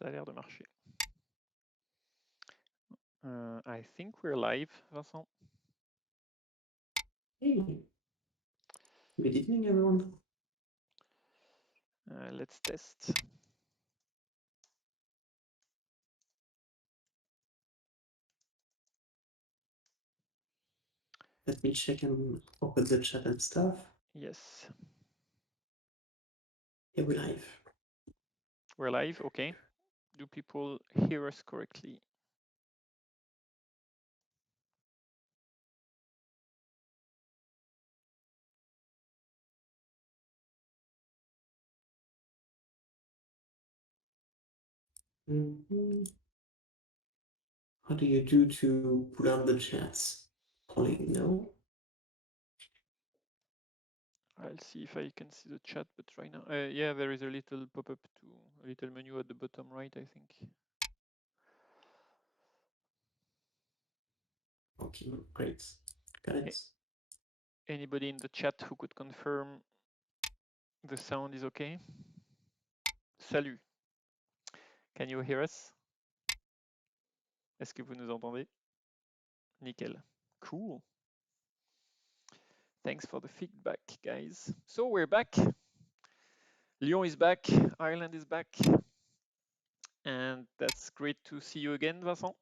Ça a l'air de marcher. I think we're live, Vincent. Hey, good evening, everyone. Let's test. Let me check and open the chat and stuff. Yes. Yeah, we're live. We're live, okay. Do people hear us correctly? How do you do to pull out the chats? Calling no? I'll see if I can see the chat, but right now, yeah, there is a little pop-up to a little menu at the bottom right, I think. Okay, great. Got it. Anybody in the chat who could confirm the sound is okay? Salut. Can you hear us? Est-ce que vous nous entendez? Nickel. Cool. Thanks for the feedback, guys. So we're back. Lyon is back. Ireland is back. And that's great to see you again, Vincent.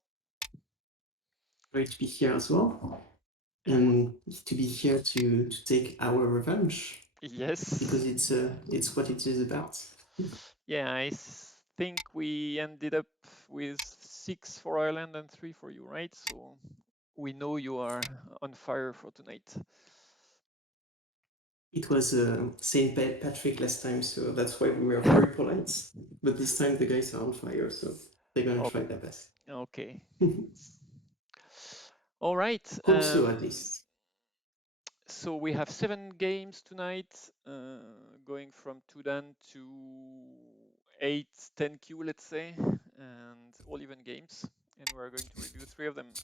Great to be here as well. And to be here to take our revenge. Yes. Because it's what it is about. Yeah, I think we ended up with 6 for Ireland and 3 for you, right? So we know you are on fire for tonight. It was St. Patrick last time, so that's why we were very polite. But this time the guys are on fire, so they're gonna try their best. Okay. All right. Hope so, at least. So we have 7 games tonight, going from 2 dan to 8, 10Q, let's say, and all even games. And we're going to review 3 of them.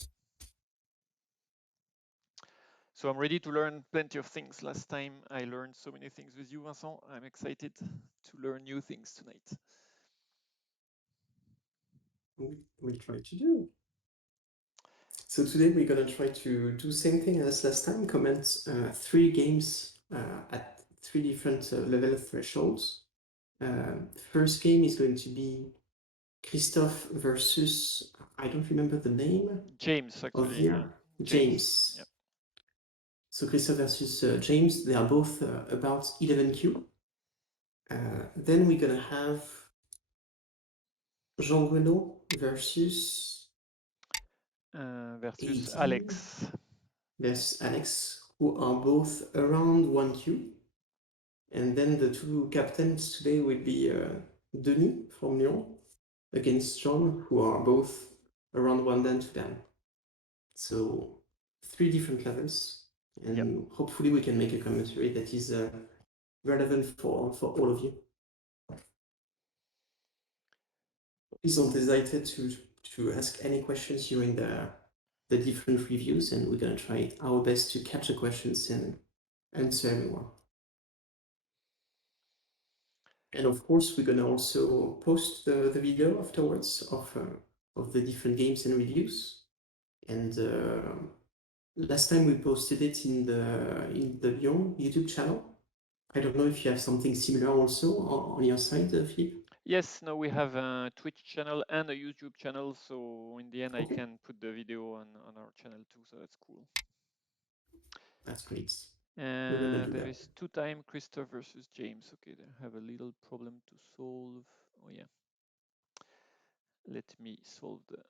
So I'm ready to learn plenty of things. Last time I learned so many things with you, Vincent. I'm excited to learn new things tonight. We'll try to do. So today we're gonna try to do same thing as last time, comment 3 games at 3 different level thresholds. First game is going to be Christophe versus, I don't remember the name. James, actually. Yeah. James. Yep. So Christophe versus James, they are both about 11Q. Then we're gonna have Jean Renaud versus Versus 18. Alex. Versus Alex, who are both around 1Q. And then the 2 captains today will be Denis from Lyon against John, who are both around 1 dan, 2 dan. So 3 different levels, and hopefully we can make a commentary that is relevant for all of you. Please don't hesitate to ask any questions during the different reviews, and we're gonna try our best to capture questions and answer everyone. And of course, we're gonna also post the video afterwards of the different games and reviews. And last time we posted it in the Lyon YouTube channel. I don't know if you have something similar also on your side, Philippe. Yes, no, we have a Twitch channel and a YouTube channel, so in the end I can put the video on our channel too, so that's cool. That's great. And there is 2-time Christophe versus James. Okay, they have a little problem to solve. Oh yeah. Let me solve the...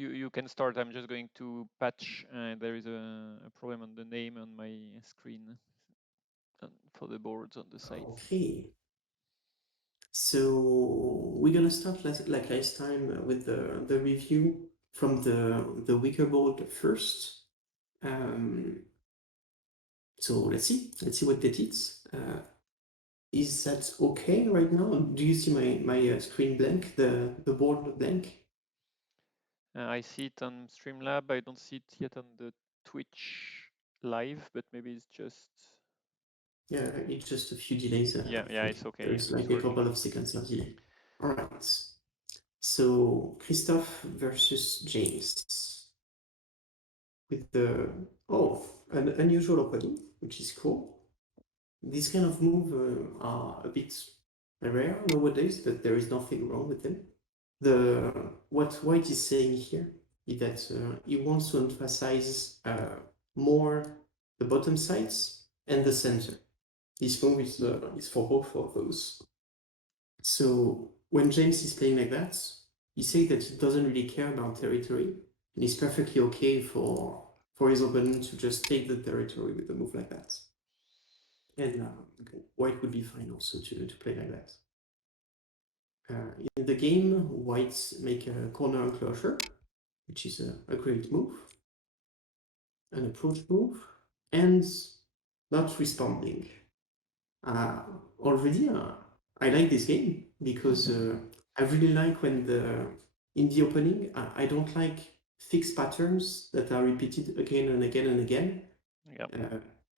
You can start. I'm just going to patch. There is a problem on the name on my screen for the boards on the side. Okay. So we're gonna start like last time with the review from the wicker board first. So let's see what that is. Is that okay right now? Do you see my screen blank, the board blank? I see it on Streamlab. I don't see it yet on the Twitch live, but maybe it's just... Yeah, it's just a few delays. Yeah, it's okay. There's like a couple of seconds of delay. All right. So Christophe versus James with the an unusual opening, which is cool. These kind of moves are a bit rare nowadays, but there is nothing wrong with them. The what White is saying here is that he wants to emphasize more the bottom sides and the center. This move is for both of those. So when James is playing like that, he says that he doesn't really care about territory, and he's perfectly okay for his opponent to just take the territory with a move like that. And White would be fine also to play like that. In the game, Whites make a corner enclosure, which is a great move, an approach move, and not responding. Uh, Already, I like this game because I really like when in the opening, I don't like fixed patterns that are repeated again and again and again. Yeah.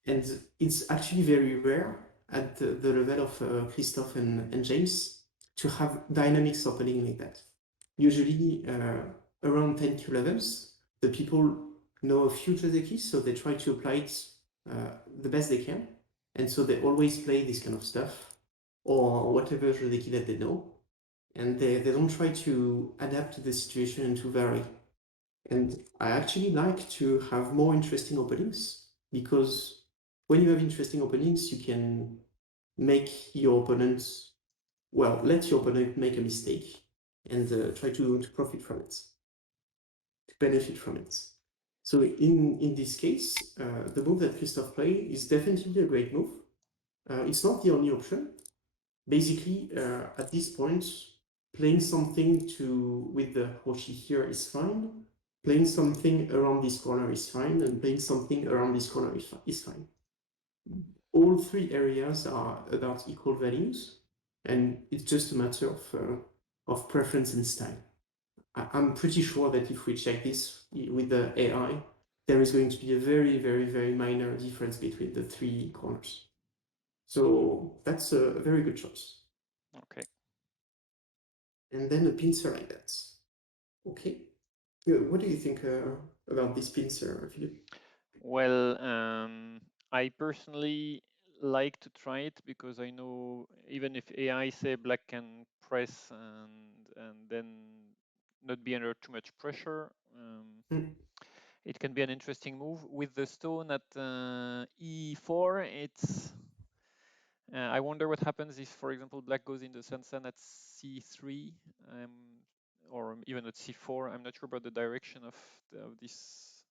And it's actually very rare at the level of Christophe and James to have dynamics opening like that. Usually around 10 Q levels, the people know a few Joseki, so they try to apply it the best they can. And so they always play this kind of stuff or whatever Joseki that they know. And they don't try to adapt to the situation and to vary. And I actually like to have more interesting openings because when you have interesting openings, you can make your opponent, well, let your opponent make a mistake and try to profit from it, to benefit from it. So in this case, the move that Christophe played is definitely a great move. It's not the only option. Basically, at this point, playing something to with the Hoshi here is fine. Playing something around this corner is fine, and playing something around this corner is fine. All three areas are about equal values, and it's just a matter of preference and style. I'm pretty sure that if we check this with the AI, there is going to be a very, very, very minor difference between the three corners. So that's a very good choice. Okay. And then a pincer like that. Okay. What do you think about this pincer, Philip? Well, I personally like to try it because I know even if AI say black can press and then not be under too much pressure, Mm. it can be an interesting move. With the stone at e4, it's I wonder what happens if, for example, black goes into Sansan at c3, or even at c4. I'm not sure about the direction of this.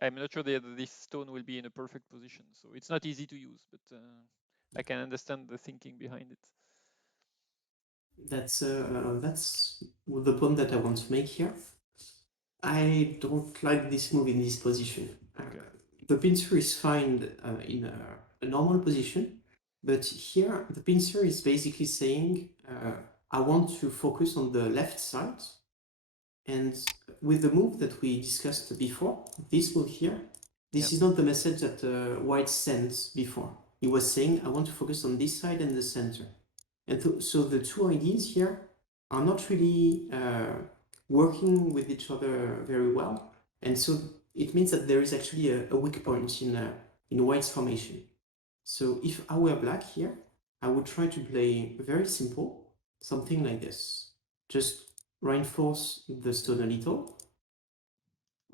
I'm not sure that this stone will be in a perfect position, so it's not easy to use, but I can understand the thinking behind it. That's the point that I want to make here. I don't like this move in this position. Okay. The pincer is fine in a normal position, but here the pincer is basically saying I want to focus on the left side. And with the move that we discussed before, this move here, Yeah. this is not the message that White sent before. He was saying, I want to focus on this side and the center. And so the two ideas here are not really working with each other very well. And so it means that there is actually a weak point in White's formation. So if I were black here, I would try to play very simple, something like this. Just reinforce the stone a little.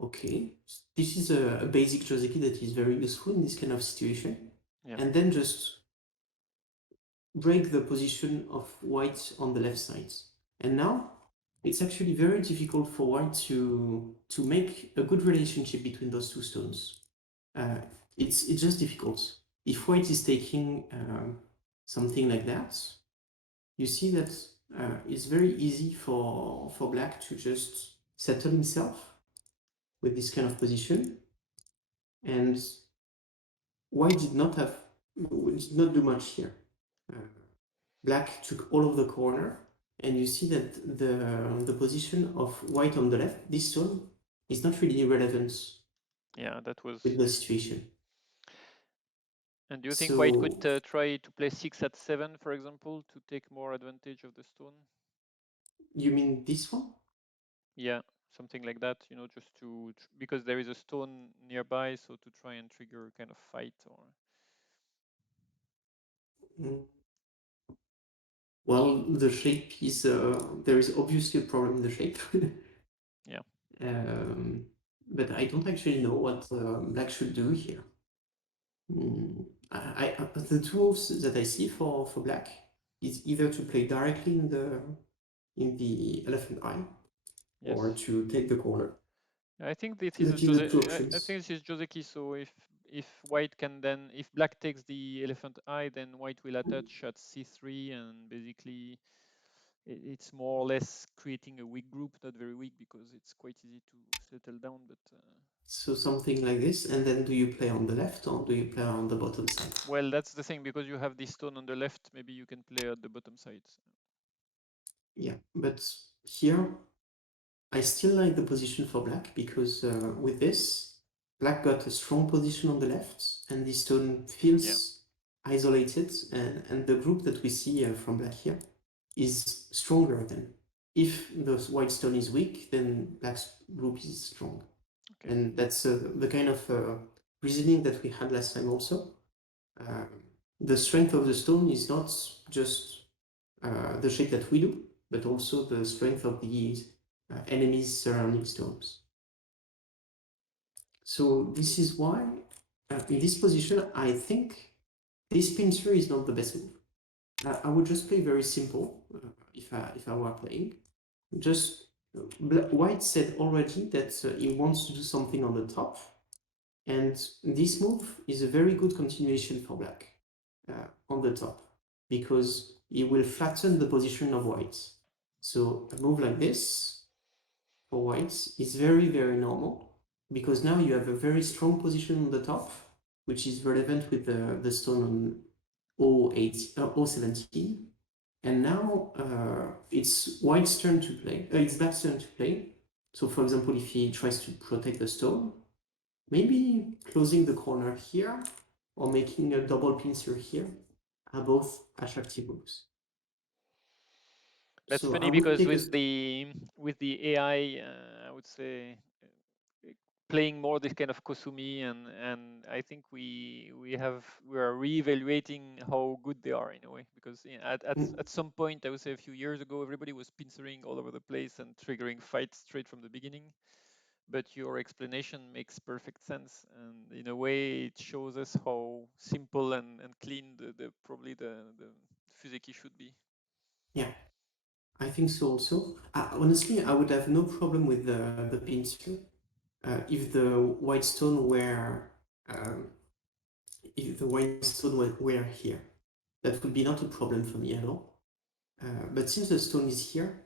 Okay, this is a basic Joseki that is very useful in this kind of situation. Yeah. And then just break the position of white on the left side. And now it's actually very difficult for white to make a good relationship between those two stones. Uh, it's just difficult. If white is taking something like that, you see that it's very easy for black to just settle himself with this kind of position. And white did not do much here. Uh, Black took all of the corner, and you see that the position of white on the left, this stone, is not really relevant Yeah, that was. with the situation. And do you think white could So try to play 6 at 7, for example, to take more advantage of the stone? You mean this one? Yeah, something like that, just because there is a stone nearby, so to try and trigger a kind of fight or. Mm. Well, the shape is there is obviously a problem in the shape. Yeah. um, but I don't actually know what black should do here. The two moves that I see for black is either to play directly in the elephant eye Yes. or to take the corner. I think this is a That is the two I think options. this is Joseki. So if white can then if black takes the elephant eye, then white will attach at c3, and basically it's more or less creating a weak group. Not very weak because it's quite easy to settle down, but. So something like this, and then do you play on the left or do you play on the bottom side? Well, that's the thing, because you have this stone on the left, maybe you can play at the bottom side. Yeah, but here I still like the position for black because with this, black got a strong position on the left and the stone Yeah. feels isolated, and the group that we see from black here is stronger than. If the white stone is weak, then black's group is strong. Okay. And that's the kind of reasoning that we had last time also. Uh, the strength of the stone is not just the shape that we do, but also the strength of the enemies surrounding stones. So this is why, in this position, I think this pincer is not the best move. I would just play very simple if I were playing. Just White said already that he wants to do something on the top, and this move is a very good continuation for black on the top because it will flatten the position of white. So a move like this for white is very, very normal because now you have a very strong position on the top, which is relevant with the stone on 017. And now it's white's turn to play. It's black's turn to play. So for example, if he tries to protect the stone, maybe closing the corner here or making a double pincer here are both attractive moves. That's So I funny would because take a with the AI, I would say playing more this kind of Kosumi, and I think we are reevaluating how good they are in a way, because at some point, I would say a few years ago, everybody was pincering all over the place and triggering fights straight from the beginning. But your explanation makes perfect sense, and in a way it shows us how simple and clean the probably the physics should be. yeah, I think so also. Honestly, I would have no problem with the pincer if the white stone um, were here. That would be not a problem for me at all. But since the stone is here,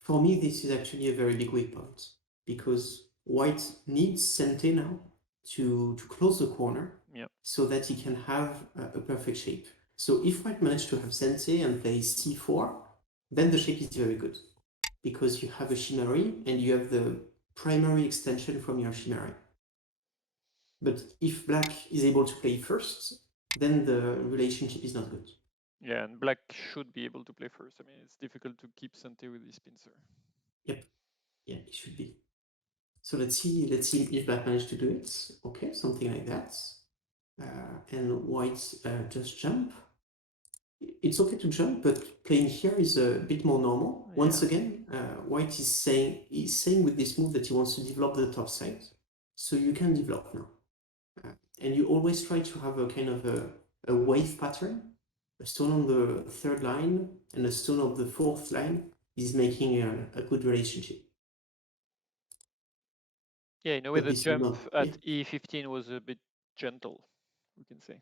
for me this is actually a very big weak point because white needs Sente now to close the corner Yeah. so that he can have a perfect shape. So if white managed to have Sente and play c4, then the shape is very good because you have a Shimari and you have the primary extension from your Shimari. But if black is able to play first, then the relationship is not good. Yeah, and black should be able to play first. I mean, it's difficult to keep Sante with his pincer. Yep, yeah, it should be. So let's see if black managed to do it. Okay, something like that. And white just jump. It's okay to jump, but playing here is a bit more normal. Once Yeah. again, white is saying with this move that he wants to develop the top side. So you can develop now. And you always try to have a kind of a wave pattern. A stone on the third line and a stone on the fourth line is making a good relationship. Yeah, in a way, But the this is jump not, at yeah, e15 was a bit gentle, we can say.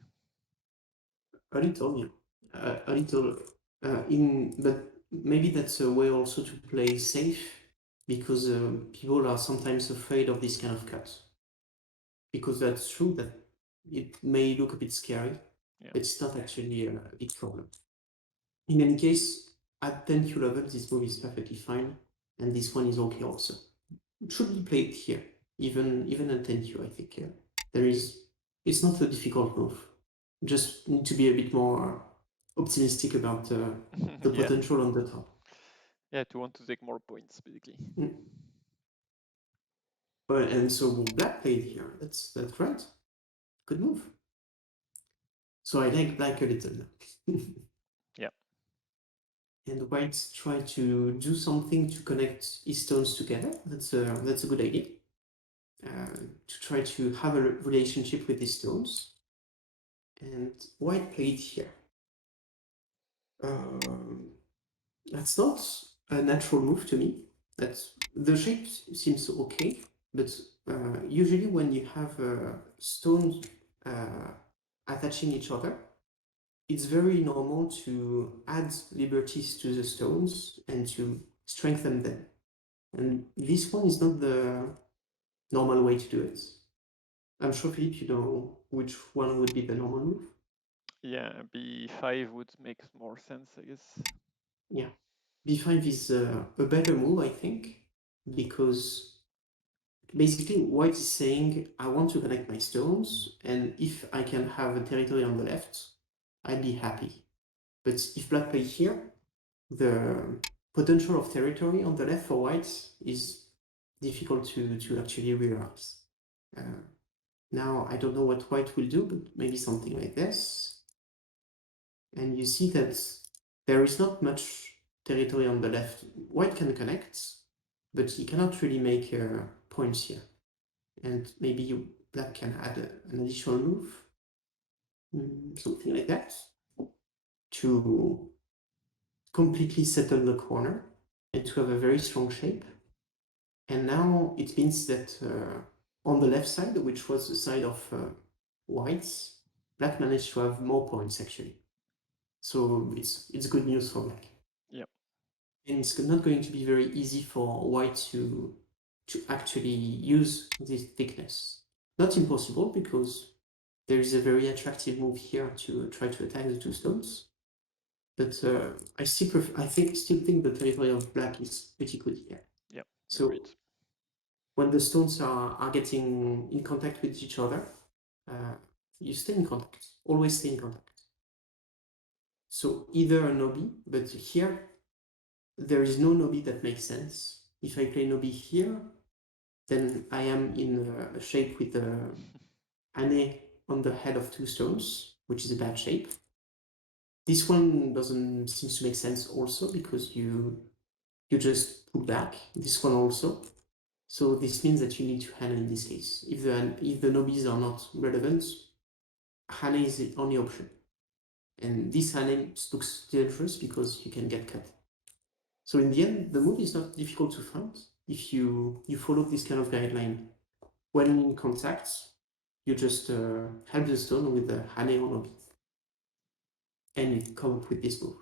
a little, yeah. A little, but maybe that's a way also to play safe because people are sometimes afraid of this kind of cut. Because that's true that it may look a bit scary, Yeah. but it's not actually a big problem. In any case, at 10q level, this move is perfectly fine, and this one is okay also. It should be played here, even at 10q, I think. It's not a difficult move. Just need to be a bit more optimistic about the Yeah. potential on the top. Yeah, to want to take more points, basically. Mm. But and so black played here. That's right. Good move. So I like black a little. Yeah. And white try to do something to connect his stones together. That's a good idea. To try to have a relationship with these stones. And white played here. Um, that's not a natural move to me. That's the shape seems okay, but usually when you have stones uh, attaching each other, it's very normal to add liberties to the stones and to strengthen them. And this one is not the normal way to do it. I'm sure, Philippe, you know which one would be the normal move. Yeah, b5 would make more sense, I guess. Yeah. B5 is a better move, I think, because basically white is saying, I want to connect my stones, and if I can have a territory on the left, I'd be happy. But if black play here, the potential of territory on the left for white is difficult to actually realize. Uh, Now, I don't know what white will do, but maybe something like this. And you see that there is not much territory on the left. White can connect, but he cannot really make points here. And maybe black can add an additional move, something like that, to completely settle the corner and to have a very strong shape. And now it means that on the left side, which was the side of whites, black managed to have more points actually. So it's good news for black. Yeah. And it's not going to be very easy for white to actually use this thickness. Not impossible because there is a very attractive move here to try to attack the two stones. But still think the territory of black is pretty good here. Yeah. So Agreed. when the stones are getting in contact with each other, uh, you stay in contact. Always stay in contact. So either a nobi, but here there is no nobi that makes sense. If I play nobi here, then I am in a shape with a ane on the head of two stones, which is a bad shape. This one doesn't seem to make sense also because you just pull back. This one also. So this means that you need to Hane in this case. If the nobis are not relevant, Hane is the only option. And this Hane looks dangerous because you can get cut. So in the end, the move is not difficult to find if you follow this kind of guideline. When in contact, you just help the stone with the Hane or Nobi, and you come up with this move.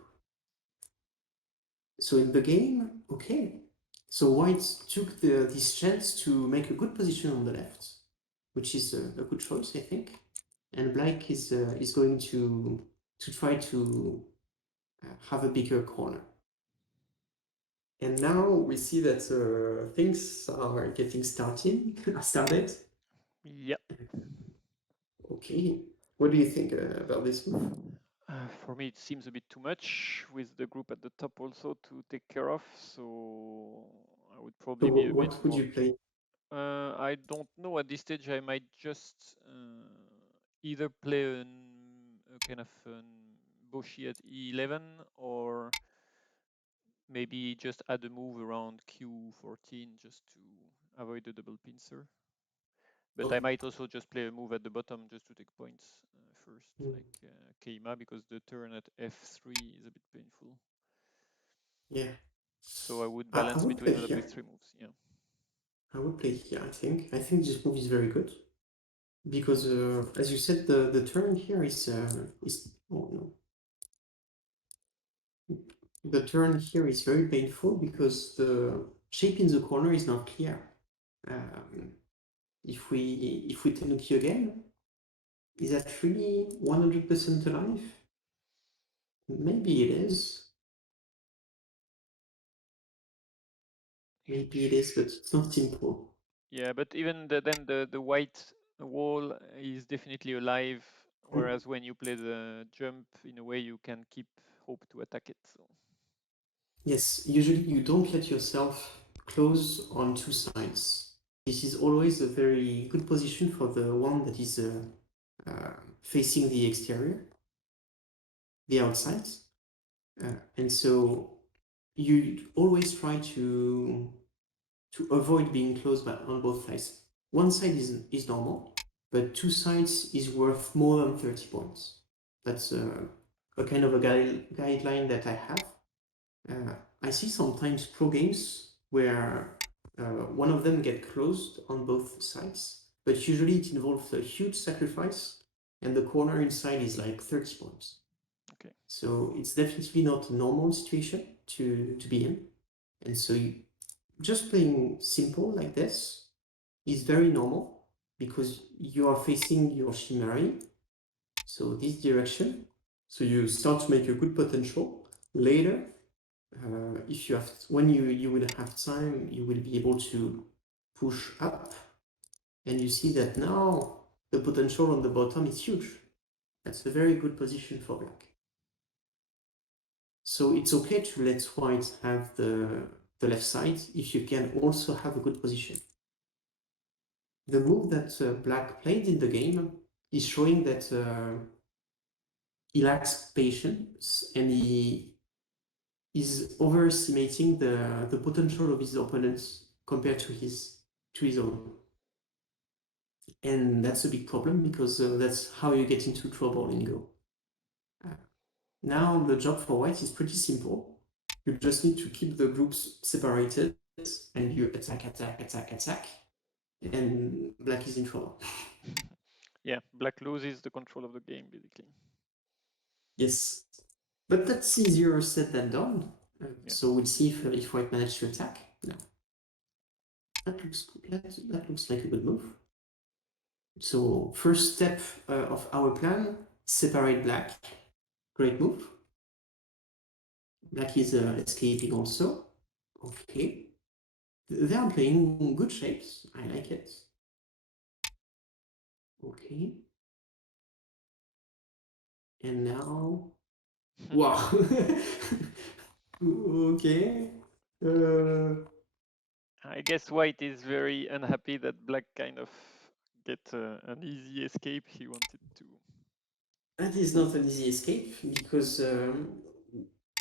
So in the game, okay. So white took this chance to make a good position on the left, which is a good choice, I think. And black is going to try to have a bigger corner. And now we see that things are getting started. Yeah. Okay. What do you think about this move? For me, it seems a bit too much with the group at the top also to take care of. So I would So probably be a bit what would more. you play? I don't know. At this stage, I might just either play a kind of Boshi at E11 or maybe just add a move around Q14 just to avoid the double pincer. But I Okay. might also just play a move at the bottom just to take points first, Mm, like Keima, because the turn at F3 is a bit painful. yeah. So I would I balance would between play the here. these three moves. Yeah. I would play here, I think. I think this move is very good. Because as you said, the turn here is oh no. The turn here is very painful because the shape in the corner is not clear. Um, if we Tanuki again, is that really 100% alive? Maybe it is. Maybe it is, but it's not simple. Yeah, but even then the white wall is definitely alive. Mm. Whereas when you play the jump, in a way you can keep hope to attack it. So Yes, usually you don't let yourself close on two sides. This is always a very good position for the one that is facing the exterior, the outside. And so you always try to avoid being closed by, on both sides. One side is normal, but two sides is worth more than 30 points. That's a kind of a guideline that I have. Uh, I see sometimes pro games where one of them get closed on both sides, but usually it involves a huge sacrifice, and the corner inside is like 30 points. Okay. So it's definitely not a normal situation to be in. And so just playing simple like this is very normal because you are facing your Shimari, so this direction. So you start to make a good potential. Later, if you have, when you will have time, you will be able to push up, and you see that now the potential on the bottom is huge. That's a very good position for black. So it's okay to let white have the left side if you can also have a good position. The move that black played in the game is showing that he lacks patience and he is overestimating the potential of his opponents compared to his own. And that's a big problem because that's how you get into trouble in Go. Uh, Now the job for white is pretty simple. You just need to keep the groups separated and you attack, attack, attack, attack, and black is in trouble. Yeah, black loses the control of the game basically. Yes, but that's easier said than done. Yeah. So we'll see if white managed to attack. No, that looks like a good move. So first step of our plan, separate black. Great move. Black is escaping also. Okay. They are playing good shapes. I like it. Okay. And now... Wow. Okay. I guess white is very unhappy that black kind of get an easy escape he wanted to. That is not an easy escape because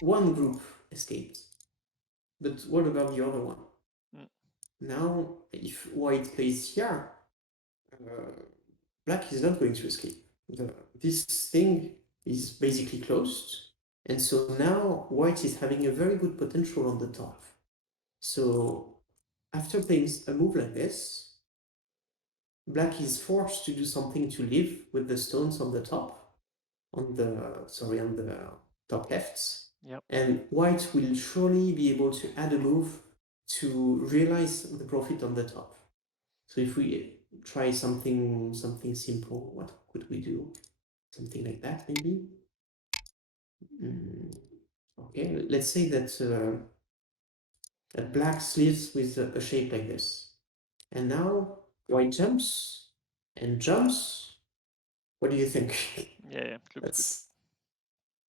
one group escaped. But what about the other one? Mm. Now, if white plays here, uh, black is not going to escape. This thing is basically closed. And so now white is having a very good potential on the top. So after playing a move like this, black is forced to do something to live with the stones on the top, on the top left. Yep. And white will surely be able to add a move to realize the profit on the top. So if we try something simple, what could we do? Something like that, maybe? Okay, let's say that black sleeves with a shape like this. And now white jumps and jumps. What do you think? Yeah, yeah, it looks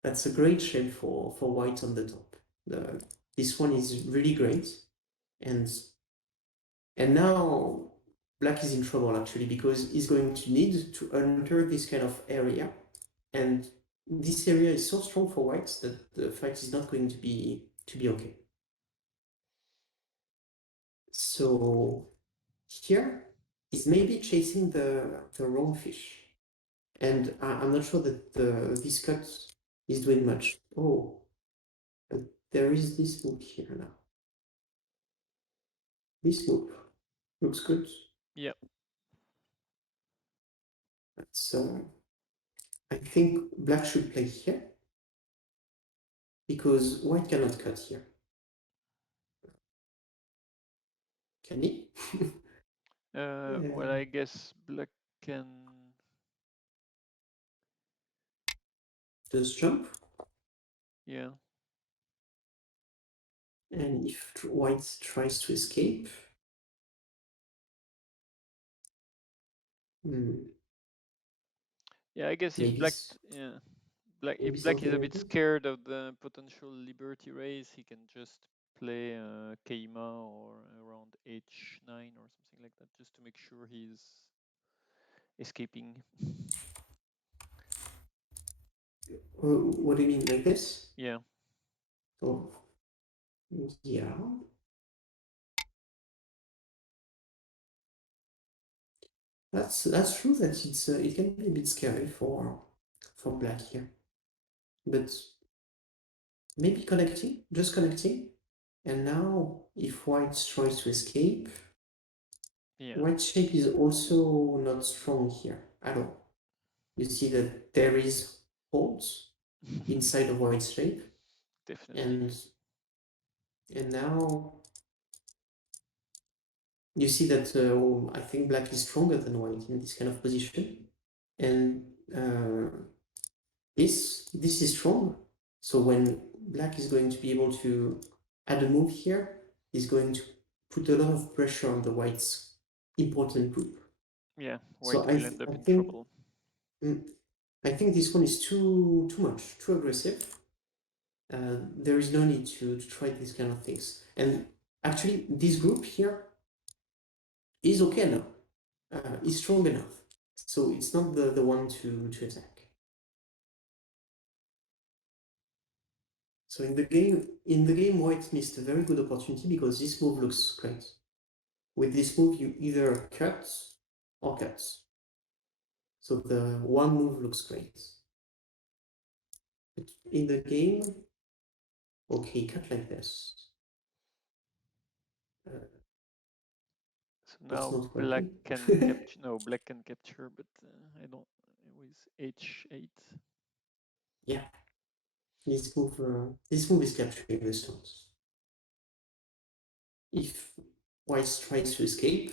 good. That's a great shape for white on the top. This one is really great. And and now black is in trouble actually because he's going to need to enter this kind of area. And this area is so strong for white that the fight is not going to be okay. So here is maybe chasing the wrong fish. And I'm not sure that this cut is doing much. Oh, but there is this move here now. This move looks good. Yeah. That's, I think black should play here because white cannot cut here. Can he? Well, I guess black can. Just jump. Yeah. And if white tries to escape, Yeah, I guess if maybe black. Yeah. black, if maybe black is something a like bit this. scared of the potential liberty raise, he can just play Keima or around h9 or something like that, just to make sure he's escaping. What do you mean, like this? Yeah. Oh, yeah. That's true that it can be a bit scary for black here, but maybe connecting, just connecting, and now if white tries to escape, Yeah. white shape is also not strong here at all. You see that there is holes inside of white shape, Definitely. and now you see that I think black is stronger than white in this kind of position, and this is strong. So when black is going to be able to add a move here, is going to put a lot of pressure on the white's important group. Yeah, So white will end up I in think trouble. mm, I think this one is too much, too aggressive. There is no need to try these kind of things. And actually, this group here is okay now, is strong enough. So it's not the one to attack. So in the game, white missed a very good opportunity because this move looks great. With this move, you either cut or cut. So the one move looks great. But in the game, okay, cut like this. Uh, So it's now not black working. can capture. No, black can capture, but I don't. With h8. Yeah, this move is capturing the stones. If white tries to escape,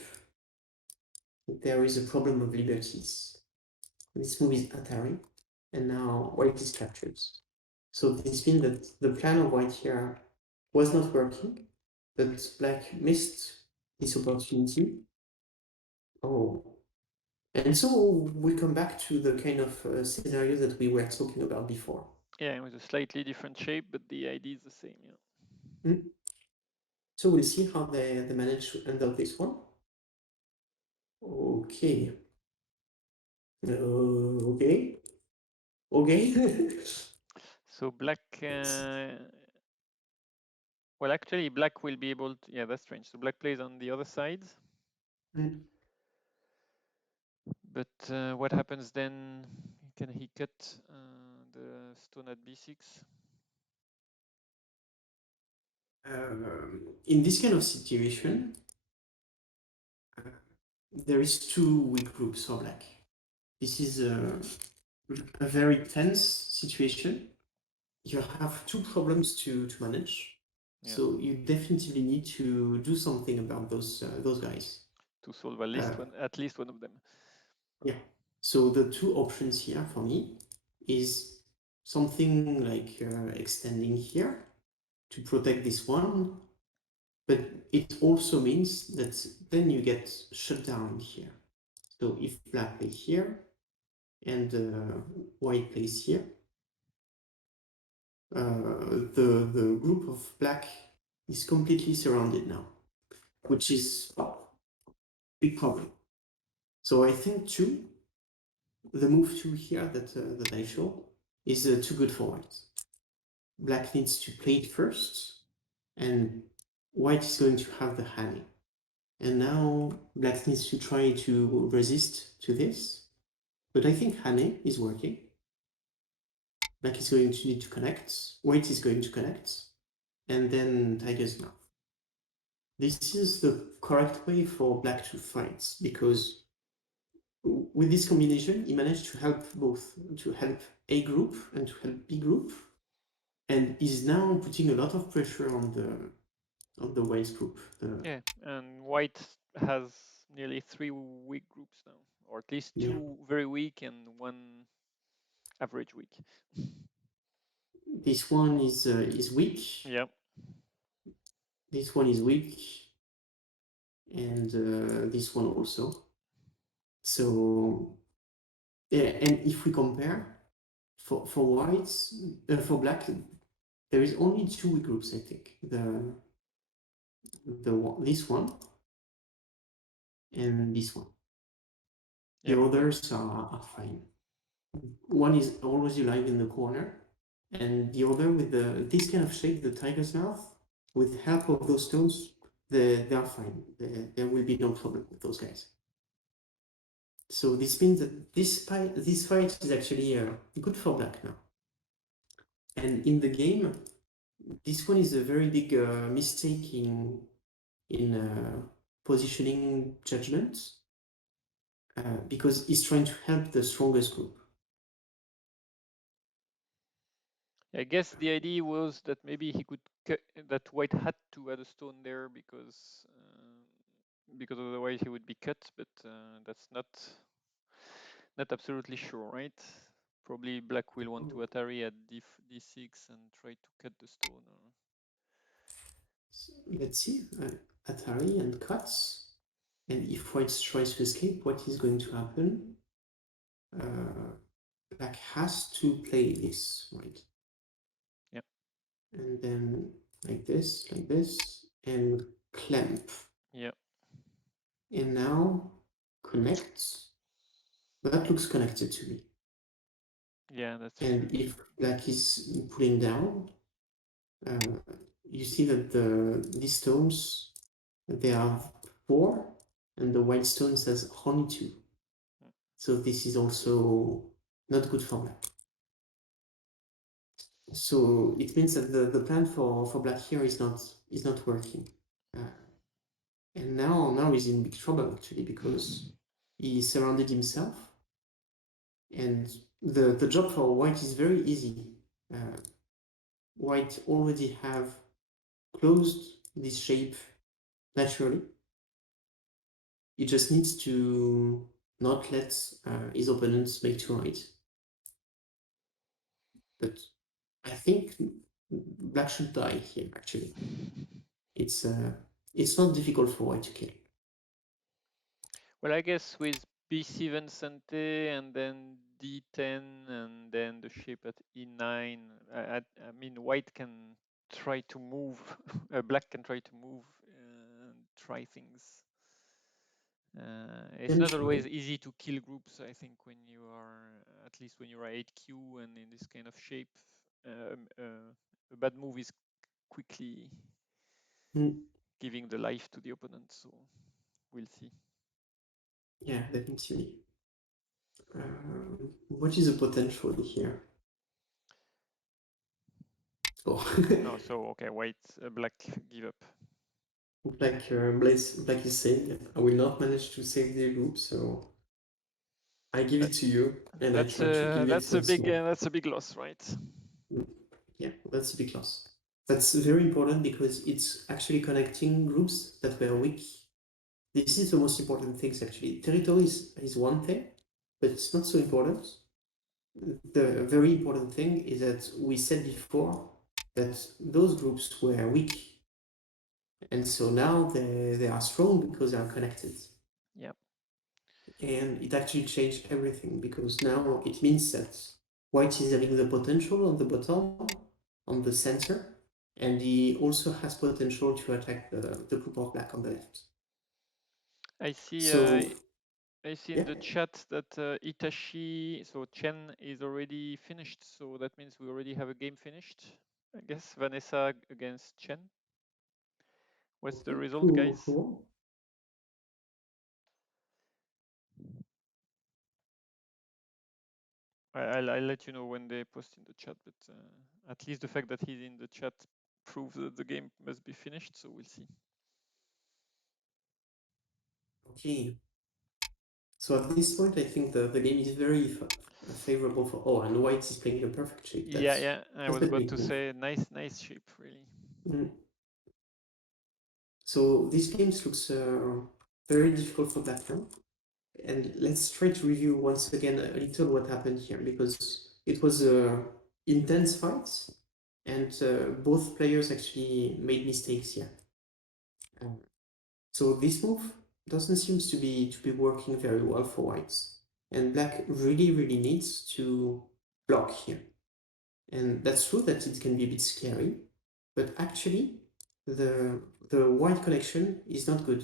there is a problem of liberties. This move is Atari, and now white is captured. So this means that the plan of white here was not working, that black missed this opportunity. Oh, and so we come back to the kind of scenario that we were talking about before. Yeah, with a slightly different shape, but the idea is the same. Yeah. Mm. So we'll see how they manage to end up this one. Okay. Okay. Okay. So black. Well, actually, black will be able to. Yeah, that's strange. So black plays on the other side. Mm. But what happens then? Can he cut the stone at b6? In this kind of situation, there is two weak groups for black. This is a very tense situation. You have two problems to manage. Yeah. So you definitely need to do something about those guys. To solve at least one of them. Yeah. So the two options here for me is something like extending here to protect this one, but it also means that then you get shut down here. So if black plays here and white plays here, the group of black is completely surrounded now, which is a big problem. So I think the move two here that I show is too good for white. Black needs to play it first, and white is going to have the hanging. And now black needs to try to resist to this, but I think Hane is working. Black is going to need to connect, white is going to connect, and then tiger's mouth. This is the correct way for black to fight, because with this combination, he managed to help both, to help A group and to help B group, and is now putting a lot of pressure on the white group. Yeah, and white has nearly 3 weak groups now, or at least Yeah, 2 very weak and one average weak. this one is weak. Yeah. This one is weak, and this one also. So yeah, and if we compare, for whites, for black, there is only two weak groups, I think. This one and this one. Yeah, The but others are fine. One is always lying in the corner, and the other with this kind of shape, the tiger's mouth, with help of those stones, they are fine. There will be no problem with those guys. So this means that this fight is actually good for black now. And in the game, this one is a very big mistake in positioning judgment because he's trying to help the strongest group. I guess the idea was that maybe he could that white had to add a stone there because otherwise he would be cut. But that's not absolutely sure, right? Probably black will want to Atari at d6 and try to cut the stone. So let's see, Atari and cuts. And if white tries to escape, what is going to happen? Black has to play this, right? Yeah. And then like this, and clamp. Yeah. And now connect. That looks connected to me. Yeah, that's And fair. if black is pulling down, you see that these stones, they are 4, and the white stone says only 2. So this is also not good for black. So it means that the plan for black here is not working. And now he's in big trouble actually because he surrounded himself, and the job for white is very easy. White already have closed this shape naturally. He just needs to not let his opponents make too right. But I think black should die here actually. It's not difficult for white to kill. Well, I guess with B7 Sante and then D10 and then the shape at E9, I mean, white can try to move, black can try to move and try things. It's Then not try. always easy to kill groups, I think, when you are, at least when you are 8Q and in this kind of shape. A bad move is quickly giving the life to the opponent, so we'll see. Yeah, definitely. What is the potential here? Oh, No, so okay, white, black, give up. Black is saying, I will not manage to save the group, so I give That, it to you, and I that's try to a build it once more. that's a big loss, right? Yeah, that's a big loss. That's very important because it's actually connecting groups that were weak. This is the most important things actually. Territory is one thing, but it's not so important. The very important thing is that we said before that those groups were weak, and so now they are strong because they are connected. Yeah. And it actually changed everything because now it means that white is having the potential on the bottom, on the center, and he also has potential to attack the group of black on the left. I see. So I see in yeah, the chat that Itachi, so Chen is already finished. So that means we already have a game finished. I guess Vanessa against Chen. What's the okay, result, guys? who I'll let you know when they post in the chat, but at least the fact that he's in the chat proves that the game must be finished. So we'll see. okay. So at this point, I think the game is very favorable for. Oh, and white is playing a perfect shape. Yeah, yeah. I That's was a about great to move. say nice shape, really. Mm. So this game looks very difficult for black now. And let's try to review once again a little what happened here because it was a intense fight, and both players actually made mistakes here. So this move doesn't seem to be working very well for whites, and black really needs block here. And that's true that it can be a bit scary, but actually the white connection is not good.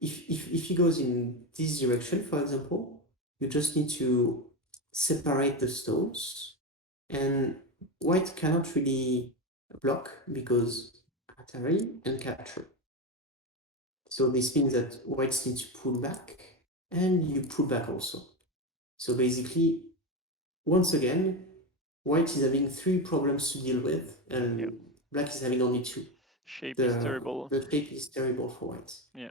If he goes in this direction, for example, you just need to separate the stones, and white cannot really block because Atari and capture. So this means that whites need to pull back, and you pull back also. So basically, once again, white is having three problems to deal with, Yeah. and black is having only two. Shape is The, terrible. the shape is terrible for white. Yeah.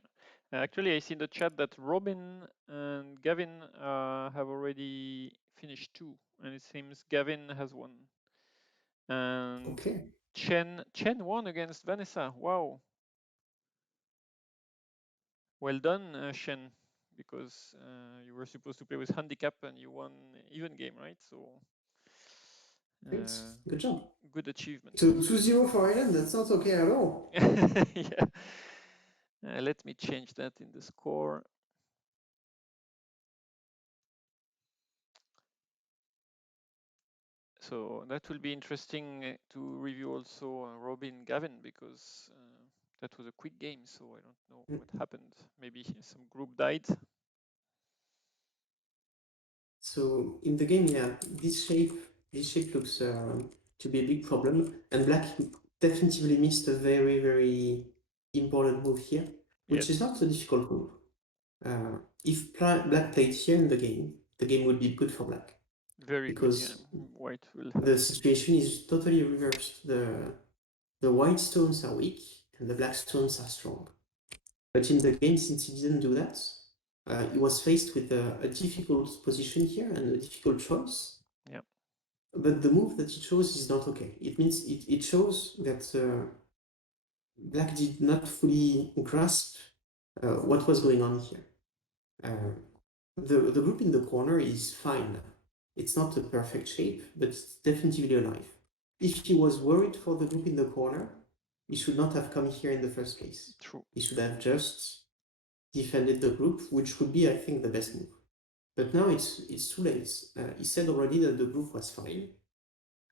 Actually, I see in the chat that Robin and Gavin have already finished two, and it seems Gavin has one. And Okay. Chen won against Vanessa. Wow. Well done, Shen, because you were supposed to play with handicap and you won even game, right? So Great. Good job. good achievement. So 2-0 for Ireland, that's not okay at all. Yeah. Let me change that in the score. So that will be interesting to review also Robin Gavin, because that was a quick game, so I don't know what happened. Maybe some group died. So in the game, yeah, this shape looks to be a big problem, and black definitively missed a very, very important move here, which is Yes, not a difficult move. If black played here in the game would be good for black, very good. Yeah, because white will have. the situation is totally reversed. The white stones are weak, and the black stones are strong. But in the game, since he didn't do that, he was faced with a difficult position here and a difficult choice. Yeah, But the move that he chose is not okay. It means it shows that black did not fully grasp what was going on here. The group in the corner is fine. It's not a perfect shape, but it's definitely alive. If he was worried for the group in the corner, he should not have come here in the first place. true. He should have just defended the group, which would be, I think, the best move. But now it's too late. He said already that the group was fine,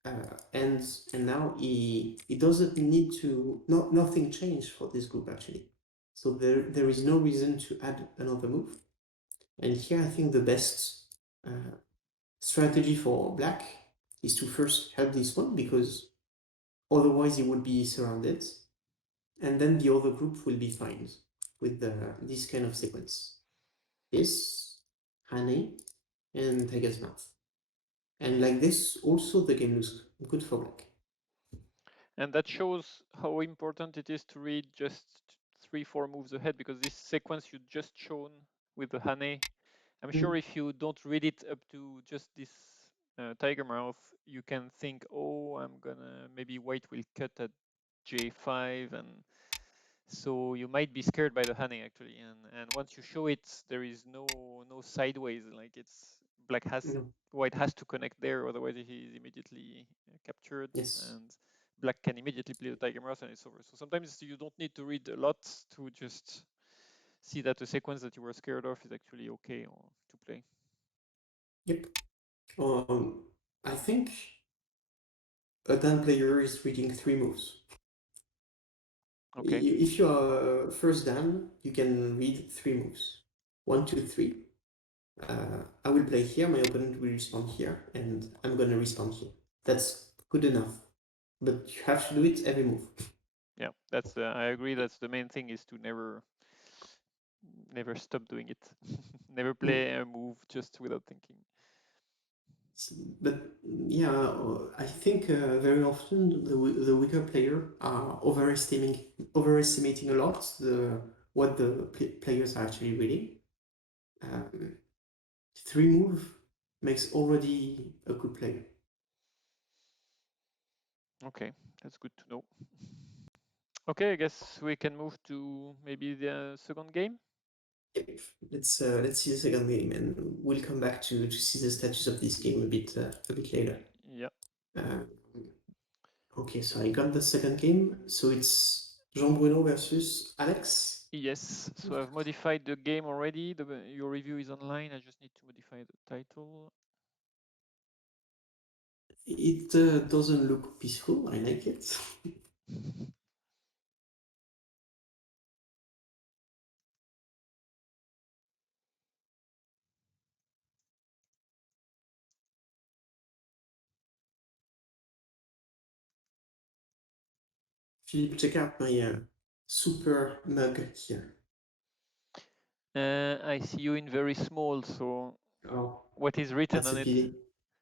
and now he doesn't need to. Nothing changed for this group actually. So there is no reason to add another move. And here I think the best strategy for black is to first help this one, because otherwise he would be surrounded, and then the other group will be fine with this kind of sequence. This, honey, and Tiger's Mouth. And like this, also the game looks good for black. And that shows how important it is to read just 3-4 moves ahead, because this sequence you just shown with the Hane, I'm sure if you don't read it up to just this tiger mouth, you can think, oh, I'm gonna, maybe white will cut at J5, and so you might be scared by the Hane actually. And once you show it, there is no sideways, like it's black has, No. white has to connect there, otherwise he is immediately captured, Yes. and black can immediately play the tiger mouse and it's over. So sometimes you don't need to read a lot to just see that the sequence that you were scared of is actually okay or to play. Yep. I think a Dan player is reading three moves. Okay. If you are first Dan, you can read three moves. 1, 2, 3. I will play here, my opponent will respond here, and I'm gonna respond here. That's good enough. But you have to do it every move. Yeah, that's I agree. That's the main thing, is to never stop doing it. Never Mm. play a move just without thinking. But yeah, I think very often the weaker player are overestimating a lot what the players are actually reading. Um, three move makes already a good player. Okay, that's good to know. Okay, I guess we can move to maybe the second game. Yep. Let's see the second game, and we'll come back to see the status of this game a bit later. Yeah. Um, okay, so I got the second game. So it's Jean Bruno versus Alex. Yes. So I've modified the game already. Your review is online. I just need to modify the title. It doesn't look peaceful. I like it. Philippe, check out my super mug here. I see you in very small, so Oh, what is written that's on a it? pity.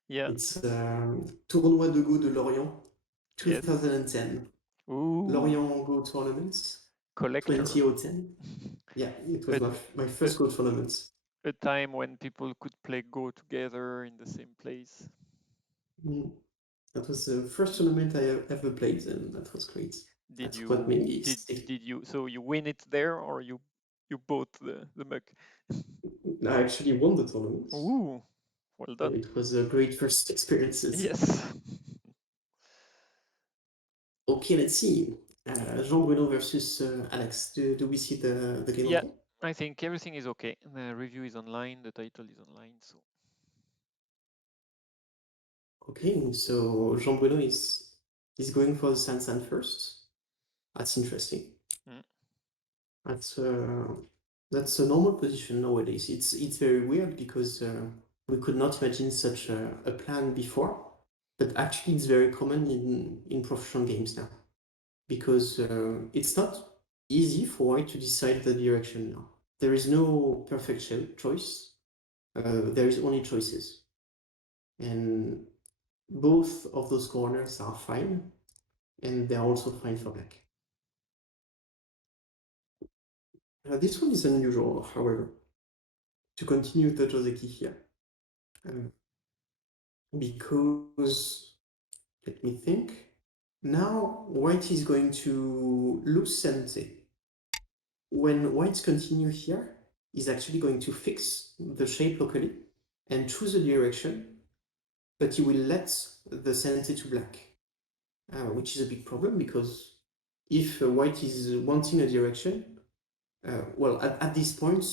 Yeah, It's Tournoi de Go de Lorient yes. 2010. Ooh, Lorient Go tournaments collector. 2010. Yeah, it was A, my a, first Go tournament. a time when people could play Go together in the same place. Mm. That was the first tournament I ever played, and that was great. Did That's what made you me did stick. did you so you win it there or you bought the mug? I actually won the tournament, Ooh, well so done. it was a great first experiences. Yes. Okay, let's see. Jean Bruno versus Alex. Do we see the game Yeah, okay? I think everything is okay. The review is online, the title is online, so Okay, so Jean Bruno is going for the Sansan first. That's interesting. mm, That's that's a normal position nowadays. It's very weird because we could not imagine such a plan before, but actually it's very common in professional games now because it's not easy for white to decide the direction now. There is no perfect choice. There is only choices, and both of those corners are fine, and they're also fine for black. This one is unusual, however. To continue the Joseki here, um, because let me think. Now white is going to lose Sente. When white continue here, is actually going to fix the shape locally and choose a direction, but he will let the Sente to black, which is a big problem because if white is wanting a direction, well, at this point,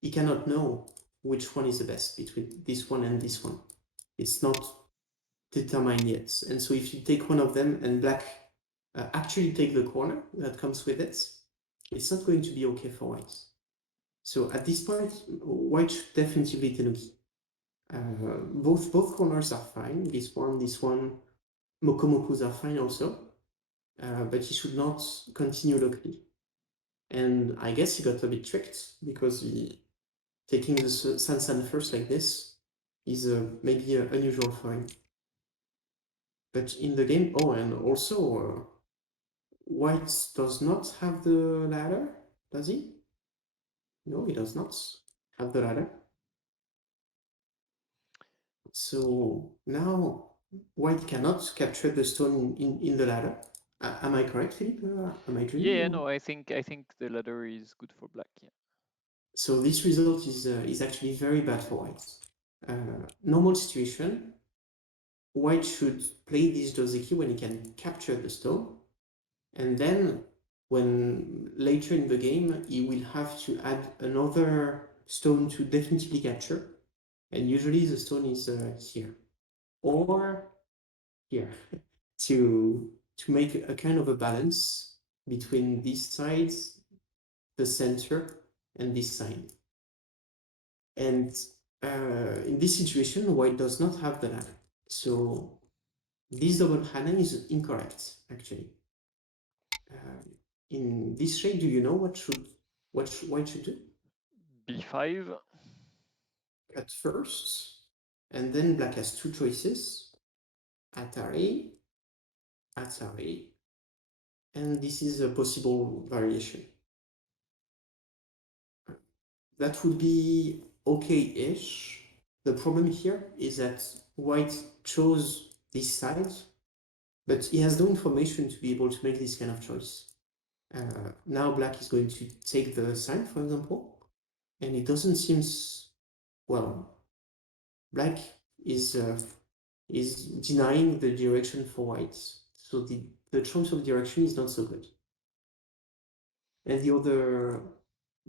he cannot know which one is the best between this one and this one. It's not determined yet. And so if you take one of them and black actually take the corner that comes with it, it's not going to be okay for white. So at this point, white should definitely tenuki. Both corners are fine. This one, Mokomokus are fine also. But he should not continue locally. And I guess he got a bit tricked because taking the Sansan first like this is maybe unusual for him. But in the game, oh, and also white does not have the ladder, does he? No, he does not have the ladder. So now white cannot capture the stone in the ladder. Am I correct, Philippe? Am I dreaming? yeah, Or? no, I think the ladder is good for black. Yeah. So this result is actually very bad for white. Normal situation, white should play this Joseki when he can capture the stone, and then when later in the game he will have to add another stone to definitively capture, and usually the stone is here or here to make a kind of a balance between these sides, the center, and this side. And in this situation, white does not have the ladder. So this double Hana is incorrect, actually. Uh, in this shade, do you know what white should do? B5. Cut first, and then black has two choices: Atari, Atari, and this is a possible variation. That would be okay-ish. The problem here is that white chose this side, but he has no information to be able to make this kind of choice. Now black is going to take the side, for example, and it doesn't seem well. Black is is denying the direction for white, so the choice of direction is not so good. And the other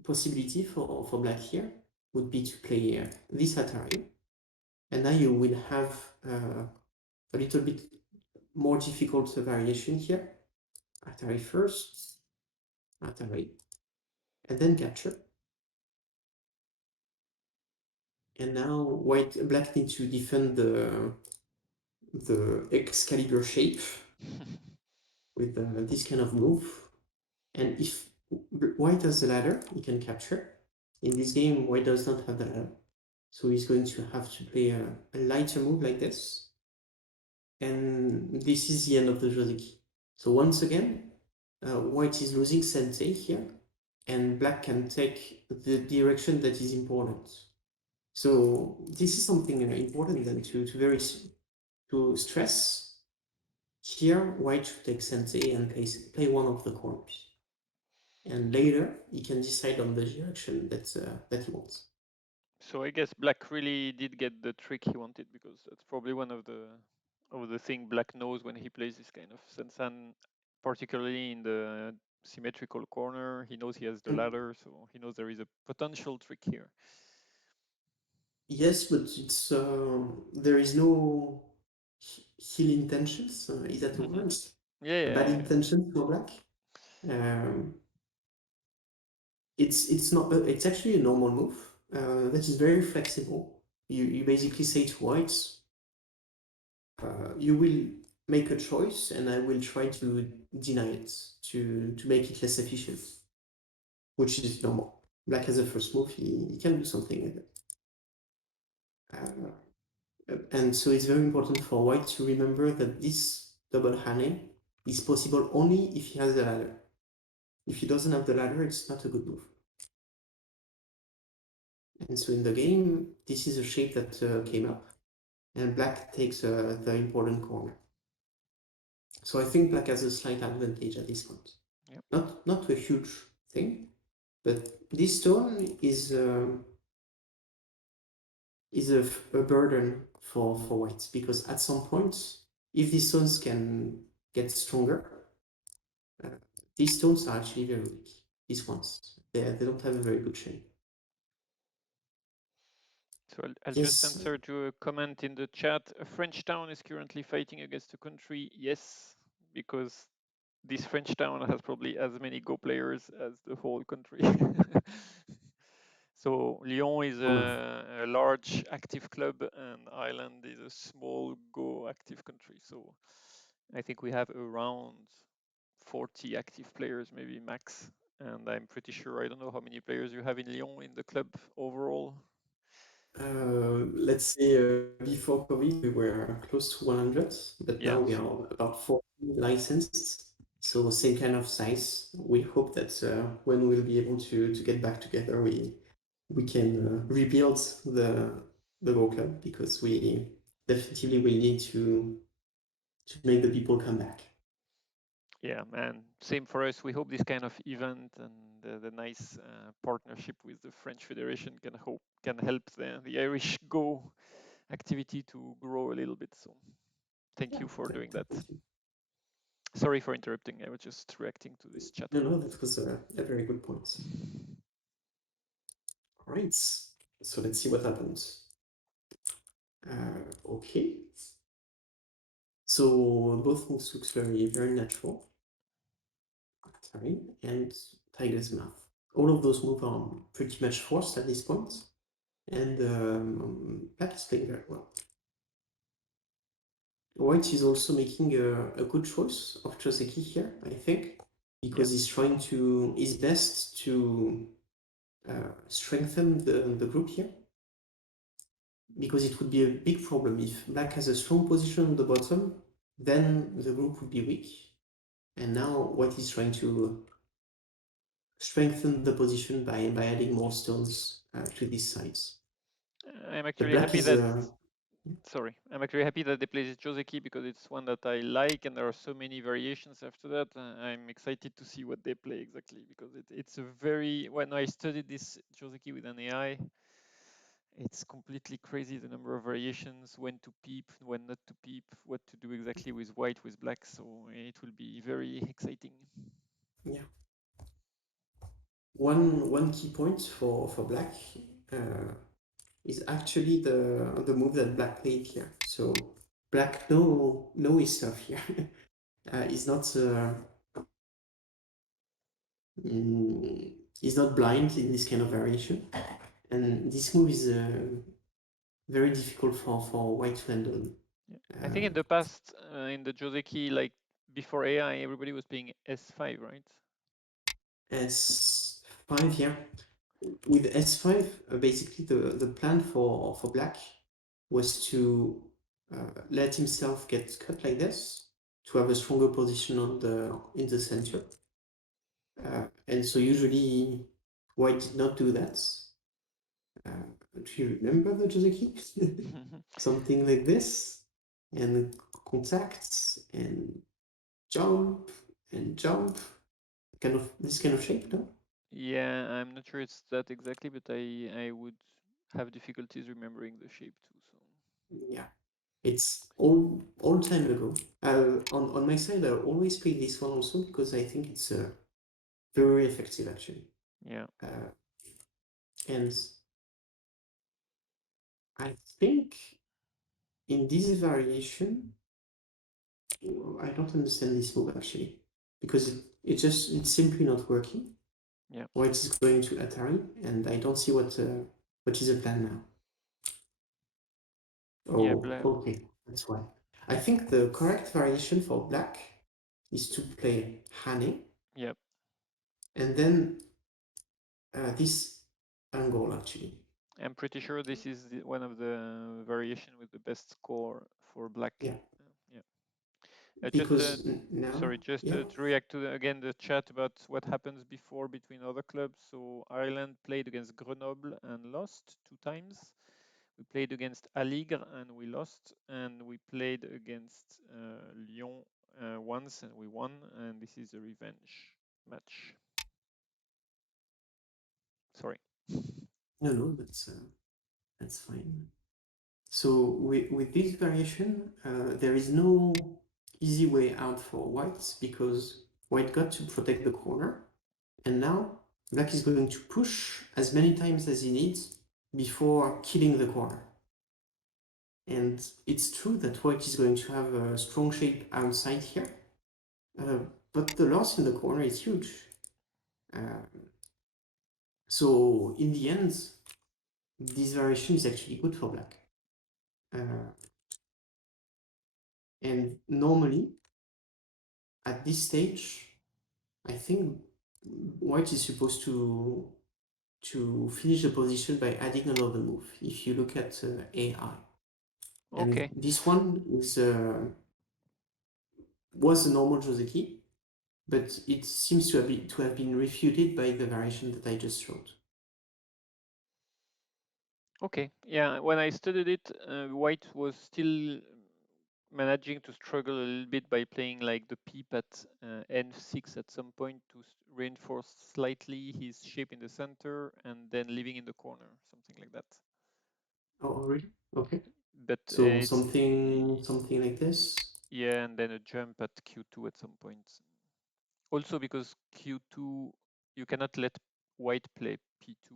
possibility for black here would be to play this Atari, and now you will have a little bit more difficult variation here. Atari first, Atari, and then capture. And now black needs to defend the Excalibur shape with this kind of move. And if white has the ladder, he can capture. In this game, white does not have the ladder. So he's going to have to play a lighter move like this. And this is the end of the Joseki. So once again, white is losing sensei here, and black can take the direction that is important. So this is something important then to stress. Here, white should take sensei and play one of the corners. And later, he can decide on the direction that he wants. So I guess black really did get the trick he wanted, because that's probably one of the thing black knows when he plays this kind of sensan, particularly in the symmetrical corner. He knows he has the Mm. ladder, so he knows there is a potential trick here. Yes, but it's there is no ill intentions. Is that the word? Yeah, A bad yeah, yeah. intention for black. Um, it's not. It's actually a normal move. That is very flexible. You basically say to whites, you will make a choice, and I will try to deny it to make it less efficient, which is normal. Black has a first move. He can do something like that. And so it's very important for white to remember that this double hane is possible only if he has the ladder. If he doesn't have the ladder, it's not a good move. And so in the game, this is a shape that came up, and black takes the important corner. So I think black has a slight advantage at this point. Yep. Not a huge thing, but this stone is a burden for whites, because at some point, if these stones can get stronger, uh, these stones are actually very weak. These ones, they don't have a very good shape. So I'll just Yes, answer to a comment in the chat. A French town is currently fighting against a country. Yes, because this French town has probably as many Go players as the whole country. So Lyon is a large active club, and Ireland is a small Go active country. So I think we have around 40 active players, maybe max. And I'm pretty sure, I don't know how many players you have in Lyon in the club overall. let's say before COVID, we were close to 100, but Yeah, now we so are about 40 licensed. So same kind of size. We hope that when we'll be able to get back together, we can rebuild the Go Club, because we definitely will need to make the people come back. yeah, and same for us. We hope this kind of event and the nice partnership with the French Federation can help the Irish Go activity to grow a little bit. So thank Yeah, you for doing that. definitely. Sorry for interrupting. I was just reacting to this chat No, comment. that was a very good point. All right, so let's see what happens. Okay. So both moves looks very natural. Sorry, and Tiger's Mouth. All of those moves are pretty much forced at this point, and black is playing very well. White is also making a good choice of Joseki here, I think, Yep. because he's trying to his best to strengthen the group here, because it would be a big problem if black has a strong position on the bottom, then the group would be weak. And now white is trying to strengthen the position by adding more stones to these sides. I'm But actually black happy is that sorry, I'm actually happy that they play this Joseki, because it's one that I like, and there are so many variations after that. I'm excited to see what they play exactly, because it's a very, when I studied this Joseki with an AI, it's completely crazy the number of variations, when to peep, when not to peep, what to do exactly with white, with black. So it will be very exciting. yeah. One key point for black is actually the move that black played here. So black know his stuff here. He's not he's not blind in this kind of variation, and this move is very difficult for white to handle. Yeah. I think in the past, in the Joseki, like before AI, everybody was playing S5, right? S5, yeah. With S5, basically the plan for black was to let himself get cut like this to have a stronger position on the in the center. And so usually white did not do that. Do you remember the Joseki? Something like this, and contacts and jump and jump, kind of this kind of shape, no? Yeah, I'm not sure it's that exactly, but I would have difficulties remembering the shape too. So Yeah, it's all time ago. On my side, I always play this one also because I think it's very effective actually. yeah, Uh, and I think in this variation, I don't understand this move actually because it's simply not working. yeah, White is going to Atari, and I don't see what is the plan now. yeah, Oh, black. okay, that's why. I think the correct variation for black is to play Hane, Yeah, and then this angle actually. I'm pretty sure this is one of the variation with the best score for black. Yeah, Yeah. Just because now, sorry, just yeah. to react to again the chat about what happens before between other clubs. So Ireland played against Grenoble and lost 2 times. We played against Aligre and we lost, and we played against Lyon once and we won. And this is a revenge match. Sorry. No, that's fine. So with this variation, there is no easy way out for whites because white got to protect the corner, and now black is going to push as many times as he needs before killing the corner. And it's true that white is going to have a strong shape outside here, uh, but the loss in the corner is huge. Uh, so in the end, this variation is actually good for black. Uh, and normally, at this stage, I think white is supposed to finish the position by adding another move. If you look at AI, and Okay. this one was a normal Joseki, but it seems to have been refuted by the variation that I just showed. Okay. Yeah. When I studied it, White was still managing to struggle a little bit by playing like the peep at n6 at some point to reinforce slightly his shape in the center and then leaving in the corner, something like that. Oh, really? Okay. But So something like this. yeah, and then a jump at q2 at some point. Also because q2 you cannot let white play p2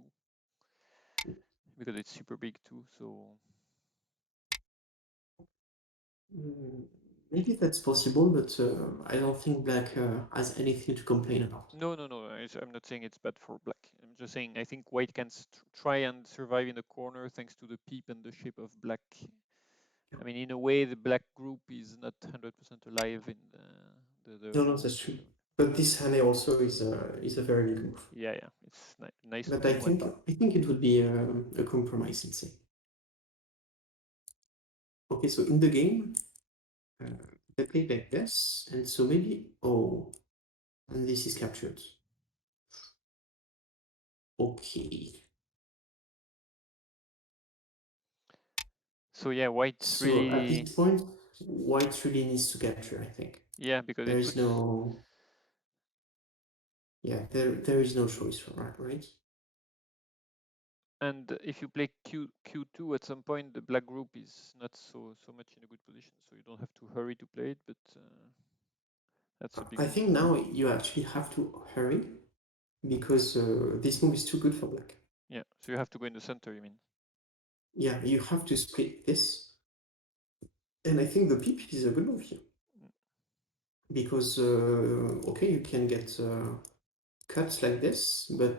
because it's super big too. So Mm, maybe that's possible, but I don't think black has anything to complain about. no. I'm not saying it's bad for black. I'm just saying I think white can try and survive in the corner thanks to the peep and the shape of black. I mean, in a way, the black group is not 100% alive in the No, that's true. the But this Hane also is a very big move. yeah. It's nice But looking one. I think it would be a compromise, let's say. Okay, so in the game, uh, they play like this, and so maybe and this is captured. Okay, So yeah, white so at really this point, white really needs to capture. I think yeah because there it is puts no there is no choice for that, right? and if you play q2 at some point, the black group is not so much in a good position, so you don't have to hurry to play it, but that's a big I move. think now you actually have to hurry because this move is too good for black. Yeah, so you have to go in the center, you mean? Yeah, you have to split this And I think the peep is a good move here. Because, okay, you can get cuts like this, but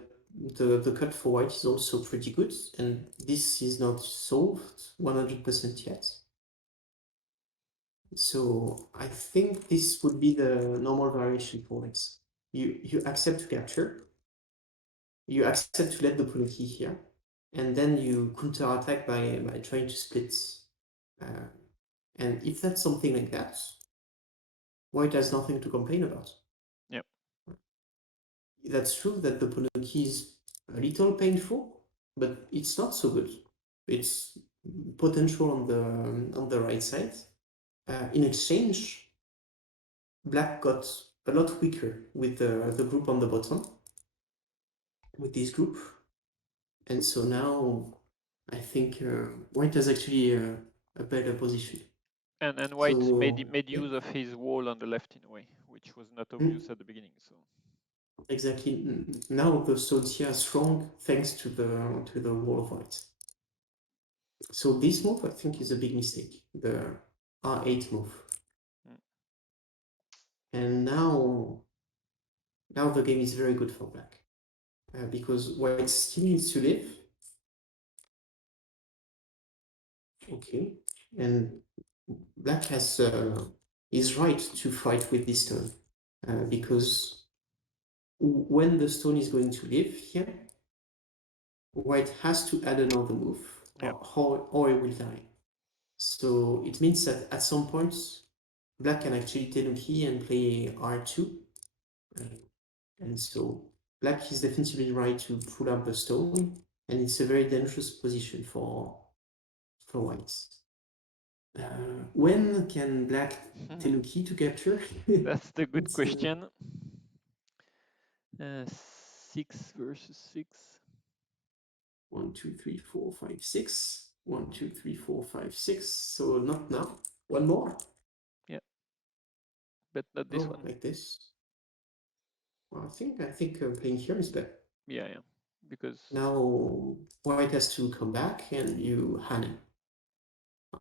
the cut for white is also pretty good, and this is not solved 100% yet. So I think this would be the normal variation for this. You accept to capture, you accept to let the pawn key here, and then you counterattack by trying to split. Uh, and if that's something like that, white has nothing to complain about. Yep. That's true that the pawn key is a little painful, but it's not so good. It's potential on the right side. In exchange, black got a lot weaker with the group on the bottom, with this group. And so now I think white has actually a better position. And white So made yeah, use of his wall on the left in a way, which was not mm, obvious at the beginning. So exactly. Now the stones here are strong thanks to the wall of white. So this move I think is a big mistake, the R8 move. mm. And now the game is very good for black because white still needs to live. Okay, and black has is right to fight with this stone because when the stone is going to live here, white has to add another move yeah, or it will die. So it means that at some point, black can actually tenuki and play R2. Uh, and so black is definitely right to pull up the stone, and it's a very dangerous position for white. When can black tenuki to capture? that's the good It's question. 6 versus 6. 1, 2, 3, 4, 5, 6. 1, 2, 3, 4, 5, 6. So not now. One more. Yeah, but not this Oh, one. like this. Well, I think playing here is better. Yeah, yeah, because Now white has to come back and you hand him.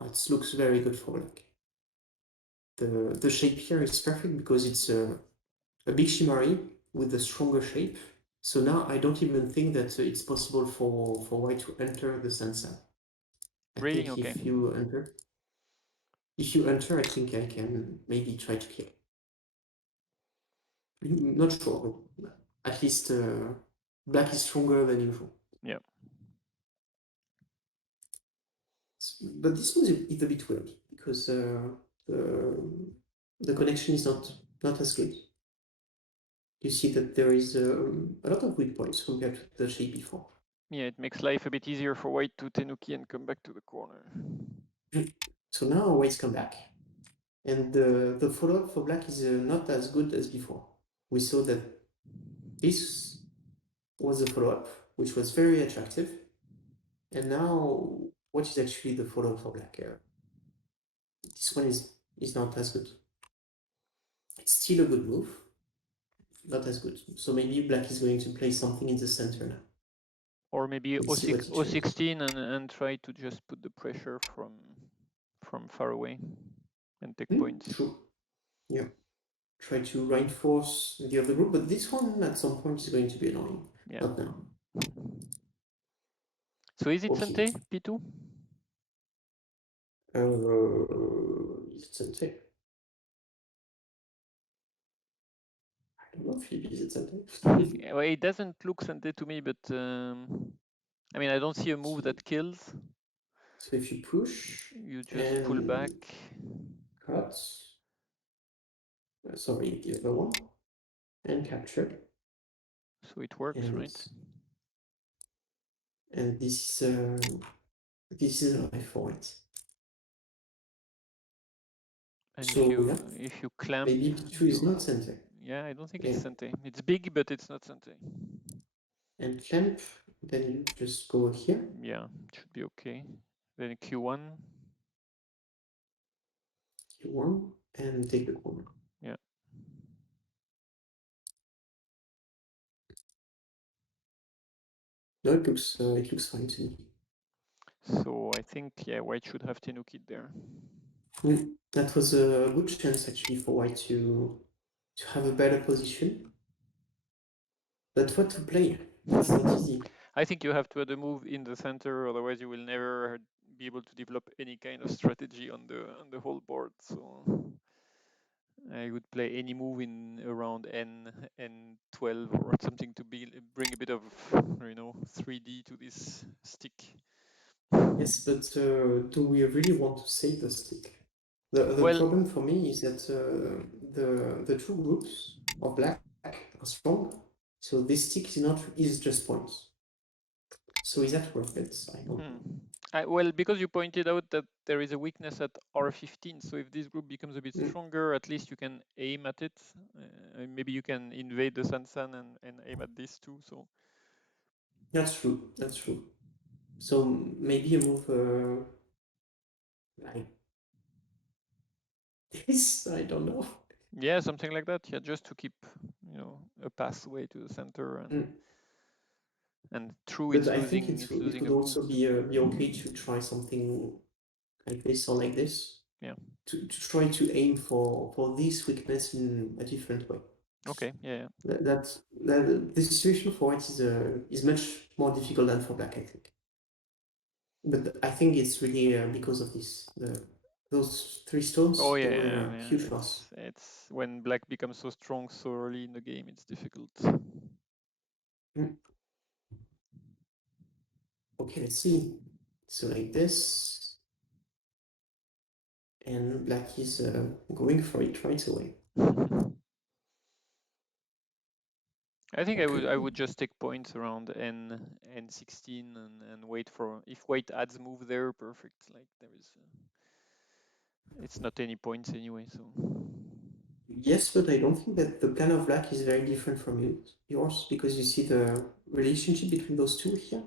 It looks very good for black. The shape here is perfect because it's a big shimari with a stronger shape. So now I don't even think that it's possible for white to enter the Sansa. I really think okay. if you enter, I think I can maybe try to kill. Not sure, but at least black is stronger than usual. Yeah, But this one is a bit weird because the the connection is not as good. You see that there is a lot of weak points compared to the shape before. yeah, it makes life a bit easier for white to tenuki and come back to the corner. So now whites come back, and the follow-up for black is not as good as before. We saw that this was the follow-up, which was very attractive, and now what is actually the follow-up for black? This one is not as good. It's still a good move, not as good. So maybe black is going to play something in the center now. Or maybe We'll see what O6, he chooses. O16 and try to just put the pressure from far away and take points. True. Yeah. Try to reinforce the other group, but this one at some point is going to be annoying. Yeah. Not now. So is it Okay. Sente, P2? Is it Sente? I don't know if he is it Sente. Yeah, well, it doesn't look Sente to me, but I mean, I don't see a move that kills. So if you push You just pull back. and cut, sorry, the other one, and capture, So it works, and right? and this is a life for it. And So yeah, if you clamp, maybe P2 is not you Sente. yeah, I don't think it's Yeah. Sente. It's big, but it's not Sente. And clamp, then you just go here. Yeah, it should be okay. Then Q1. Q1 and take the corner. Yeah. No, it looks fine to me. So I think, yeah, white should have Tenukid there. That was a good chance actually for white to have a better position. But what to play? It's not easy. I think you have to add a move in the center, otherwise you will never be able to develop any kind of strategy on the whole board. So I would play any move in around N12 or something to bring a bit of 3D to this stick. Yes, but do we really want to save the stick? The Well, problem for me is that the two groups of black are strong, so this stick is just points. So is that worth it? I don't know. well, because you pointed out that there is a weakness at R15, so if this group becomes a bit Mm, stronger, at least you can aim at it. Maybe you can invade the Sansan and aim at this too. So that's true. That's true. So maybe a move like this. I don't know. yeah, something like that. Yeah, just to keep a pathway to the center, Mm. and true, But it's I think losing it's it losing would a move. also be okay to try something like this or like this Yeah. to try to aim for this weakness in a different way. Okay. Yeah. Yeah. The situation for white is much more difficult than for black, I think. But I think it's really because of this. Those three Oh stones, they yeah, were yeah, a yeah. huge loss. It's when black becomes so strong so early in the game, it's difficult. Mm. Okay, let's see. So like this, and black is going for it right away. I think Okay. I would just take points around N16 and wait for if white adds move there, perfect. Like there is, it's not any points anyway. So Yes, but I don't think that the plan of black is very different from yours because you see the relationship between those two here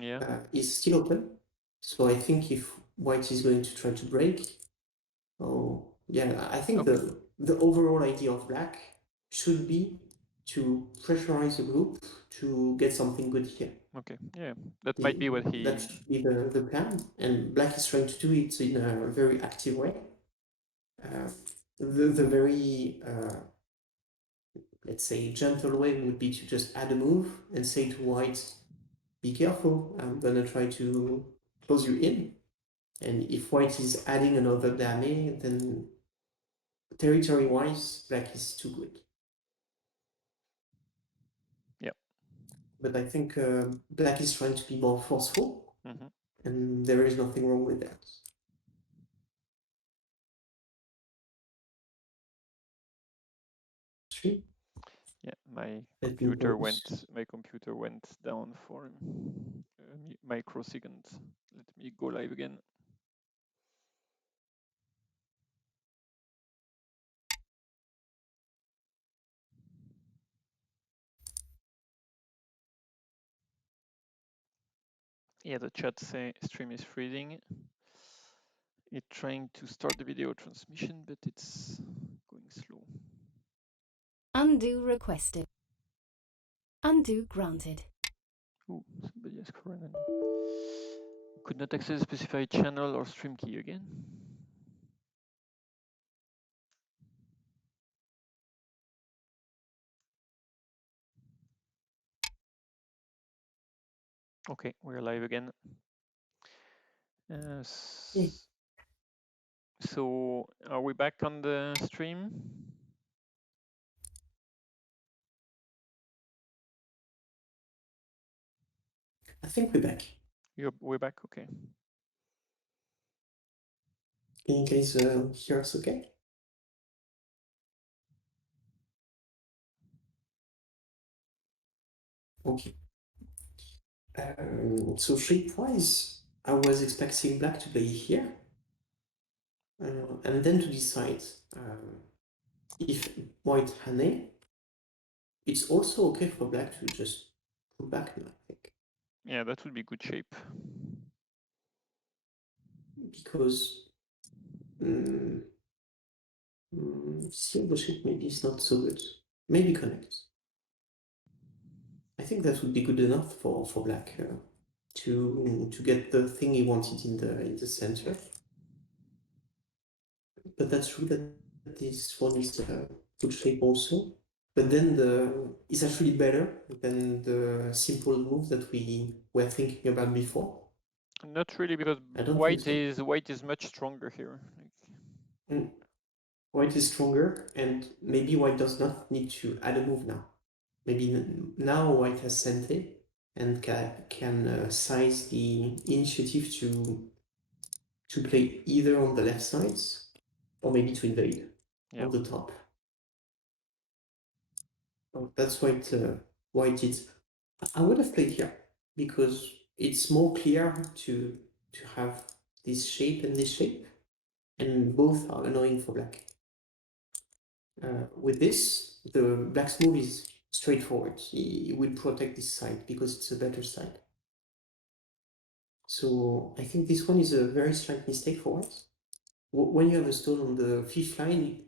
yeah. is still open. So I think if white is going to try to break, oh yeah, I think Okay. the overall idea of black should be to pressurize the group to get something good here. Okay. Yeah. That might The, be what that he. should be the plan, and black is trying to do it in a very active way. Uh, the very let's say gentle way would be to just add a move and say to white, be careful, I'm gonna try to close you in. And if white is adding another damage, then territory wise, black is too good. Yeah. But I think black is trying to be more forceful, Hmm. and there is nothing wrong with that. Three, Yeah. My let me computer pause. went. My computer went down for a microsecond. Let me go live again. Yeah, the chat say stream is freezing. It's trying to start the video transmission, but it's going slow. Undo requested. Undo granted. Ooh, somebody has corona. Could not access a specified channel or stream key again. Okay, we're live again. Yeah, So, are we back on the stream? I think we're back. We're back, okay. Can you guys hear us okay? Okay. So shape-wise, I was expecting black to play here, and then to decide if white Hane, it's also okay for black to just pull back now, I think. Yeah, that would be good shape. Because silver shape maybe is not so good. Maybe connect. I think that would be good enough for black to get the thing he wanted in the center. but that's true that this one is a good shape also. But then it's actually better than the simple move that we were thinking about before. Not really, because I don't think so. white is much stronger here. Mm. White is stronger, and maybe white does not need to add a move now. Maybe now white has Sente and can size the initiative to play either on the left sides or maybe to invade Yeah. on the top. Oh, that's why it is. I would have played here because it's more clear to have this shape and this shape, and both are annoying for black. With this, the black's move is straightforward. He will protect this side because it's a better side. So I think this one is a very slight mistake for us. When you have a stone on the fifth line,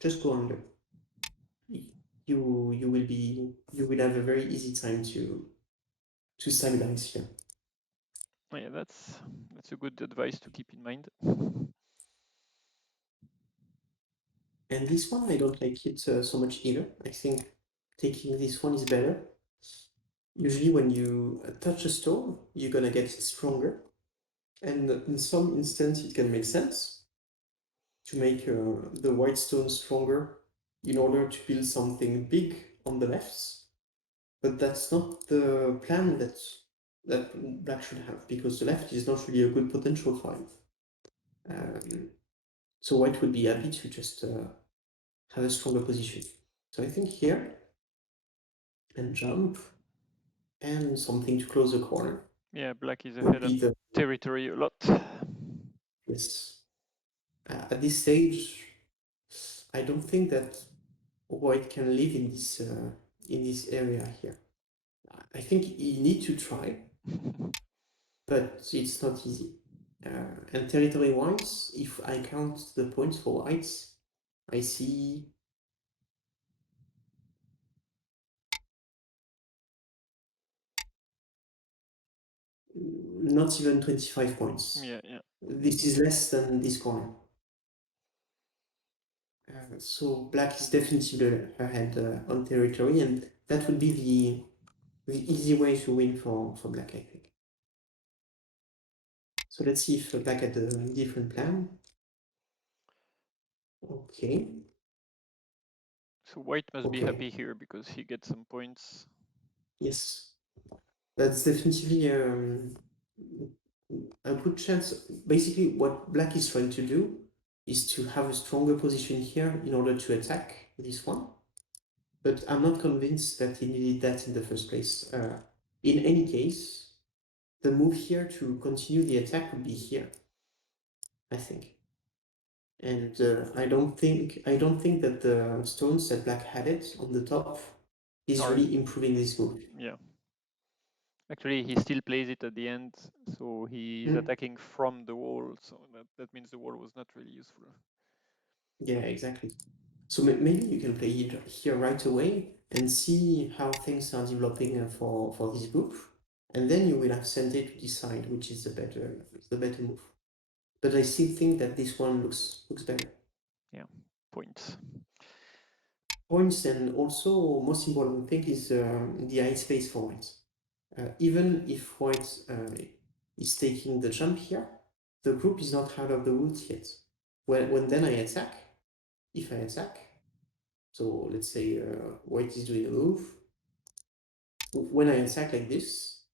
just go under. You will have a very easy time to stabilize here. Yeah, that's a good advice to keep in mind. And this one, I don't like it so much either. I think taking this one is better. Usually when you touch a stone, you're gonna get stronger. And in some instance, it can make sense to make the white stone stronger in order to build something big on the left. But that's not the plan that black should have, because the left is not really a good potential for him. So white would be happy to just have a stronger position. So I think here, and jump, and something to close the corner Yeah, black is would ahead be on the, territory a lot. yes. At this stage, I don't think that white can live in this area here. I think you need to try, but it's not easy. And territory-wise, if I count the points for whites, I see not even 25 points. Yeah, yeah. This is less than this corner. So black is definitely ahead on territory, and that would be the easy way to win for black, I think. So let's see if black had a different plan. Okay. So white must be Okay. happy here because he gets some points. Yes. That's definitely a good chance. Basically, what black is trying to do is to have a stronger position here in order to attack this one. But I'm not convinced that he needed that in the first place. In any case, the move here to continue the attack would be here, I think. And I don't think that the stones that black had it on the top is really improving this move. Yeah. Actually, he still plays it at the end, so he's attacking from the wall. So that means the wall was not really useful. Yeah, exactly. So maybe you can play it here right away and see how things are developing for this group, and then you will have Sunday to decide which is the better move. But I still think that this one looks better. Yeah, points. Points, and also most important thing is the eye space for white. Even if white is taking the jump here, the group is not out of the woods yet. When then I attack, if I attack, so let's say white is doing a move. When I attack like this,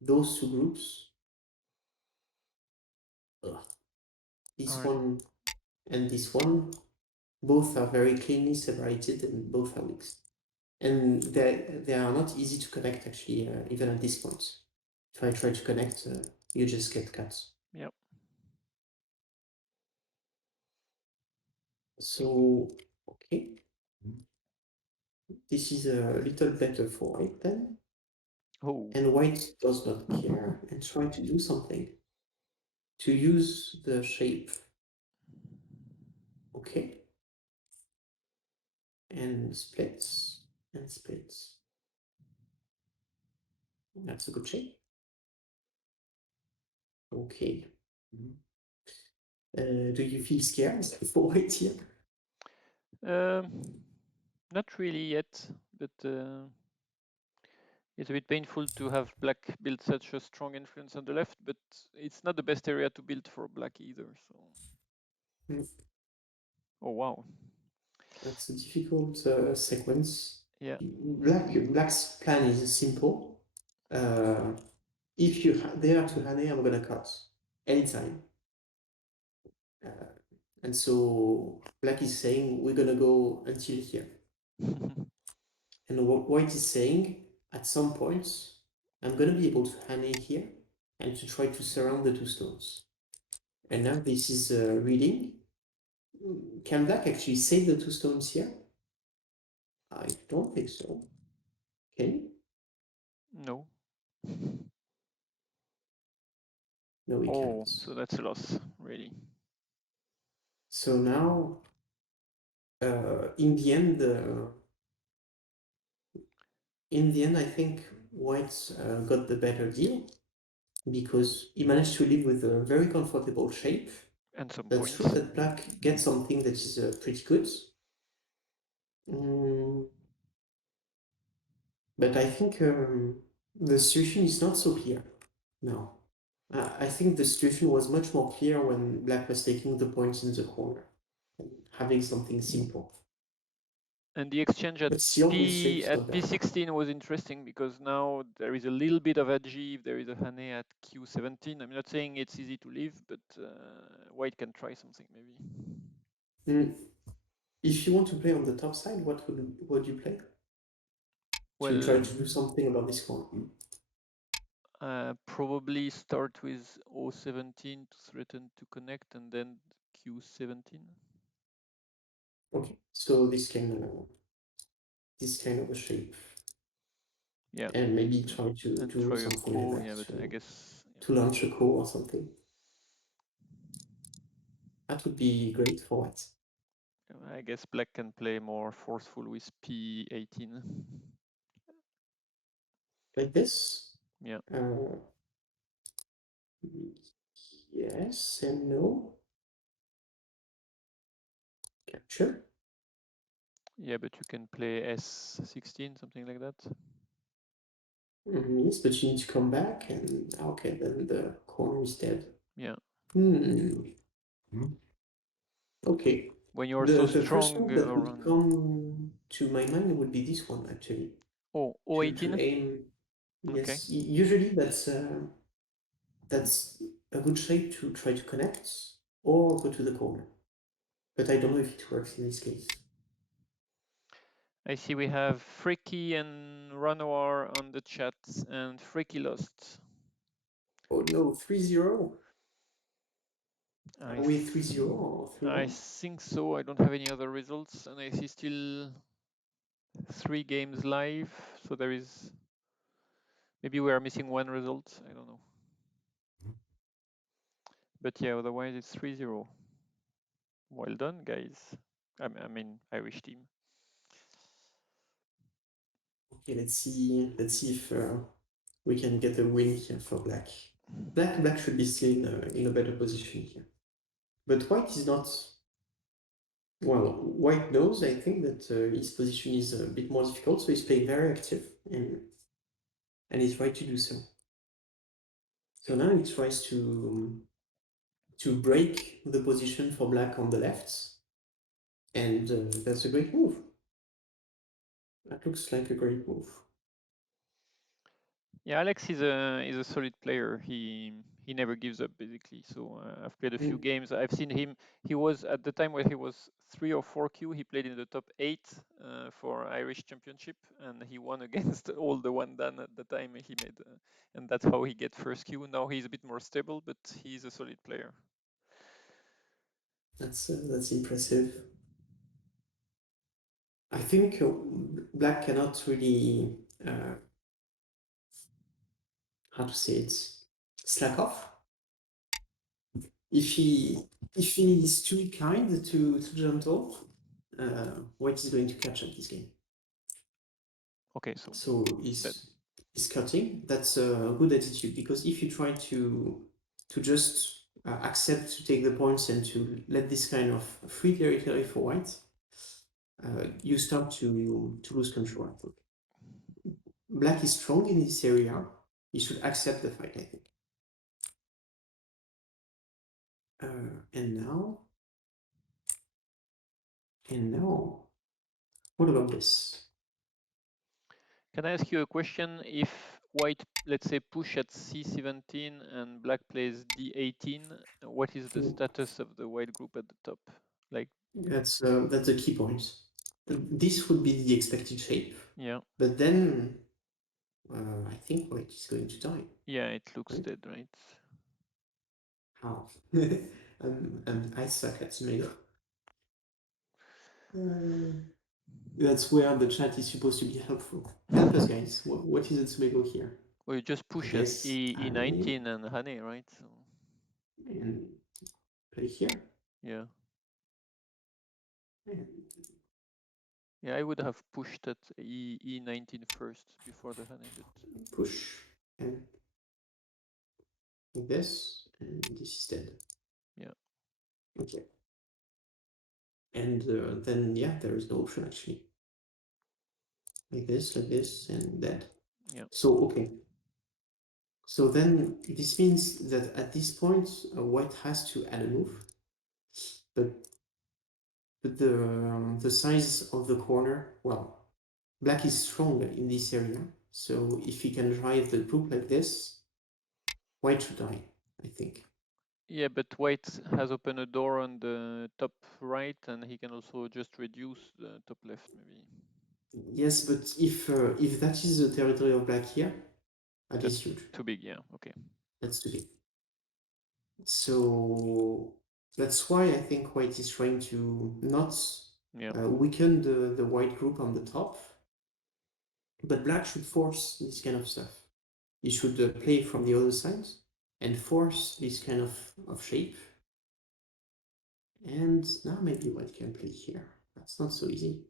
those two groups, this one and this one, both are very cleanly separated and both are mixed. And they are not easy to connect actually, even at this point. If I try to connect, you just get cut. Yep. So, okay. This is a little better for white then. Oh. And white does not care and try to do something. To use the shape. Okay. And splits and splits. That's a good shape. Okay. Do you feel scared for white here? Not really yet, but it's a bit painful to have black build such a strong influence on the left, but it's not the best area to build for black either. So, oh wow, That's a difficult sequence. yeah. Black's plan is simple. If you dare to Hane, I'm gonna cut anytime. And so black is saying we're gonna go until here. And what white is saying, at some point, I'm gonna be able to Hane here and to try to surround the two stones. And now this is reading. Can black actually save the two stones here? I don't think so. Can you? No. No, we Oh, can't. so that's a loss, really. So now, in the end, I think white got the better deal because he managed to live with a very comfortable shape. And some That's points. true that black gets something that is pretty good. But I think the situation is not so clear now. I think the situation was much more clear when black was taking the points in the corner and having something simple. And the exchange at But still, this shape is not bad. P16 was interesting because now there is a little bit of edgy if there is a Hane at Q17. I'm not saying it's easy to leave, but white can try something maybe. If you want to play on the top side, what would you play? Well, To try to do something about this corner. probably start with O17 to threaten to connect and then Q17. Okay, so this kind of a shape. Yeah. And maybe try to And do try a something ko, like yeah, that but I guess to launch a core or something. That would be great for white. I guess black can play more forceful with P18. Like this? Yeah. Yes and no. Capture. Yeah, but you can play S16, something like that. Yes, but you need to come back and okay, then the corner is dead. Yeah. Okay. When you're The so first strong move that would around. come to my mind would be this one actually. Oh, To O18? aim. Okay. Yes, usually that's a good shape to try to connect or go to the corner. But I don't know if it works in this case. I see we have Freaky and Ranoir on the chat, and Freaky lost. Oh no, 3-0? I Are we 3-0 or 3-1? I think so. I don't have any other results, and I see still 3 games live. So there is maybe we are missing one result. I don't know. But yeah, otherwise it's 3-0. Well done, guys. I mean, Irish team. Okay, let's see if we can get a win here for black. Black should be still in a better position here. But white is not. Well, white knows, I think, that his position is a bit more difficult, so he's playing very active and he's right to do so. So now he tries to break the position for black on the left, and that's a great move. That looks like a great move. Yeah, Alex is a solid player. He never gives up basically. So I've played a few games. I've seen him. He was at the time where he was 3 or 4 Q. He played in the top 8 for Irish Championship, and he won against all the one done at the time he made, and that's how he get first Q. Now he's a bit more stable, but he's a solid player. That's impressive. I think black cannot really how to say it, slack off. If he is too kind to gentle, white is going to catch up this game. Okay, so he's cutting. That's a good attitude because if you try to just accept to take the points and to let this kind of free territory for white, you start to lose control, I think. Black is strong in this area. He should accept the fight, I think. And now, what about this? Can I ask you a question? If white, let's say, push at c17 and black plays d18, what is the status of the white group at the top? Like that's a key point. This would be the expected shape. Yeah. But then I think white is going to die. Yeah, it looks right? dead, right? How? I suck at Smego. That's where the chat is supposed to be helpful. Help us, guys. What is Smego here? Well, you just push at Guess e19 and Hane, right? So and play here. yeah. And Yeah, I would have pushed at e19 first before the Hane, but push and like this, and this is dead. Yeah. Okay. And then yeah, there is no option actually. Like this, and that. Yeah. So okay. So then this means that at this point, white has to add a move, but the size of the corner, well, black is strong in this area. So if he can drive the group like this, white should die, I think. Yeah, but white has opened a door on the top right, and he can also just reduce the top left, maybe. Yes, but if that is the territory of black here, that is huge. Too big, yeah. Okay. That's too big. So that's why I think white is trying to not weaken the white group on the top, but black should force this kind of stuff. He should play from the other side and force this kind of shape. And now maybe white can play here. That's not so easy.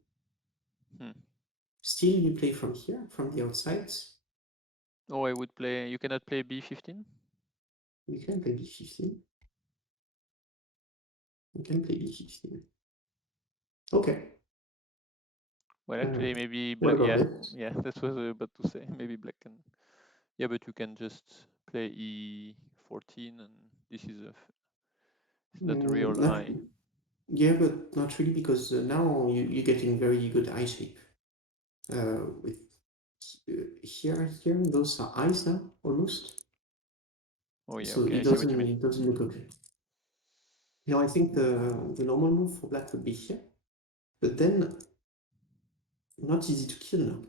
Still, you play from here, from the outside. Oh, I would play. You cannot play b15? You can play b15. You can play b15. Okay. Well, actually, maybe what black. about Yeah, this? yeah. That's what I was about to say. Maybe black can. Yeah, but you can just play e14, and this is it's not a real eye. Yeah, but not really, because now you're getting very good eye shape. With here, those are eyes now, almost. Oh yeah, So okay, it I see what you mean. doesn't look okay. You know, I think the normal move for black would be here, but then not easy to kill now.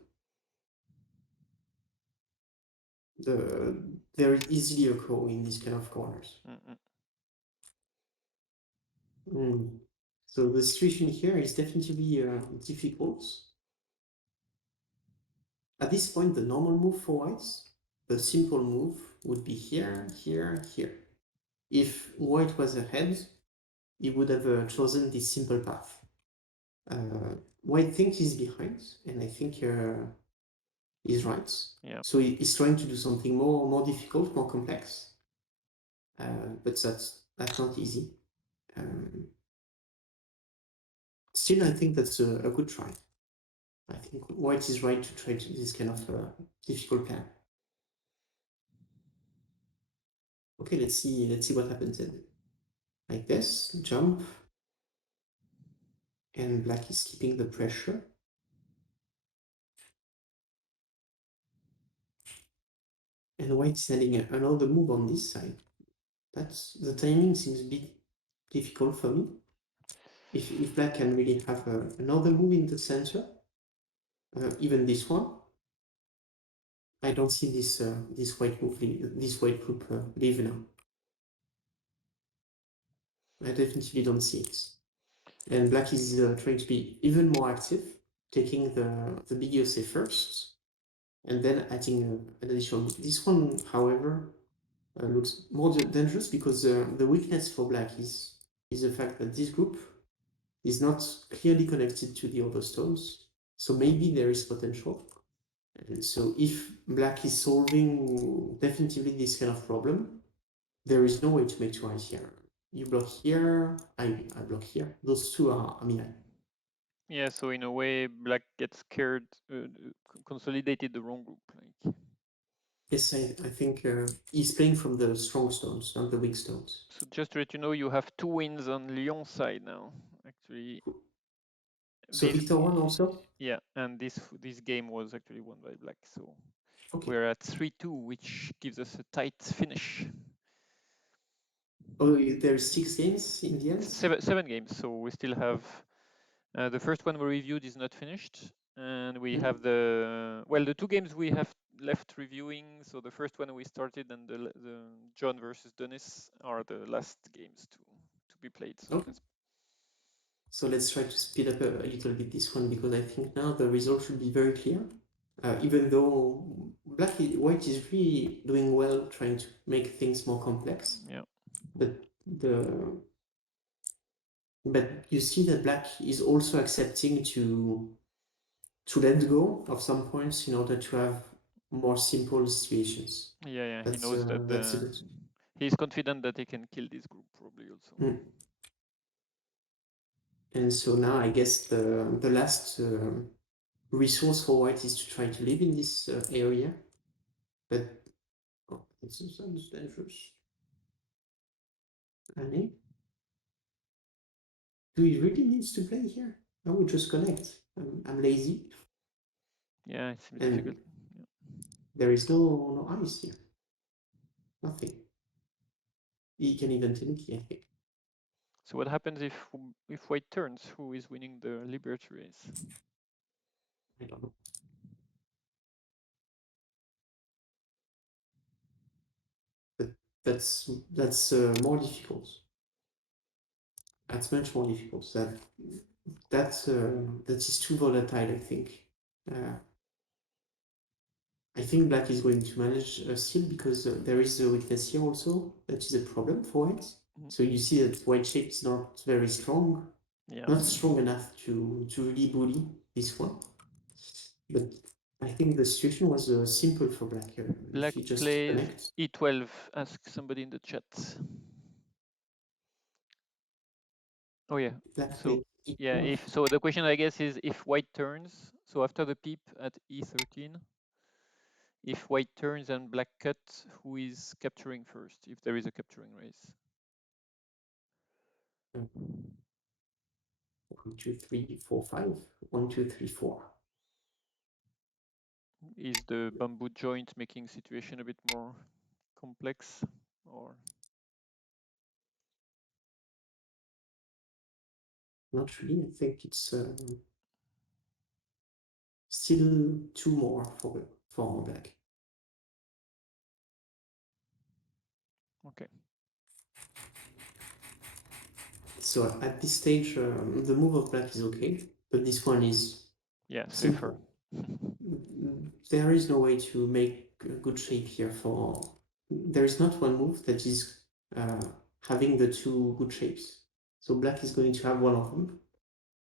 There is easily a crow in these kind of corners. So the situation here is definitely difficult. At this point, the normal move for whites, the simple move would be here, here, here. If white was ahead, he would have chosen this simple path. White thinks he's behind, and I think he's right. Yeah. So he's trying to do something more difficult, more complex. But that's not easy. Still, I think that's a good try. I think white is right to try this kind of difficult plan. Okay, let's see what happens then. Like this, jump, and black is keeping the pressure. And white is adding another move on this side. That's the timing seems a bit difficult for me. If black can really have another move in the center, even this one, I don't see this white move, this white group leave now. I definitely don't see it. And black is trying to be even more active, taking the big USA first, and then adding an additional. This one, however, looks more dangerous because the weakness for black is the fact that this group is not clearly connected to the other stones. So maybe there is potential. And so if black is solving definitively this kind of problem, there is no way to make 2 eyes here. You block here, I block here. Those two are, I mean, Yeah, so in a way, black gets scared, consolidated the wrong group. Like, yes, I think he's playing from the strong stones, not the weak stones. so just to let you know, you have 2 wins on Lyon side now. Actually, So this Victor won also? yeah, and this game was actually won by black. So Okay. we're at 3-2, which gives us a tight finish. Oh, there's 6 games in the end? Seven games. So we still have the first one we reviewed is not finished, and we have the 2 games we have left reviewing. So the first one we started, and the John versus Dennis are the last games to be played. So Okay. So let's try to speed up a little bit this one, because I think now the result should be very clear. Even though white is really doing well, trying to make things more complex. Yeah. But you see that black is also accepting to let go of some points in order to have more simple situations. Yeah. That's, he knows that that's a good. he's confident that he can kill this group probably also. And so now I guess the last resource for white is to try to live in this area, but it's dangerous. Annie, do he really needs to play here? I would just connect. I'm lazy. Yeah, it's a bit And difficult. Yeah. there is no ice here. Nothing. He can even Tanuki, I think. So what happens if white turns? Who is winning the Liberty race? I don't know. But that's more difficult. That's much more difficult. That is too volatile, I think. I think black is going to manage still, because there is a weakness here also. That is a problem for white. So you see that white shape is not very strong. Yeah. Not strong enough to really bully this one. But I think the situation was simple for black. Black If you just plays connect. E12. Ask somebody in the chat. Oh yeah. Black So plays yeah, E12. if so, the question I guess is if white turns. So after the peep at E13, if white turns and black cut, who is capturing first? If there is a capturing race. 1, 2, 3, 4, 5. 1, 2, 3, 4. Is the bamboo joint making situation a bit more complex, or? Not really. I think it's still 2 more for black. Okay. So at this stage, the move of black is okay, but this one is safer. There is no way to make a good shape here for. There is not one move that is having the 2 good shapes. So black is going to have one of them,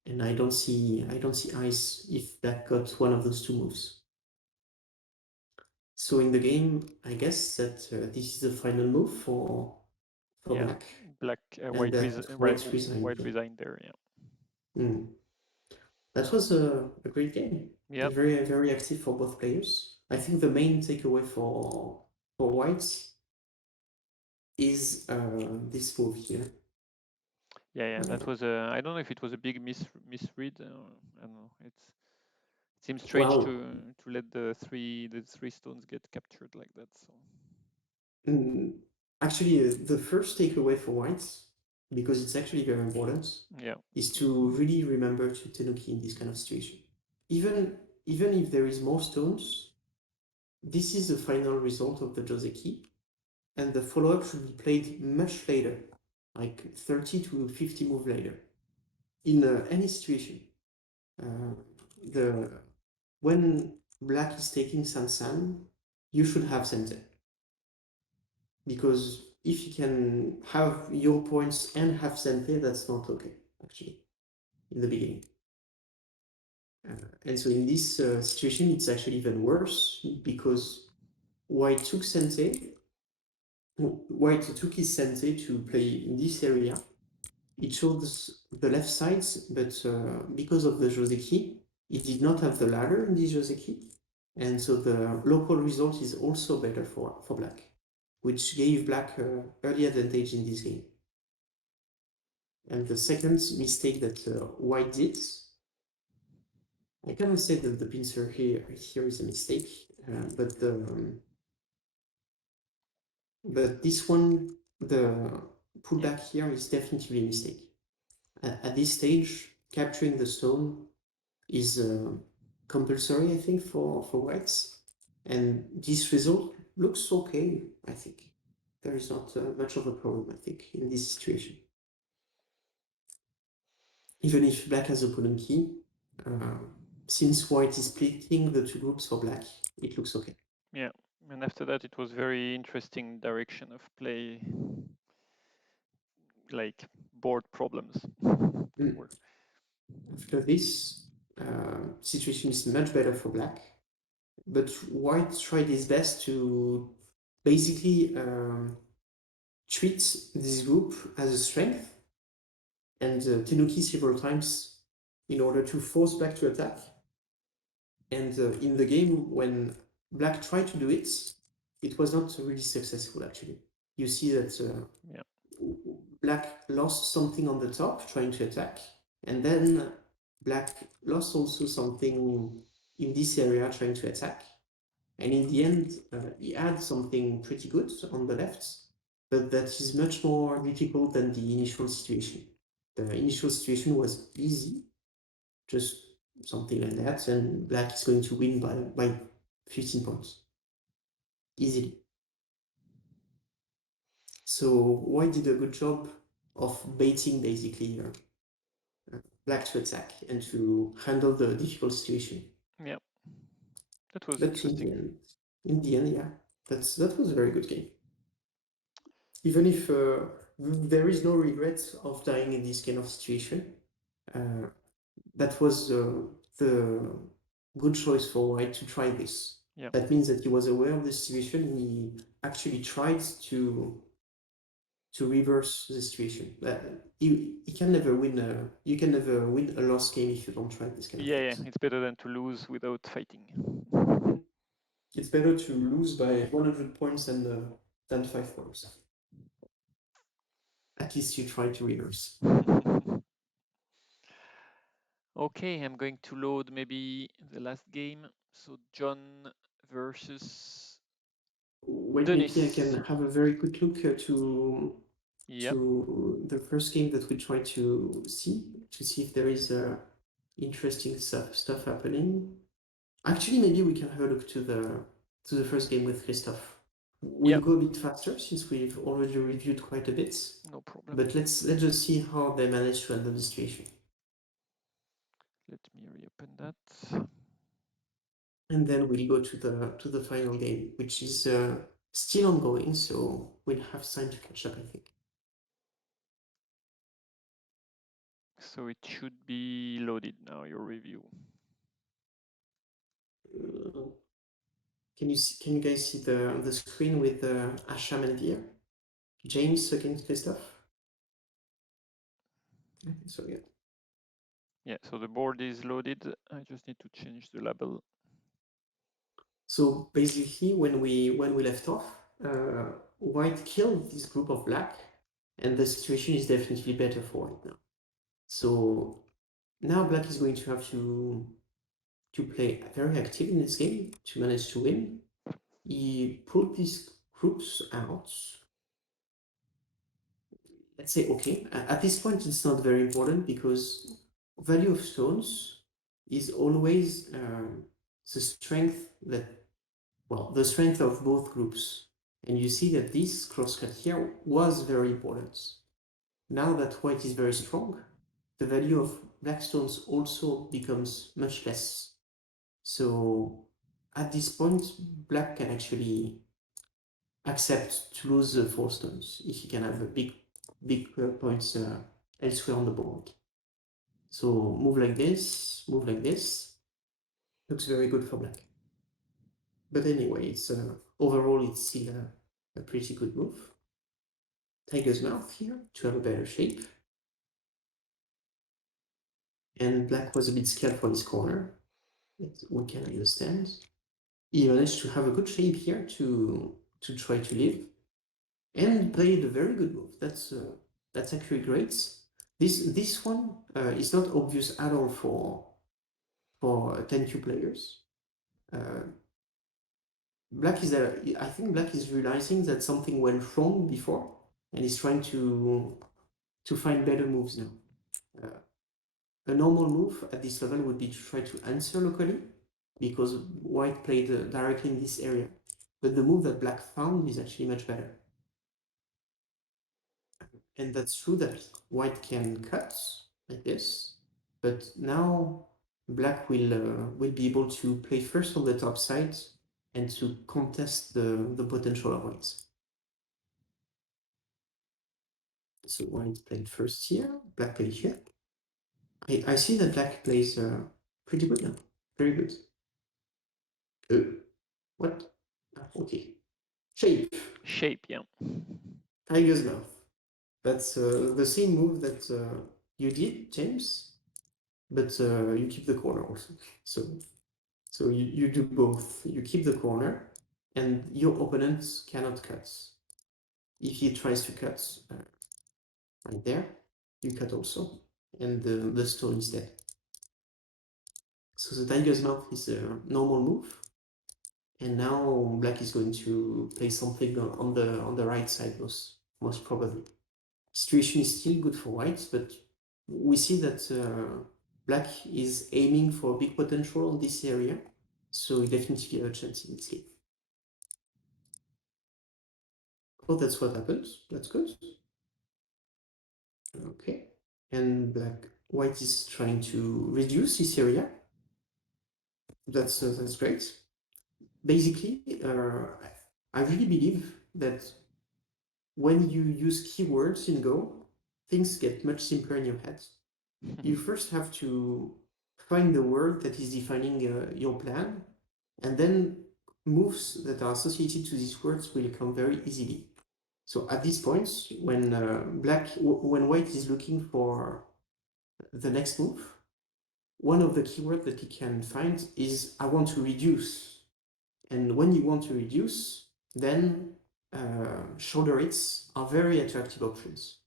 and I don't see ice if black got one of those 2 moves. So in the game, I guess that this is the final move for black. Black, white resigned there. Yeah. That was a great game. Yeah. Very, very active for both players. I think the main takeaway for whites is this move here. Yeah. That was a. I don't know if it was a big misread. I don't know. It seems strange to let the three stones get captured like that. So. Actually, the first takeaway for whites, because it's actually very important, is to really remember to Tenuki in this kind of situation. Even if there is more stones, this is the final result of the Joseki, and the follow-up should be played much later, like 30 to 50 moves later. In any situation, when black is taking Sansan, you should have Sente. Because if you can have your points and have Sente, that's not okay, actually, in the beginning. And so in this situation, it's actually even worse, because white took Sente, white took his sensei to play in this area. It shows the left sides, but because of the Joseki, it did not have the ladder in this Joseki, and so the local result is also better for black, which gave black early advantage in this game. And the second mistake that white did, I cannot say that the pincer here is a mistake, but this one, the pullback here is definitely a mistake. At this stage, capturing the stone is compulsory, I think, for whites. And this result looks okay, I think. There is not much of a problem, I think, in this situation. Even if black has opponent key, since white is splitting the two groups for black, it looks okay. Yeah, and after that it was very interesting direction of play, like board problems. After this, situation is much better for black, but white tried his best to basically treat this group as a strength and Tenuki several times in order to force black to attack. And in the game, when black tried to do it, it was not really successful actually. You see that Yeah. black lost something on the top trying to attack, and then black lost also something in this area trying to attack. And in the end, he had something pretty good on the left, but that is much more difficult than the initial situation. The initial situation was easy, just something like that, and black is going to win by 15 points. Easily. So white did a good job of baiting basically black to attack and to handle the difficult situation. Yeah, that was But interesting. In the end, yeah, that was a very good game. Even if there is no regret of dying in this kind of situation, that was the good choice for white to try this. Yeah. That means that he was aware of the situation and he actually tried to reverse the situation. You can never win a lost game if you don't try this kind of Yeah, things. it's better than to lose without fighting. It's better to lose by 100 points than 5 points. At least you try to reverse. Okay, I'm going to load maybe the last game. So John versus Wait, Denis. maybe I can have a very quick look Yep. to the first game that we try to see if there is interesting stuff happening. Actually, maybe we can have a look to the first game with Christophe. We'll Yep. go a bit faster since we've already reviewed quite a bit. No problem. But let's just see how they manage to handle the situation. Let me reopen that. And then we'll go to the final game, which is still ongoing, so we'll have time to catch up, I think. So it should be loaded now, your review. Can you guys see the screen with Asham and Veer? James against Christophe? I think so, yeah. Yeah, so the board is loaded. I just need to change the label. So basically, when we left off, white killed this group of black, and the situation is definitely better for it now. So now black is going to have to play very active in this game to manage to win. He pulled these groups out. Let's say okay. At this point, it's not very important because value of stones is always the strength the strength of both groups. And you see that this crosscut here was very important. Now that white is very strong, the value of black stones also becomes much less. So at this point, black can actually accept to lose the 4 stones if he can have a big points elsewhere on the board. So move like this, move like this. Looks very good for black. But anyway, it's overall it's still a pretty good move. Tiger's mouth here to have a better shape. And black was a bit scared for his corner. We can understand. He managed to have a good shape here to try to live, and played a very good move. That's actually great. This one is not obvious at all for 10Q players. Black is I think black is realizing that something went wrong before, and is trying to find better moves now. A normal move at this level would be to try to answer locally, because white played directly in this area. But the move that black found is actually much better. And that's true that white can cut like this, but now black will be able to play first on the top side and to contest the potential of white. So white played first here, black played here. I see that black plays pretty good now. Very good. What? Okay. Shape. Shape, yeah. Tiger's mouth. That's the same move that you did, James, but you keep the corner also. So you do both. You keep the corner, and your opponent cannot cut. If he tries to cut right there, you cut also, and the stone is dead. So the tiger's mouth is a normal move, and now black is going to play something on the right side most probably. Situation is still good for white, but we see that black is aiming for big potential on this area, so he definitely have a chance in this game. Oh, that's what happened. That's good. Okay. And white is trying to reduce this area. That's great. Basically, I really believe that when you use keywords in Go, things get much simpler in your head. You first have to find the word that is defining your plan, and then moves that are associated to these words will come very easily. So at this point, when when white is looking for the next move, one of the keywords that he can find is I want to reduce. And when you want to reduce, then shoulder hits are very attractive options.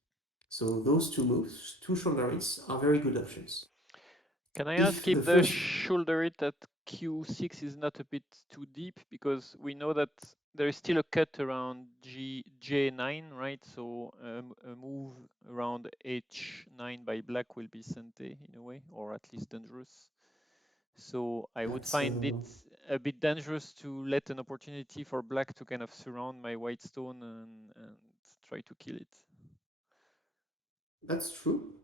So those two moves, two shoulder hits, are very good options. Can I If ask if the the first shoulder hit at Q6 is not a bit too deep? Because we know that there is still a cut around J9, right? So a move around H9 by black will be sente in a way, or at least dangerous. So I would find it a bit dangerous to let an opportunity for black to kind of surround my white stone and try to kill it. That's true.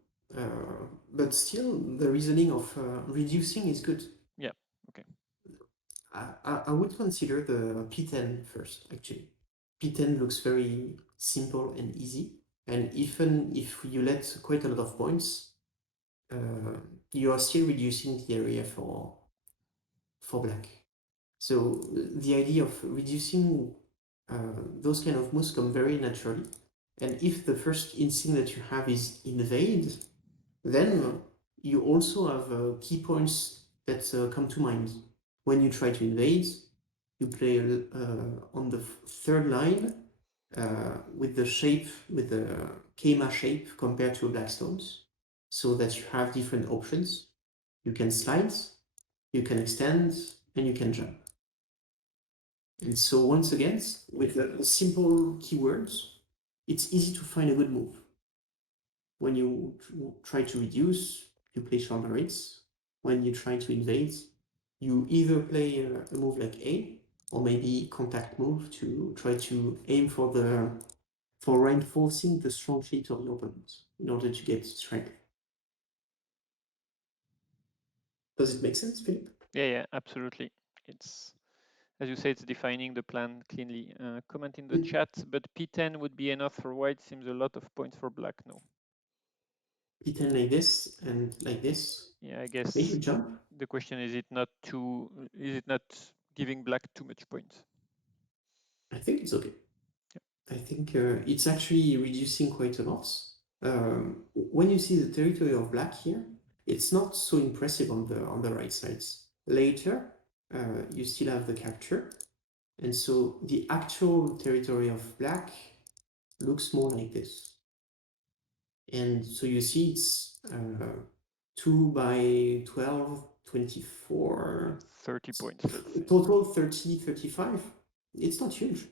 But still, the reasoning of reducing is good. Yeah, okay. I would consider the P10 first, actually. P10 looks very simple and easy. And even if you let quite a lot of points, you are still reducing the area for black. So the idea of reducing those kind of moves come very naturally. And if the first instinct that you have is invade, then you also have key points that come to mind. When you try to invade, you play on the third line with the shape, with the Kema shape compared to black stones, so that you have different options. You can slide, you can extend, and you can jump. And so once again, with simple keywords, it's easy to find a good move. When you try to reduce, you play shoulder hits. When you try to invade, you either play a move like A, or maybe contact move to try to aim for reinforcing the strong shape of your opponent in order to get strength. Does it make sense, Philip? Yeah, absolutely. It's, as you say, it's defining the plan cleanly. Comment in the chat, but P10 would be enough for white. Seems a lot of points for black. No. P10 like this and like this. Yeah, I guess Maybe jump. the question is it not giving black too much points? I think it's okay. Yeah. I think it's actually reducing quite a lot. When you see the territory of black here, it's not so impressive on the right sides. Later, you still have the capture, and so the actual territory of black looks more like this. And so you see it's 2 by 12, 24, 30 points, let's say. total 30, 35. It's not huge.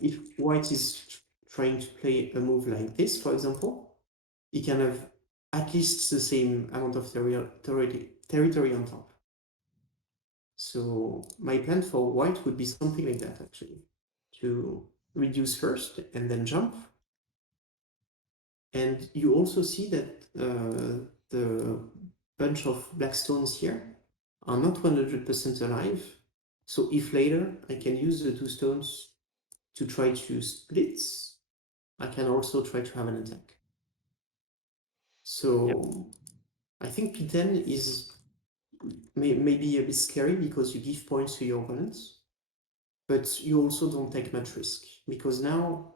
If white is trying to play a move like this, for example, he can have at least the same amount of territory on top. So my plan for white would be something like that, actually. To reduce first and then jump. And you also see that the bunch of black stones here are not 100% alive. So if later I can use the 2 stones to try to split, I can also try to have an attack. So Yep. I think P10 is maybe a bit scary because you give points to your opponents, but you also don't take much risk because now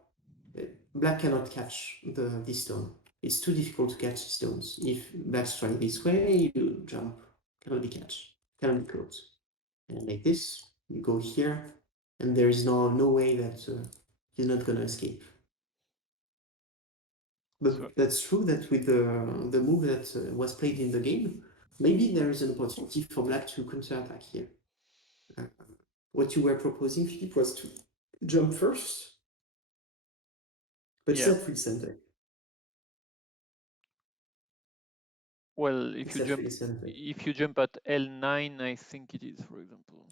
black cannot catch this stone. It's too difficult to catch the stones. If black strike this way, you jump, cannot be catch, cannot be caught. And like this, you go here, and there is no way that you're not gonna escape. But So that's true that with the move that was played in the game, maybe there is an opportunity for black to counterattack here. Uh, what you were proposing, Philippe, was to jump first, but yeah. it's not full center. Well, It's not fully center. if you jump at L9, I think it is, for example,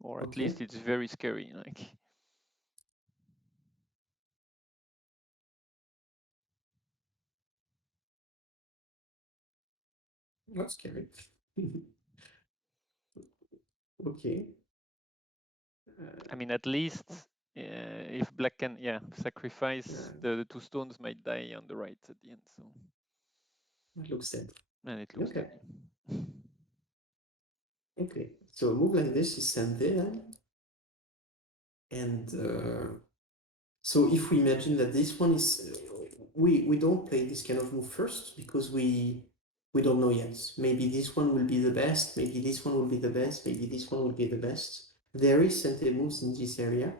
or at Okay. least it's very scary. Like That's scary. Okay. I mean, at least if black can, sacrifice the 2 stones might die on the right at the end. So It looks dead. and it looks Okay. dead. Okay. So a move like this is center then. And so if we imagine that this one is, we don't play this kind of move first because we don't know yet. Maybe this one will be the best. Maybe this one will be the best. Maybe this one will be the best. There is center moves in this area.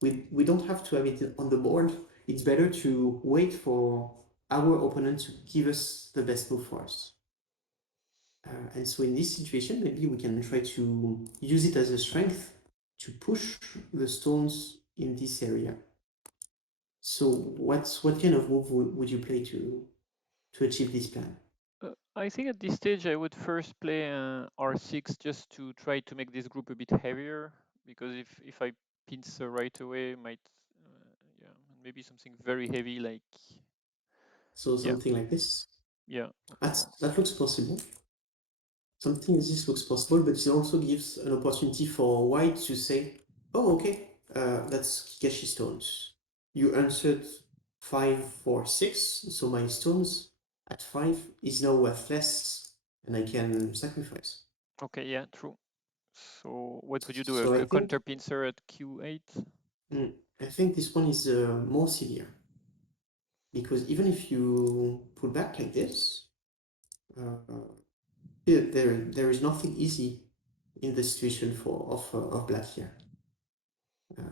We don't have to have it on the board. It's better to wait for our opponent to give us the best move for us. And so in this situation, maybe we can try to use it as a strength to push the stones in this area. So what kind of move would you play to achieve this plan? I think at this stage I would first play R6 just to try to make this group a bit heavier, because if I pincer right away, might maybe something very heavy like So something like this. yeah. That looks possible. Something like this looks possible, but it also gives an opportunity for white to say, "Oh, okay, that's Kikashi stones. You answered 5 for 6, so my stones at 5 is now worth less, and I can sacrifice." Okay, yeah, true. So what would you do? So A counter pincer at Q8? I think this one is more severe because even if you pull back like this, there is nothing easy in the situation of black here. Uh,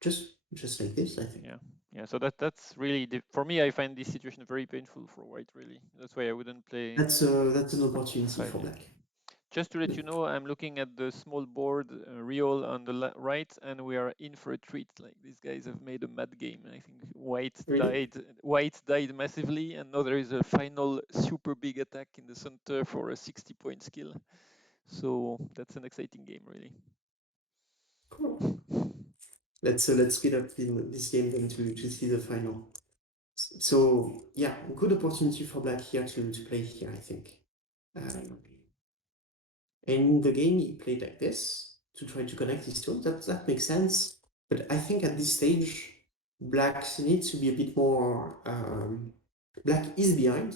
just like this, I think. Yeah. So that's really for me. I find this situation very painful for white. Really, that's why I wouldn't play. That's an opportunity for yeah. black. Just to let you know, I'm looking at the small board Real on the right, and we are in for a treat. Like these guys have made a mad game. I think Really? White died massively, and now there is a final super big attack in the center for a 60-point skill. So that's an exciting game, really. Cool. Let's speed up this game then to see the final. So yeah, good opportunity for black here to play here, I think. And in the game, he played like this to try to connect his stones. That makes sense. But I think at this stage, black needs to be a bit more. Black is behind,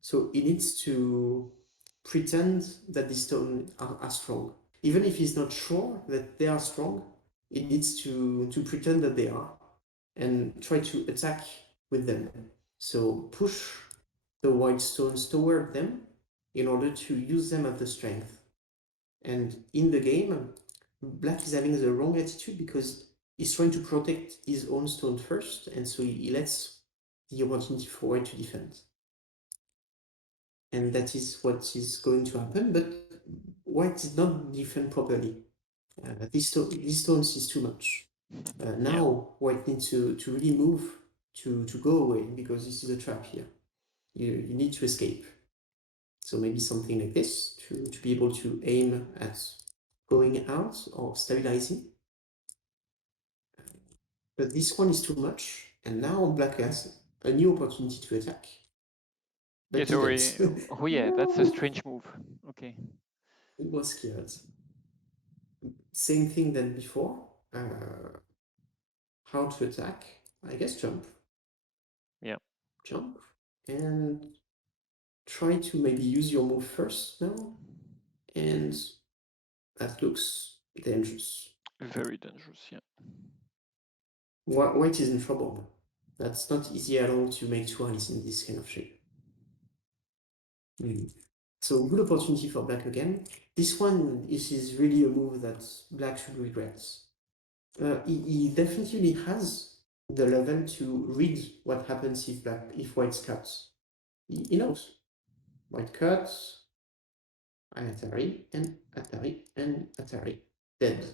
so he needs to pretend that the stones are strong. Even if he's not sure that they are strong, it needs to pretend that they are and try to attack with them. So push the white stones toward them in order to use them as the strength. And in the game, black is having the wrong attitude because he's trying to protect his own stone first, and so he lets the opportunity for white to defend. And that is what is going to happen, but white did not defend properly. These stones is too much. Now white needs to really move to go away because this is a trap here. You need to escape. So maybe something like this to be able to aim at going out or stabilizing. But this one is too much, and now black has a new opportunity to attack. But Yes, didn't. oh yeah, that's a strange move. Okay. It was scared. Same thing than before. How to attack? I guess jump. Yeah. Jump. And try to maybe use your move first now. And that looks dangerous. Very dangerous, yeah. White is in trouble. That's not easy at all to make two eyes in this kind of shape. So good opportunity for black again. This one is really a move that black should regret. He definitely has the level to read what happens if white cuts. He knows. White cuts, Atari, and Atari, and Atari. Dead.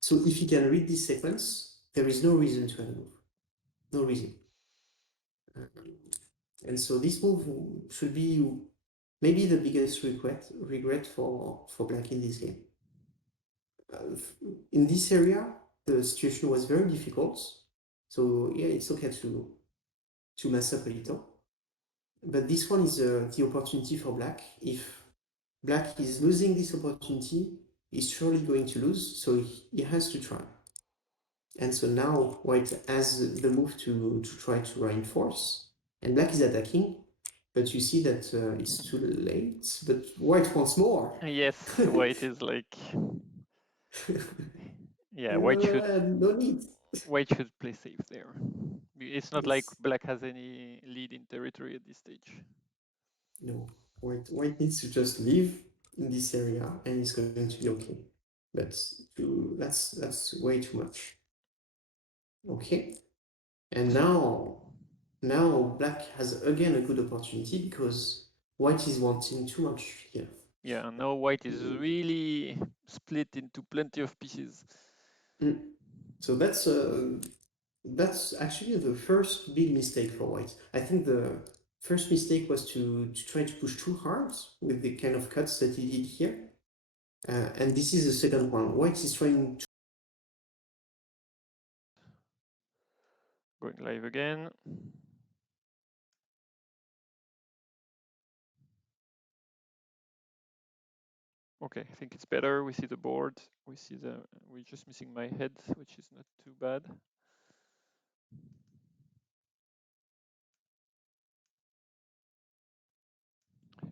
So if he can read this sequence, there is no reason to have a move. No reason. And so this move should be maybe the biggest regret for black in this game. In this area, the situation was very difficult. So yeah, it's okay to mess up a little. But this one is the opportunity for black. If black is losing this opportunity, he's surely going to lose. So he has to try. And so now white has the move to try to reinforce. And black is attacking. But you see that it's too late. But white wants more. Yes, white is like, yeah, white should No need. white should play safe there. It's not like Yes. black has any lead in territory at this stage. No, white needs to just live in this area and it's going to be okay. That's way too much. Okay. And now black has again a good opportunity because white is wanting too much here. Yeah, now white is really split into plenty of pieces. So that's actually the first big mistake for white. I think the first mistake was to try to push too hard with the kind of cuts that he did here. And this is the second one. White is trying to Going live again. Okay, I think it's better. We see the board. We're just missing my head, which is not too bad.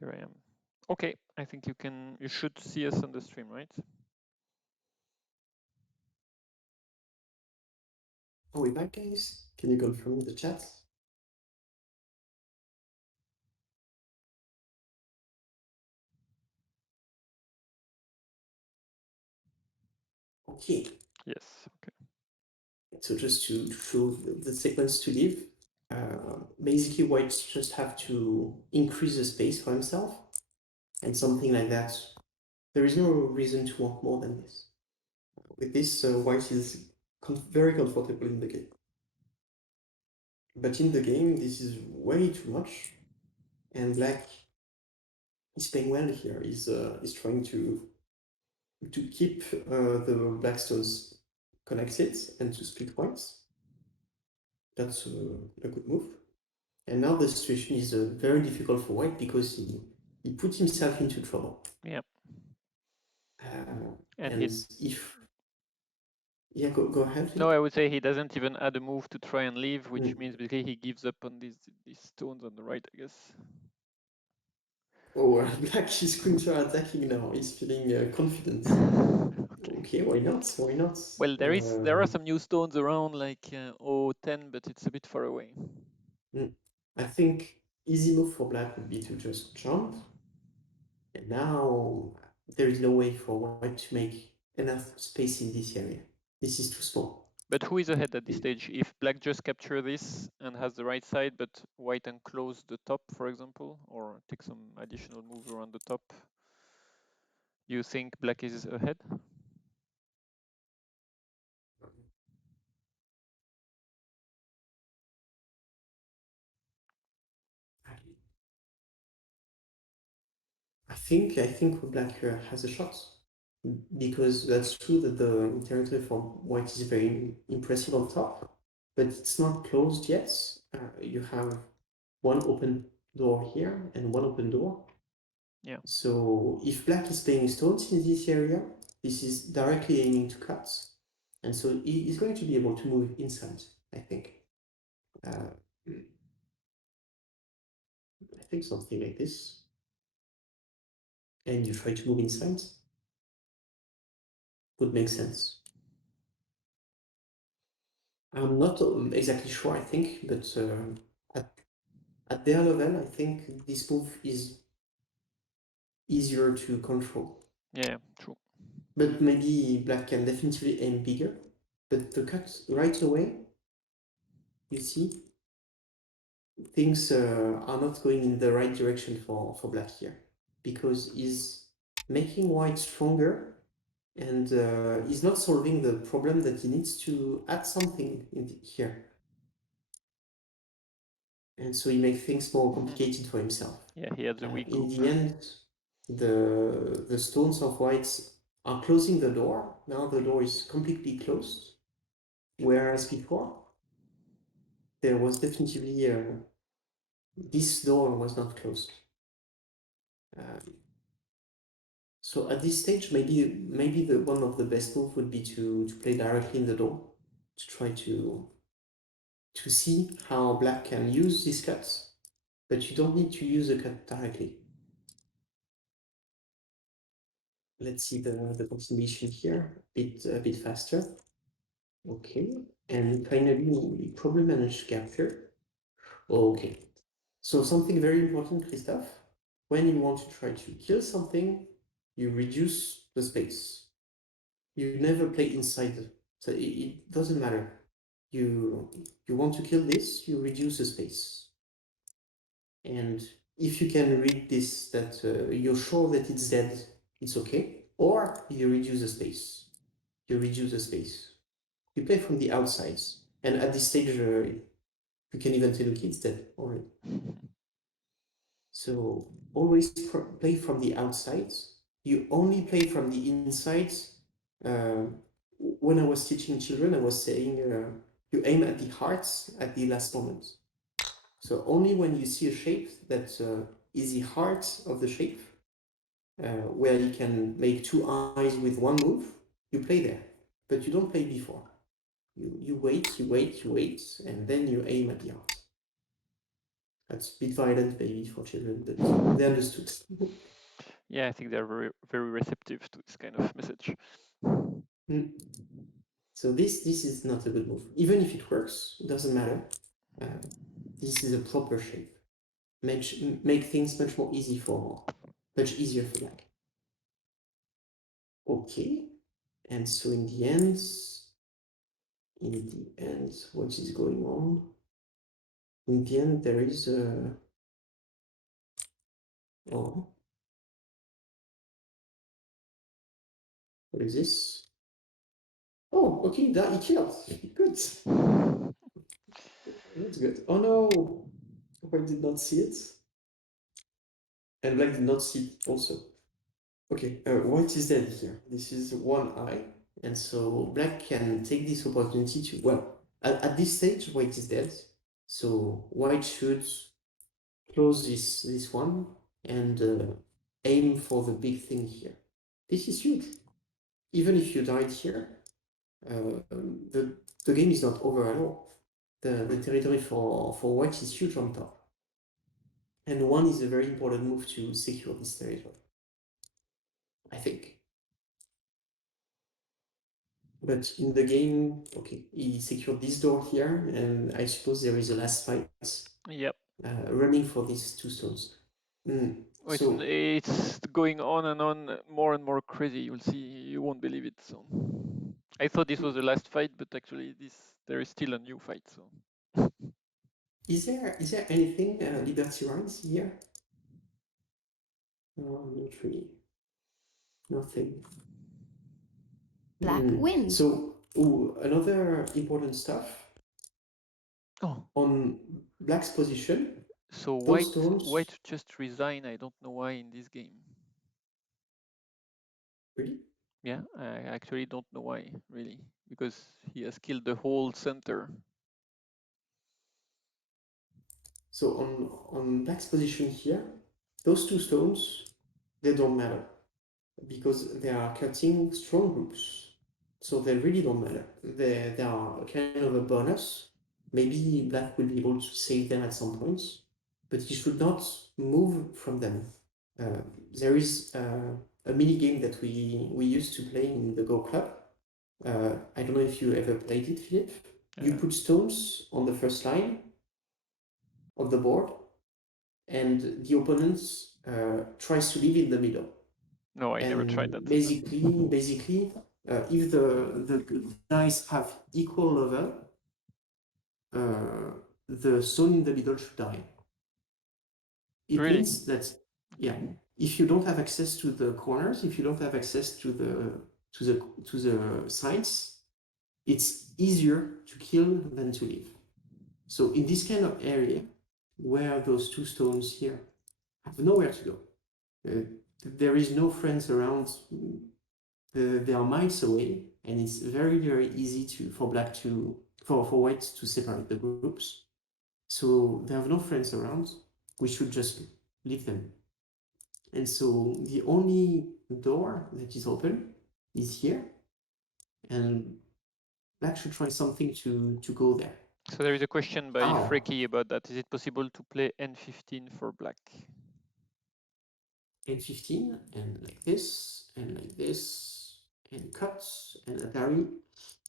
Here I am. Okay, I think you should see us on the stream, right? Are we back, guys? Can you confirm in the chat? Okay. Yes, okay. So just to show the sequence to live, basically whites just have to increase the space for himself and something like that. There is no reason to want more than this. With this, white is very comfortable in the game. But in the game, this is way too much, and black is playing well here. Is trying to keep the black stones connected and to split whites. That's a good move. And now the situation is very difficult for white because he put himself into trouble. Yeah. And if yeah, go ahead. No, I would say he doesn't even add a move to try and leave, which means basically he gives up on these stones on the right, I guess. Oh, black is counter attacking now. He's feeling confident. Okay. Okay, why not? Why not? Well, there are some new stones around, like 010, but it's a bit far away. I think easy move for black would be to just jump. And now there is no way for white to make enough space in this area. This is too small. But who is ahead at this stage? If black just capture this and has the right side, but white enclose the top, for example, or take some additional moves around the top, you think black is ahead? I think black has a shot because that's true that the territory for white is very impressive on top, but it's not closed yet. You have one open door here and one open door. Yeah. So if black is playing stones in this area, this is directly aiming to cut, and so he is going to be able to move inside, I think. I think something like this. And you try to move inside would make sense. I'm not exactly sure, I think, but at their level, I think this move is easier to control. Yeah, true. But maybe black can definitely aim bigger. But the cut right away, you see, things are not going in the right direction for black here. Because he's making white stronger and he's not solving the problem that he needs to add something in here. And so he makes things more complicated for himself. Yeah, he has a weak In group. the end, the stones of whites are closing the door. Now the door is completely closed, whereas before there was definitely this door was not closed. So at this stage, maybe the one of the best move would be to play directly in the door, to try to see how black can use these cuts, but you don't need to use a cut directly. Let's see the continuation here a bit faster. Okay, and finally we probably managed to capture. Okay, so something very important, Christophe. When you want to try to kill something, you reduce the space. You never play inside, so it doesn't matter. You want to kill this, you reduce the space. And if you can read this, that you're sure that it's dead, it's okay. Or you reduce the space. You reduce the space. You play from the outsides. And at this stage, you can even say, look, it's dead already. So always play from the outsides. You only play from the insides. When I was teaching children, I was saying you aim at the hearts at the last moment. So only when you see a shape that is the heart of the shape, where you can make two eyes with one move, you play there. But you don't play before. You wait, and then you aim at the heart. That's a bit violent maybe for children, but they understood. Yeah, I think they're very, very receptive to this kind of message. So this is not a good move. Even if it works, it doesn't matter. This is a proper shape. Make things much easier for black. Okay, and so in the end, what is going on? In the end, there is a oh, what is this? Oh, okay, that he killed. Good. That's good. Oh no, I did not see it, and black did not see it also. Okay, white is dead here. This is one eye, and so black can take this opportunity to, well, at this stage, white is dead, so white should close this one and aim for the big thing here. This is huge. Even if you died here, the game is not over at all. The territory for white is huge on top. And one is a very important move to secure this territory, I think. But in the game, okay, he secured this door here, and I suppose there is a last fight Yep. running for these two stones. Oh, So it's going on more and more crazy. You'll see, you won't believe it. So I thought this was the last fight, but actually there is still a new fight. So is there anything Liberty Rise here? No, not really. Nothing. Black wins. So another important stuff oh, on Black's position. so Those stones. white just resign. I don't know why in this game. Really? Yeah, I actually don't know why really, because he has killed the whole center. So on Black's position here, those two stones, they don't matter because they are cutting strong groups. So they really don't matter. They are kind of a bonus. Maybe Black will be able to save them at some points, but he should not move from them. There is a mini game that we used to play in the Go Club. I don't know if you ever played it, Philippe. You put stones on the first line of the board, and the opponent tries to live in the middle. No, I never tried that. Basically, if the dice have equal level, the stone in the middle should die. It Really? means that, yeah, if you don't have access to the corners, if you don't have access to the sides, it's easier to kill than to live. So in this kind of area, where those two stones here have nowhere to go, there is no friends around. They are miles away, and it's very easy for white to separate the groups. So they have no friends around. We should just leave them. And so the only door that is open is here, and Black should try something to go there. So there is a question by How? Freaky about that. Is it possible to play N15 for black? N15, and like this, and like this, and cut, and Atari.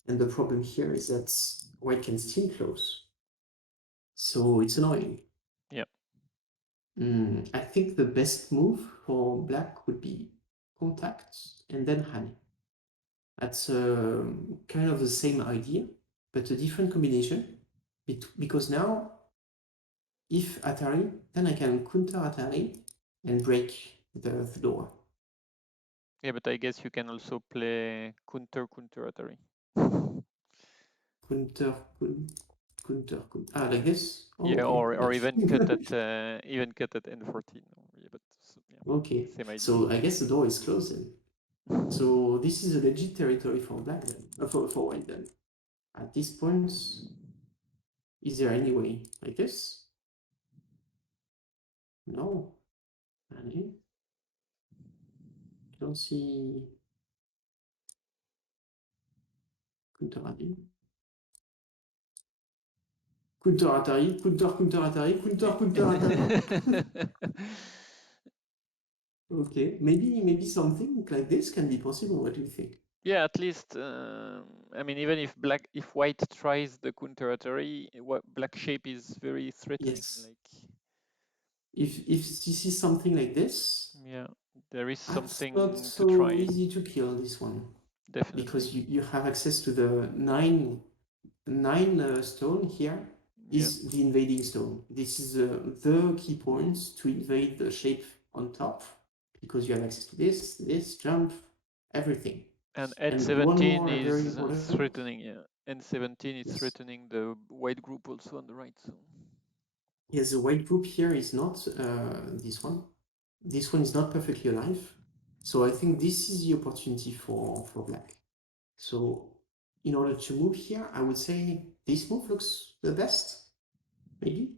And the problem here is that white can still close. So it's annoying. Yeah. I think the best move for black would be contact and then honey. That's kind of the same idea, but a different combination. Because now, if Atari, then I can counter Atari and break the door. Yeah, but I guess you can also play counter Atari. Counter, like this? Oh, Yeah, okay. or even cut at N14. Yeah, but yeah, okay. same idea. So I guess the door is closed then. So this is a legit territory for black then, for white then. At this point, is there any way like this? No. I don't see counter Atari. Counter Atari, counter Atari, counter Atari. Okay, maybe something like this can be possible. What do you think? Yeah, at least I mean, even if white tries the counter Atari, what black shape is very threatening. Yes. Like If this is something like this, yeah, there is that's something not to so try. easy to kill this one. Definitely. Because you have access to the nine stone here is the invading stone. This is the key point to invade the shape on top, because you have access to this jump, everything. And one N17 more very is important. threatening. Yeah, N17 is Yes. threatening the white group also on the right. So Yes, the white group here is not this one. This one is not perfectly alive. So I think this is the opportunity for black. So in order to move here, I would say this move looks the best, maybe.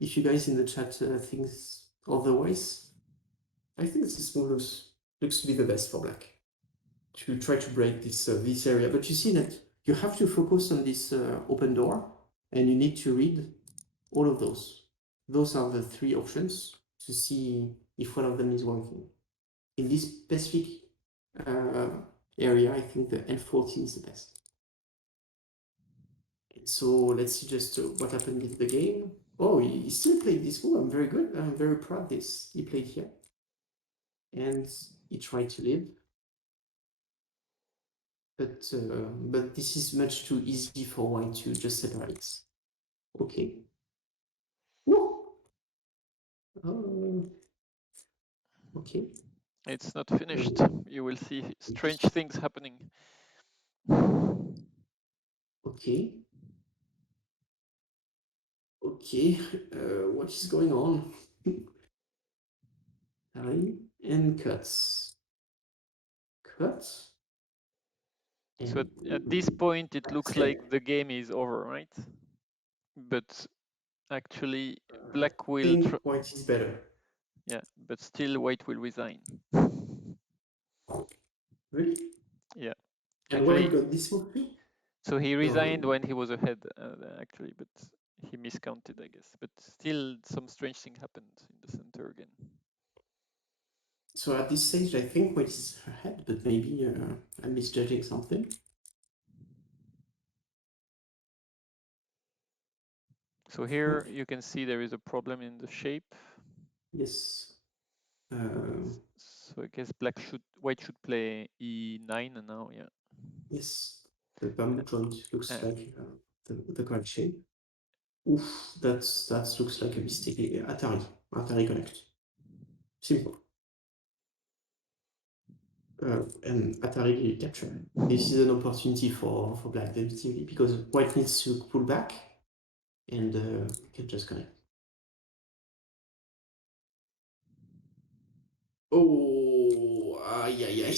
If you guys in the chat think otherwise, I think this move looks to be the best for black, to try to break this area. But you see that you have to focus on this open door, and you need to read all of those. Those are the three options to see if one of them is working. In this specific area, I think the N14 is the best. And so let's see just what happened in the game. Oh, he still played this move. I'm very good. I'm very proud this. He played here. And he tried to live. But this is much too easy for white to just separate. Okay. Woo! Okay. It's not finished. You will see strange things happening. Okay. Okay. What is going on? And cuts. Cuts. So at this point, it looks like the game is over, right? But actually, black I will. think white is better. Yeah, but still, white will resign. Really? Yeah. And Actually, white got this move too? so he resigned No. when he was ahead, actually, but he miscounted, I guess. But still, some strange thing happened in the center again. So at this stage, I think white is ahead, but maybe I'm misjudging something. So here you can see there is a problem in the shape. Yes. So I guess white should play e9 now, yeah. Yes. The bamboo joint looks like the correct shape. Oof, that looks like a mistake. Atari connect. Simple. And Atari capture. This is an opportunity for black definitively because white needs to pull back and can just connect. Oh, ay, ay, ay.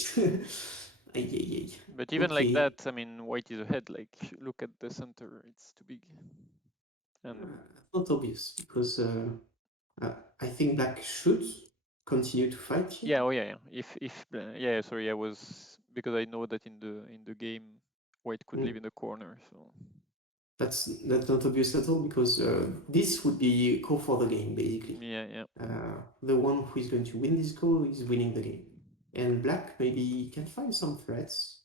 Ay, ay, ay. But even like that, I mean, white is ahead. Like, look at the center; it's too big. And not obvious because I think black should continue to fight here. yeah, oh yeah, yeah. If yeah, sorry, I was because I know that in the game, white could live in the corner. So that's not obvious at all because this would be core for the game basically. yeah, yeah. The one who is going to win this go is winning the game, and black maybe can find some threats.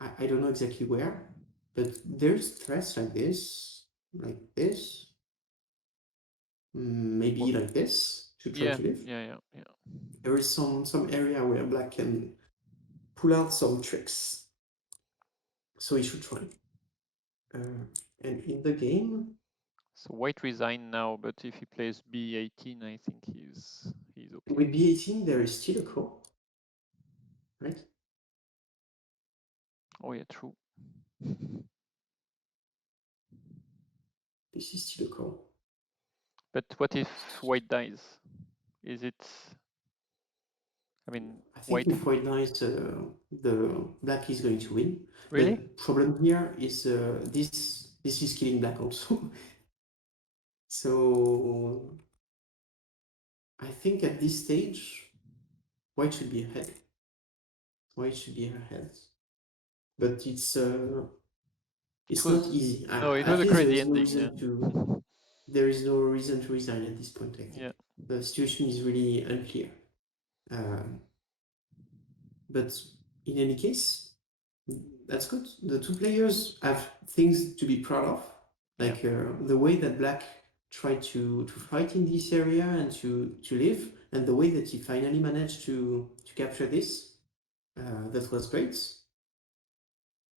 I don't know exactly where, but there's threats like this, maybe like this to try to live. Yeah. There is some area where black can pull out some tricks, so he should try. And in the game, so white resigned now, but if he plays b18, I think he's okay. with b18 there is still a call, right? Oh yeah, true. This is still a call. But what if white dies? Is it? I mean, I think if white dies, the black is going to win. Really? The problem here is this is killing black also. So I think at this stage, white should be ahead. White should be ahead, but it's not easy. No, it At was a least there crazy is no ending. reason to. There is no reason to resign at this point. I think the situation is really unclear. But in any case, that's good. The two players have things to be proud of, like the way that black tried to fight in this area and to live, and the way that he finally managed to capture this. That was great.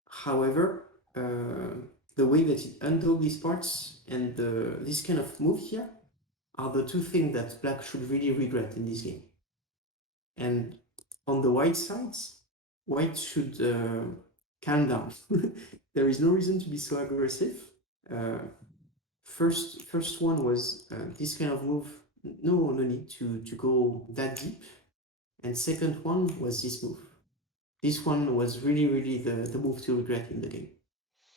However, the way that it handled these parts and this kind of move here are the two things that black should really regret in this game. And on the white side, white should calm down. There is no reason to be so aggressive. First one was this kind of move. No need to go that deep. And second one was this move. This one was really the move to regret in the game.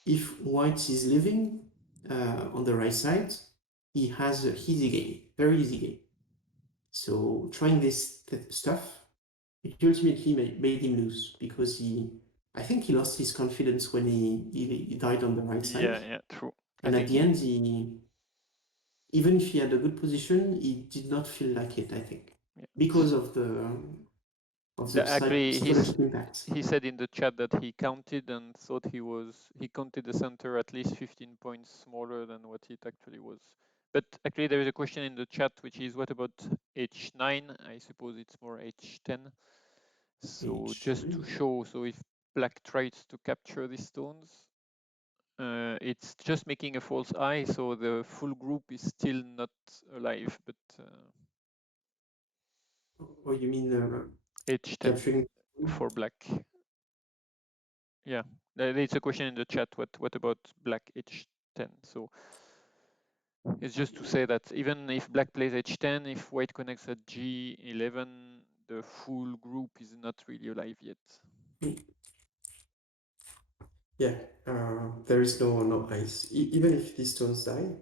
If white is living on the right side, he has an easy game, very easy game. So trying this stuff, it ultimately made him lose because I think he lost his confidence when he died on the right side. Yeah, true. And at the end, even if he had a good position, he did not feel like it, I think, because of of the Actually, psychological impact. he said in the chat that he counted and thought he counted the center at least 15 points smaller than what it actually was. But actually, there is a question in the chat, which is, what about h9? I suppose it's more h10. So just to show, so if black tries to capture these stones, it's just making a false eye, so the full group is still not alive. But Oh, you mean h10 capturing for black? Yeah, it's a question in the chat. What about black h10? So it's just to say that even if black plays h10, if white connects at g11, the full group is not really alive yet. Yeah, there is no ice. Even if these stones die,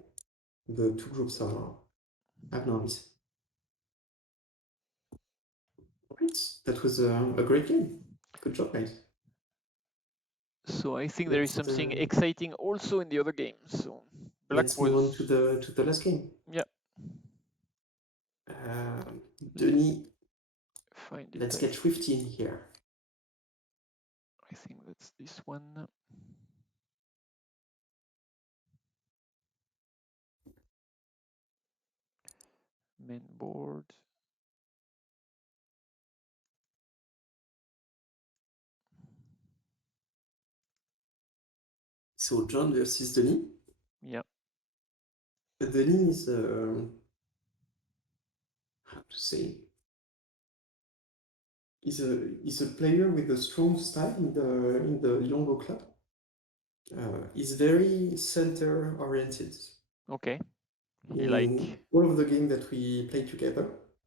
the two groups have no ice. Right, that was a great game. Good job, guys. So I think there is something exciting also in the other game. So black let's move on to the last game. Yeah. Denis, Find it. let's get swifty in here. I think that's this one. Main board. So John versus Denis. Yeah. Denis is how to say? He's a player with a strong style in the Lyon club. He's very center oriented. Okay. In all of the games that we play together,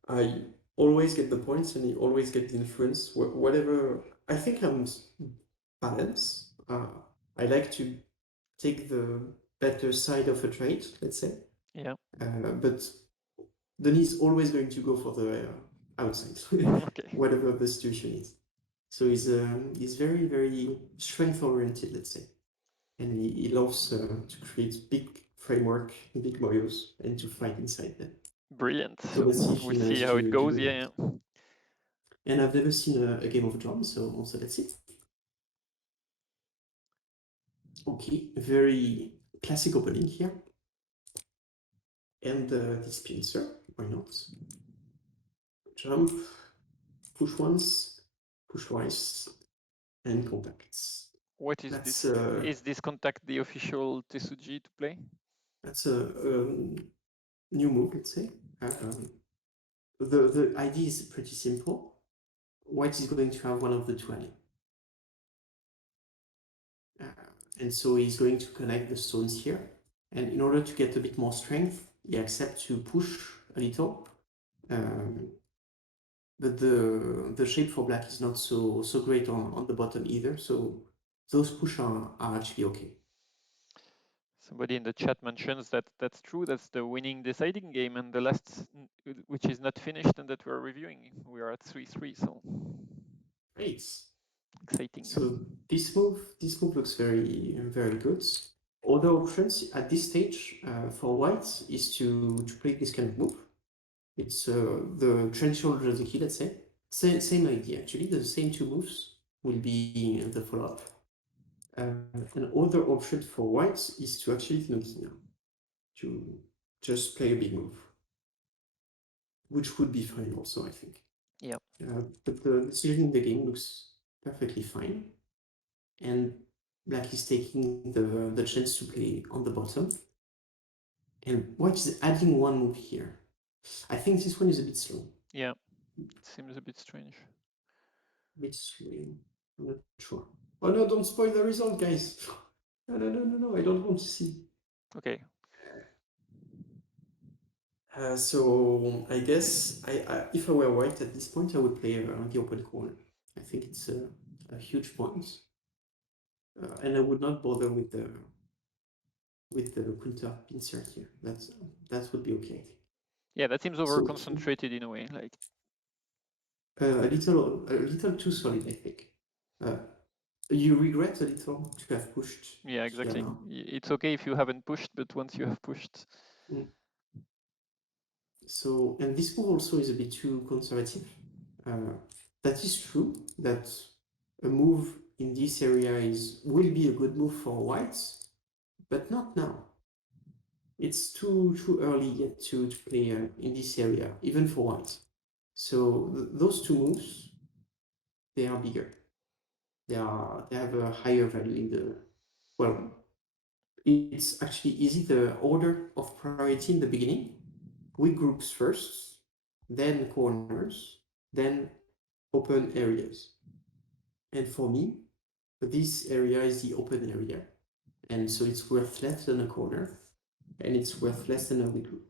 I always get the points and he always gets the influence. Whatever, I think I'm balanced. I like to take the better side of a trade, let's say. Yeah. But Denis is always going to go for the outside, Okay. whatever the situation is. So he's very, very strength oriented, let's say. And he loves to create big framework, big moyos, and to fight inside them. Brilliant. So let's see if he we'll manages see how it goes. do Yeah. that. And I've never seen a game of drums, so let's see. Okay, very classic opening here. And this pincer, why not? Jump, push once, push twice, and contacts. What is this? Is this contact the official Tesuji to play? That's a new move, let's say. The idea is pretty simple. White is going to have one of the 20. And so he's going to connect the stones here. And in order to get a bit more strength, he accepts to push a little. But the shape for black is not so great on the bottom either. So those push are actually okay. Somebody in the chat mentions that that's true. That's the winning deciding game, and the last, which is not finished and that we're reviewing. We are at 3-3, so great, exciting. So this move looks very very good. Other options at this stage for white is to play this kind of move. It's the traditional Joseki, let's say. Same idea actually. The same two moves will be the follow-up. Another option for white is to actually Tinoki now, to just play a big move, which would be fine also, I think. Yeah. But the decision in the game looks perfectly fine, and black is taking the chance to play on the bottom, and white is adding one move here. I think this one is a bit slow. Yeah, it seems a bit strange. A bit slow. I'm not sure. Oh no! Don't spoil the result, guys. No! I don't want to see. Okay. So I guess if I were white at this point, I would play the open corner. I think it's a huge point, and I would not bother with the Quinter pincer here. That would be okay. Yeah, that seems over concentrated in a way. Like a little too solid, I think. You regret a little to have pushed. Yeah, exactly. It's okay if you haven't pushed, but once you have pushed. So, and this move also is a bit too conservative. that is true that a move in this area will be a good move for whites, but not now. It's too early yet to play in this area, even for white. So those two moves, they are bigger. They have a higher value in the, well, it's actually easy. The order of priority in the beginning, weak groups first, then corners, then open areas. And for me, this area is the open area. And so it's worth less than a corner, and it's worth less than a weak group.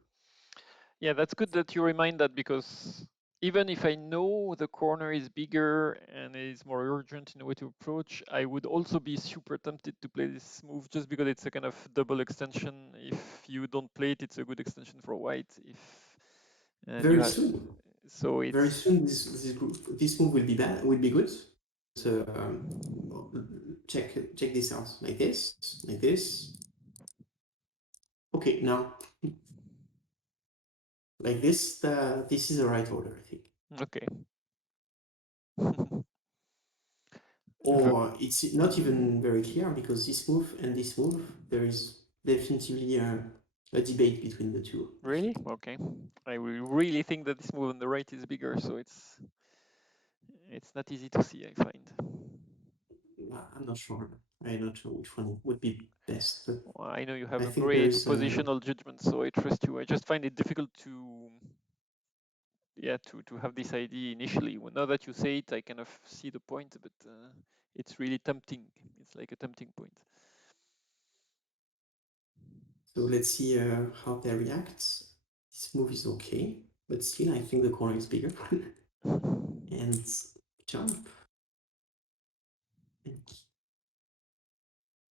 Yeah, that's good that you remind that, because even if I know the corner is bigger and is more urgent in a way to approach, I would also be super tempted to play this move just because it's a kind of double extension. If you don't play it, it's a good extension for white. If and you Very have, soon, so very it's soon, this move will be bad, will be good. So check this out, like this, like this. Okay, now like this. This is the right order, I think. okay. Or it's not even very clear because this move and this move, there is definitively a debate between the two. Really? Okay. I will really think that this move on the right is bigger, so it's not easy to see, I find. I'm not sure. I'm not sure which one would be best, but Well, I know you have I a think there great is positional judgment, so I trust you. I just find it difficult to, yeah, to have this idea initially. Well, now that you say it, I kind of see the point, but it's really tempting. It's like a tempting point. so let's see how they react. This move is okay, but still I think the corner is bigger. And jump. And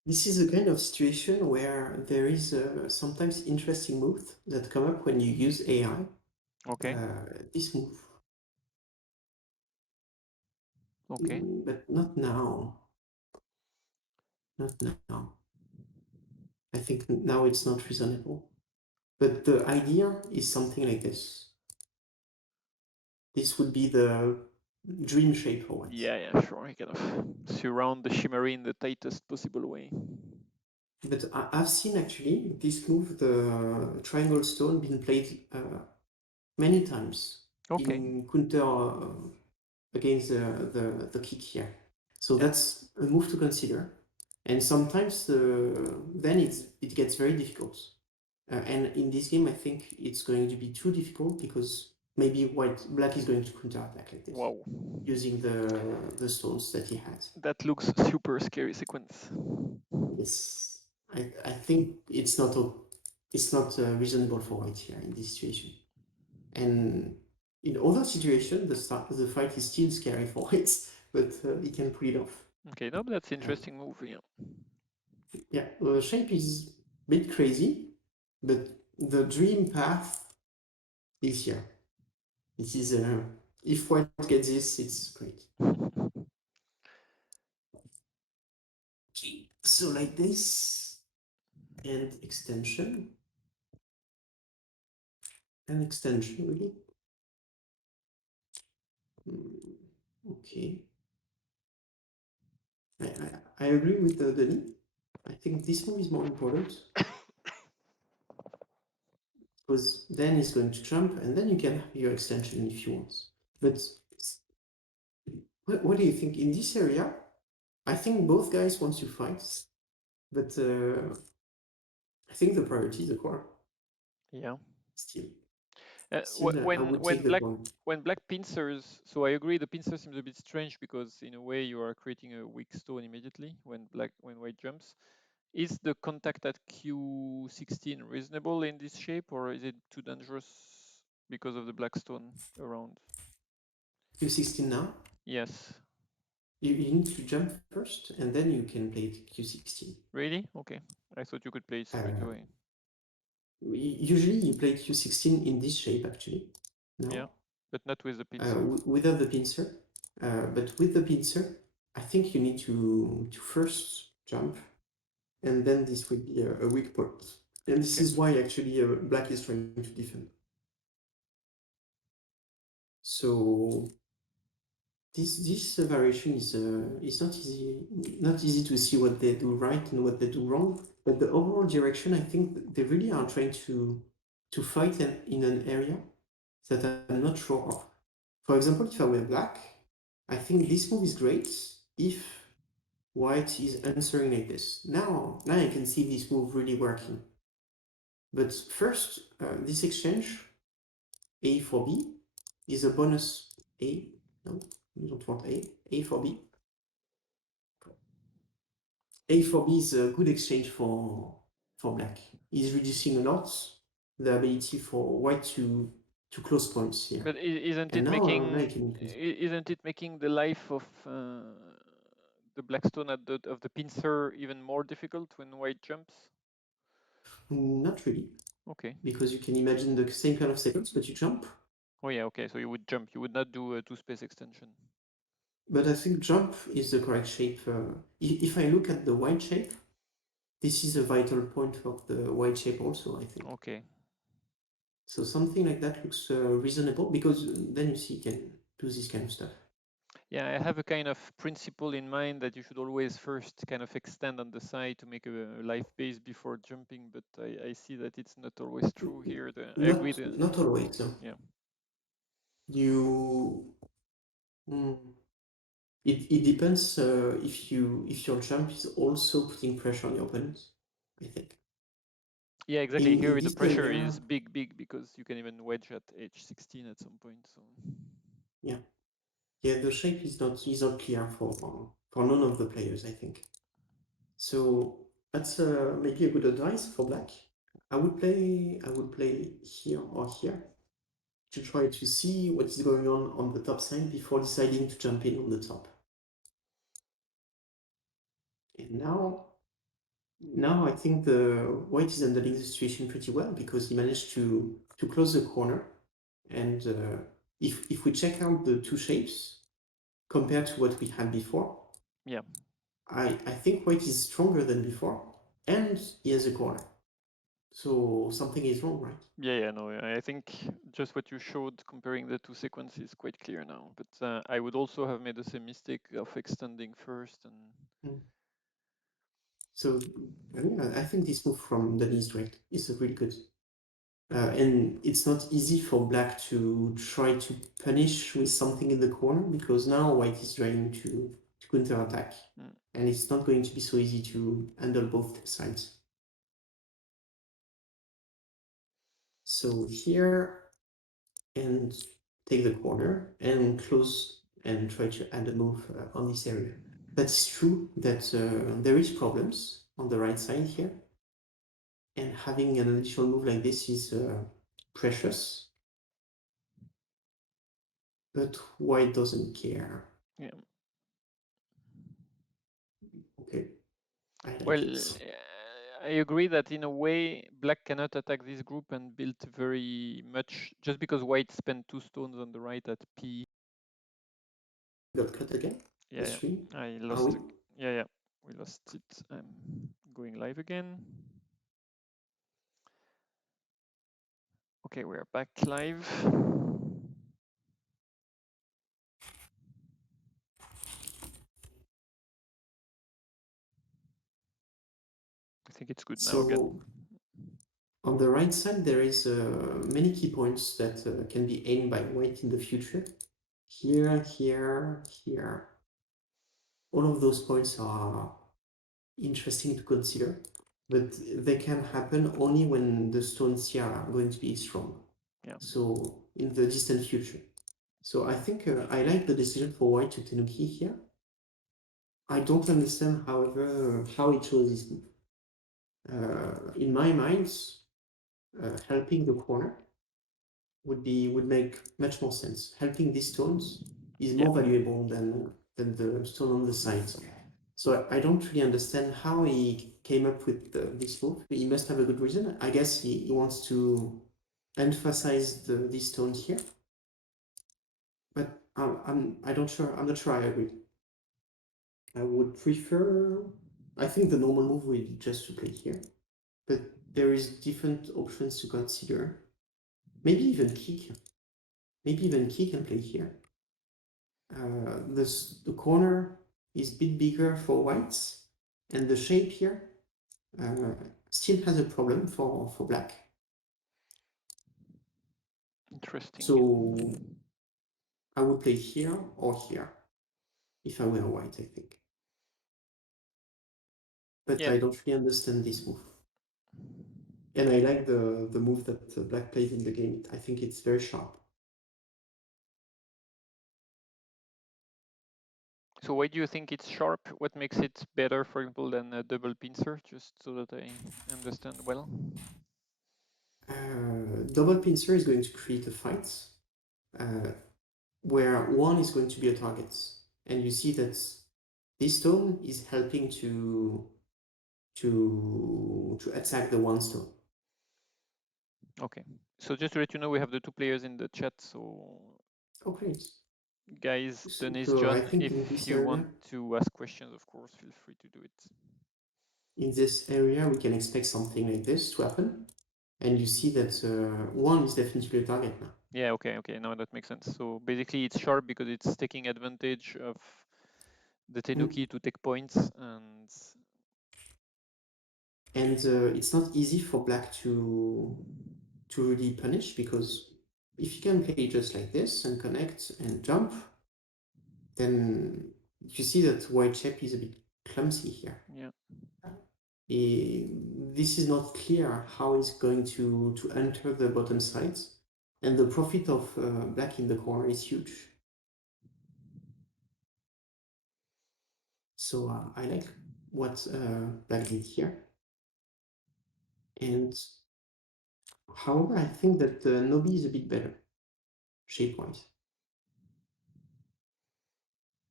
this is a kind of situation where there is sometimes interesting moves that come up when you use AI. Okay. This move, Okay. but not now. Not now. I think now it's not reasonable. But the idea is something like this. This would be the dream shape for white. Yeah, yeah, sure. I kind of surround the shimmery in the tightest possible way. But I've seen actually this move, the triangle stone, being played many times Okay. in counter against the kick here. So Yeah. that's a move to consider. And sometimes then it gets very difficult. And in this game, I think it's going to be too difficult because maybe black is going to counterattack like this Wow. using the stones that he has. That looks super scary sequence. Yes, I think it's not reasonable for white here in this situation. And in other situations, the fight is still scary for white, but he can pull it off. Okay, no, but that's interesting move. Yeah. Yeah, the shape is a bit crazy, but the dream path is here. This is if white gets this, it's great. Okay, so like this, and extension, really. Okay, I agree with Denis. I think this move is more important because then he's going to jump, and then you can have your extension if you want. But what do you think in this area? I think both guys want to fight, but I think the priority is the core. Yeah. Still, I When would take the core. when black pincers, so I agree the pincer seems a bit strange because in a way you are creating a weak stone immediately when white jumps. Is the contact at Q16 reasonable in this shape, or is it too dangerous because of the black stone around? Q16 now. Yes. You need to jump first, and then you can play Q16. Really? Okay. I thought you could play it straight away. Usually you play Q16 in this shape actually. No? Yeah, but not with the pincer. Without the pincer. But with the pincer, I think you need to first jump, and then this will be a weak point. And this Okay. is why actually black is trying to defend. So this variation is not easy to see what they do right and what they do wrong. But the overall direction, I think they really are trying to fight in an area that I'm not sure of. For example, if I were black, I think this move is great if white is answering like this. Now I can see this move really working. But first, this exchange A for B is a bonus A. No, you don't want A. A for B. A for B is a good exchange for black. He's reducing a lot the ability for white to close points here. But isn't And it now I making can increase. isn't it making the life of the blackstone at of the pincer even more difficult when white jumps? Not really, Okay. because you can imagine the same kind of sequence, but you jump. Oh yeah, okay. So you would jump. You would not do a two-space extension. But I think jump is the correct shape. If I look at the white shape, this is a vital point of the white shape also, I think. Okay. So something like that looks reasonable, because then you see you can do this kind of stuff. Yeah, I have a kind of principle in mind that you should always first kind of extend on the side to make a life base before jumping, but I see that it's not always true here. I agree. Not always. No. Yeah. You. Mm, it depends if your jump is also putting pressure on your opponent, I think. Yeah, exactly. Here In the this pressure area, is big because you can even wedge at h16 at some point. So yeah, the shape is not clear for none of the players, I think. So that's maybe a good advice for black. I would play here or here to try to see what is going on the top side before deciding to jump in on the top. And now I think the white is handling the situation pretty well, because he managed to close the corner. And if we check out the two shapes compared to what we had before, yeah. I think white is stronger than before, and he has a corner. So something is wrong, right? Yeah, no, I think just what you showed comparing the two sequences is quite clear now. But I would also have made the same mistake of extending first and. Mm. So I think this move from Denis Drake is really good. And it's not easy for black to try to punish with something in the corner, because now white is trying to counterattack. Mm. And it's not going to be so easy to handle both sides. So here, and take the corner and close and try to add a move on this area. That's true that there is problems on the right side here, and having an additional move like this is precious, but white doesn't care. Yeah. Okay, I like Well, it. I agree that in a way, black cannot attack this group and build very much just because white spent two stones on the right at P. Got cut again? Yeah, The stream? I Are lost. we? Yeah, we lost it. I'm going live again. Okay, we're back live. I think it's good now again. So on the right side, there is many key points that can be aimed by white in the future. Here, here, here. All of those points are interesting to consider, but they can happen only when the stones here are going to be strong. Yeah. So in the distant future. So I think I like the decision for white to Tenuki here. I don't understand, however, how he chose this move. In my mind, helping the corner would make much more sense. Helping these stones is more valuable than the stone on the side. So I don't really understand how he came up with this move. He must have a good reason. I guess he wants to emphasize these stones here. But I'm not sure I agree. I would prefer. I think the normal move would be just to play here, but there is different options to consider. Maybe even kick. Maybe even kick and play here. the corner is a bit bigger for whites, and the shape here still has a problem for black. Interesting. So I would play here or here if I were white, I think. But Yeah. I don't really understand this move. And I like the move that black played in the game. I think it's very sharp. So why do you think it's sharp? What makes it better, for example, than a double pincer? Just so that I understand well. Double pincer is going to create a fight where one is going to be a target. And you see that this stone is helping to attack the one stone. Okay. So just to let you know, we have the two players in the chat. So Oh, great. guys, Dennis, So I John, think in if this you area, want to ask questions, of course, feel free to do it. in this area, we can expect something like this to happen. And you see that one is definitely a target now. Yeah, okay, now that makes sense. So basically it's sharp because it's taking advantage of the tenuki to take points, and it's not easy for black to really punish, because if you can play just like this and connect and jump, then you see that white shape is a bit clumsy here. yeah. This is not clear how it's going to enter the bottom sides, and the profit of black in the corner is huge. So I like what black did here. And however, I think that the Nobi is a bit better shape-wise.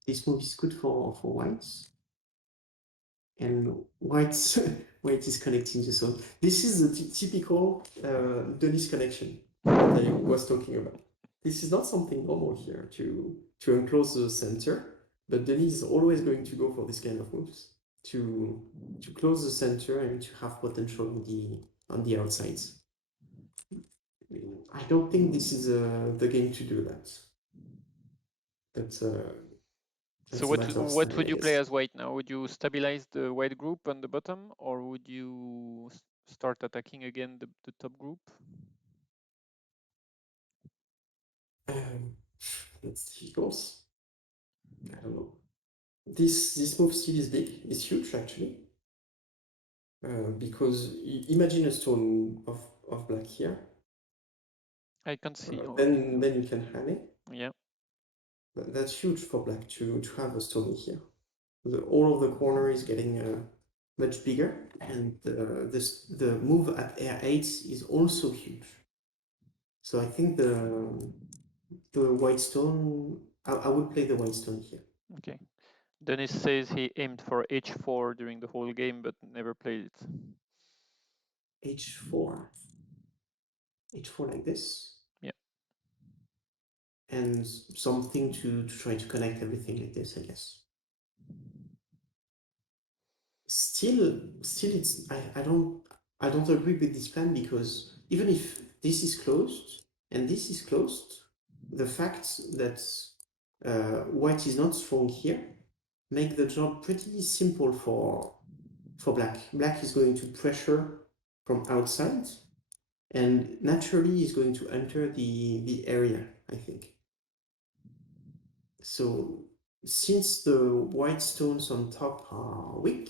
This move is good for whites, and whites white is connecting the zone. This is the typical Denis connection that I was talking about. This is not something normal here to enclose the center, but Denis is always going to go for this kind of moves to close the center and to have potential on the outsides. I don't think this is the game to do that. That's So a matter of what style, would I you play guess. as white now? Would you stabilize the white group on the bottom, or would you start attacking again the top group? That's difficult. I don't know. This move still is big. It's huge actually, because imagine a stone of black here. I can see. Then you can have it. Yeah. That's huge for black to have a stone here. All of the corner is getting much bigger, and the move at air8 is also huge. So I think the white stone, I would play the white stone here. Okay. Denis says he aimed for h4 during the whole game, but never played it. H4. H4 like this. Yeah. And something to try to connect everything like this, I guess. Still, it's I don't agree with this plan, because even if this is closed and this is closed, the fact that white is not strong here make the job pretty simple for black. Black is going to pressure from outside, and naturally is going to enter the area, I think. So since the white stones on top are weak,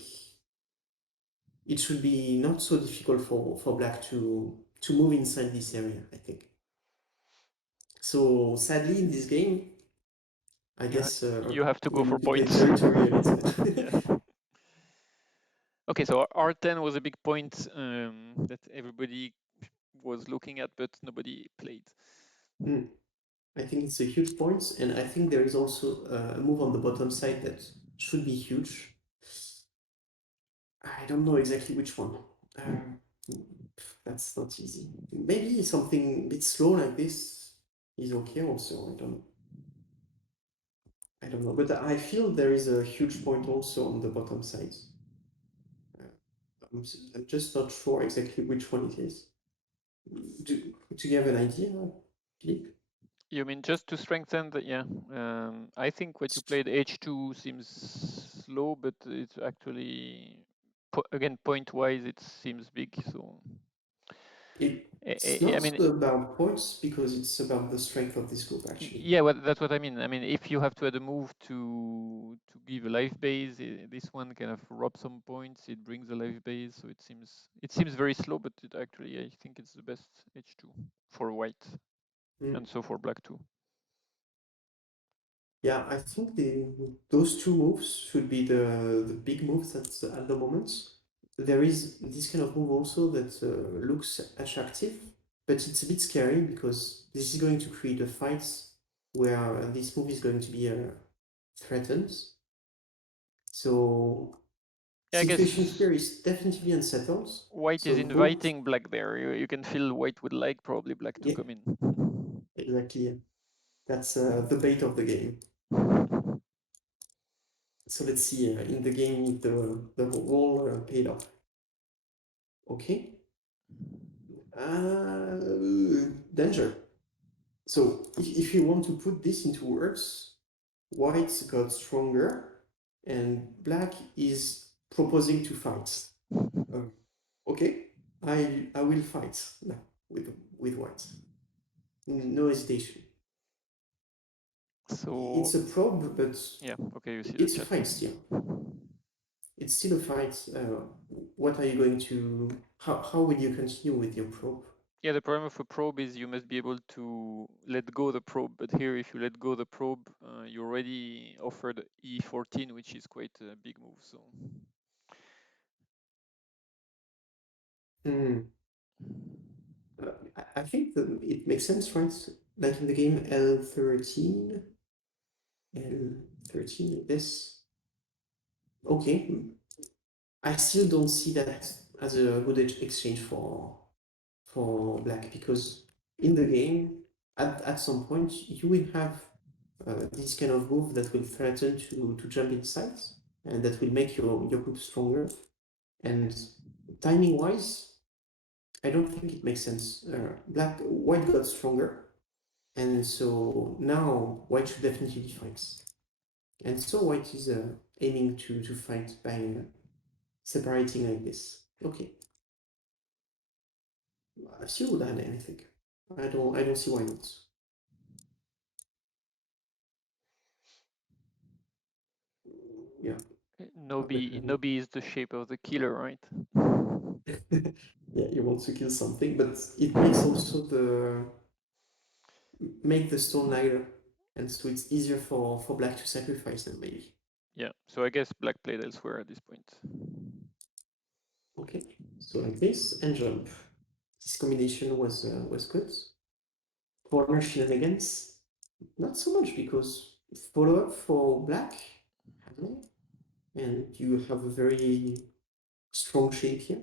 it should be not so difficult for black to move inside this area, I think. So sadly, in this game, I guess you have to go we for need to play points. territory a little bit. Yeah. Okay, so R10 was a big point that everybody was looking at, but nobody played. I think it's a huge point, and I think there is also a move on the bottom side that should be huge. I don't know exactly which one. That's not easy. Maybe something a bit slow like this is okay also. I don't know, but I feel there is a huge point also on the bottom side. I'm just not sure exactly which one it is. Do you have an idea, Philippe? You mean just to strengthen the, yeah. I think what you played H2 seems slow, but it's actually, again, point-wise, it seems big. So, It's I not mean, about points because it's about the strength of this group actually. yeah, well, that's what I mean. I mean, if you have to add a move to give a life base, this one kind of robs some points. It brings a life base, so it seems very slow, but it actually, I think it's the best H2 for white, and so for black too. Yeah, I think those two moves should be the big moves at the moment. There is this kind of move also that looks attractive, but it's a bit scary because this is going to create a fight where this move is going to be threatened. So Yeah, I situation guess here is definitely unsettled. white is So both, inviting black there. You can feel white would like probably black to yeah, come in. exactly. That's the bait of the game. So let's see in the game if the role paid off. Okay. Danger. So if you want to put this into words, white got stronger and black is proposing to fight. Okay, I will fight now with white. No hesitation. So It's a probe, but yeah, okay, you see the it's a chat. fight still. It's still a fight. What are you going to? How will you continue with your probe? Yeah, the problem of a probe is you must be able to let go the probe. But here, if you let go the probe, you already offered E14, which is quite a big move. So I think that it makes sense, right? Like in the game L13, L13, like this. Okay, I still don't see that as a good exchange for black because in the game, at some point, you will have this kind of move that will threaten to jump inside and that will make your group stronger. And timing wise, I don't think it makes sense. White got stronger, and so now white should definitely fight. And so white is aiming to fight by separating like this. Okay, I still would add anything. I don't see why not. Yeah. Nobi is the shape of the killer, right? Yeah, you want to kill something, but it makes also make the stone lighter, and so it's easier for black to sacrifice them maybe. Yeah, so I guess black played elsewhere at this point. Okay, so like this and jump. This combination was good. Corner shenanigans, not so much because follow up for black, and you have a very strong shape here.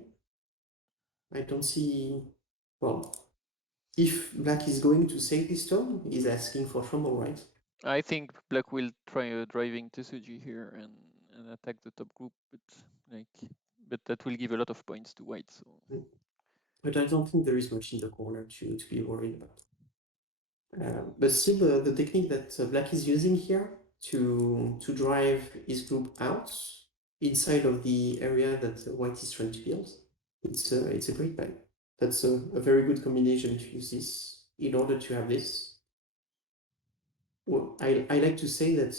I don't see, well, if black is going to save this turn, he's asking for trouble, right? I think black will try a driving Tesuji here and attack the top group, but that will give a lot of points to white. So But I don't think there is much in the corner to be worried about. But still, the technique that black is using here to drive his group out inside of the area that white is trying to build, it's a great plan. That's a very good combination to use this in order to have this. Well, I like to say that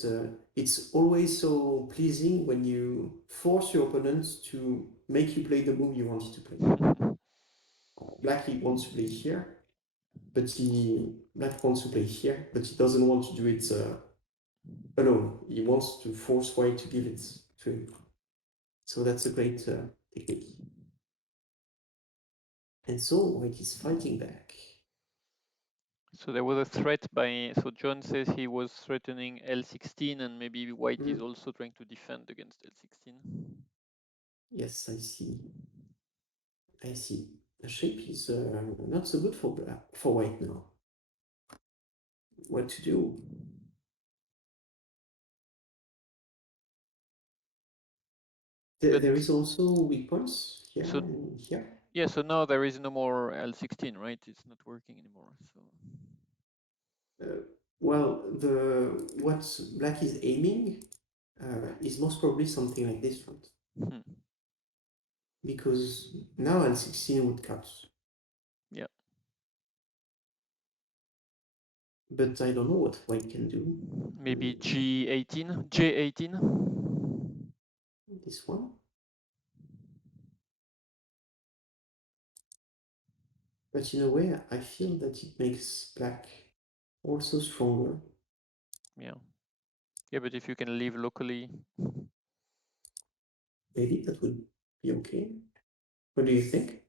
it's always so pleasing when you force your opponent to make you play the move you wanted to play. Black he wants to play here, but black wants to play here, but he doesn't want to do it alone. He wants to force white to give it to him. So that's a great technique. And so white is fighting back. So there was a threat by, so John says he was threatening L16 and maybe white is also trying to defend against L16. Yes, I see. I see. The shape is not so good for white now. What to do? There is also weak points here So, and here. yeah, so now there is no more L16, right? It's not working anymore. So Well, what black is aiming is most probably something like this one, Hmm. because now L16 would cut. Yeah. But I don't know what white can do. Maybe G18, J18. This one. But in a way, I feel that it makes black also stronger. Yeah. Yeah, but if you can live locally, Maybe that would be okay. What do you think?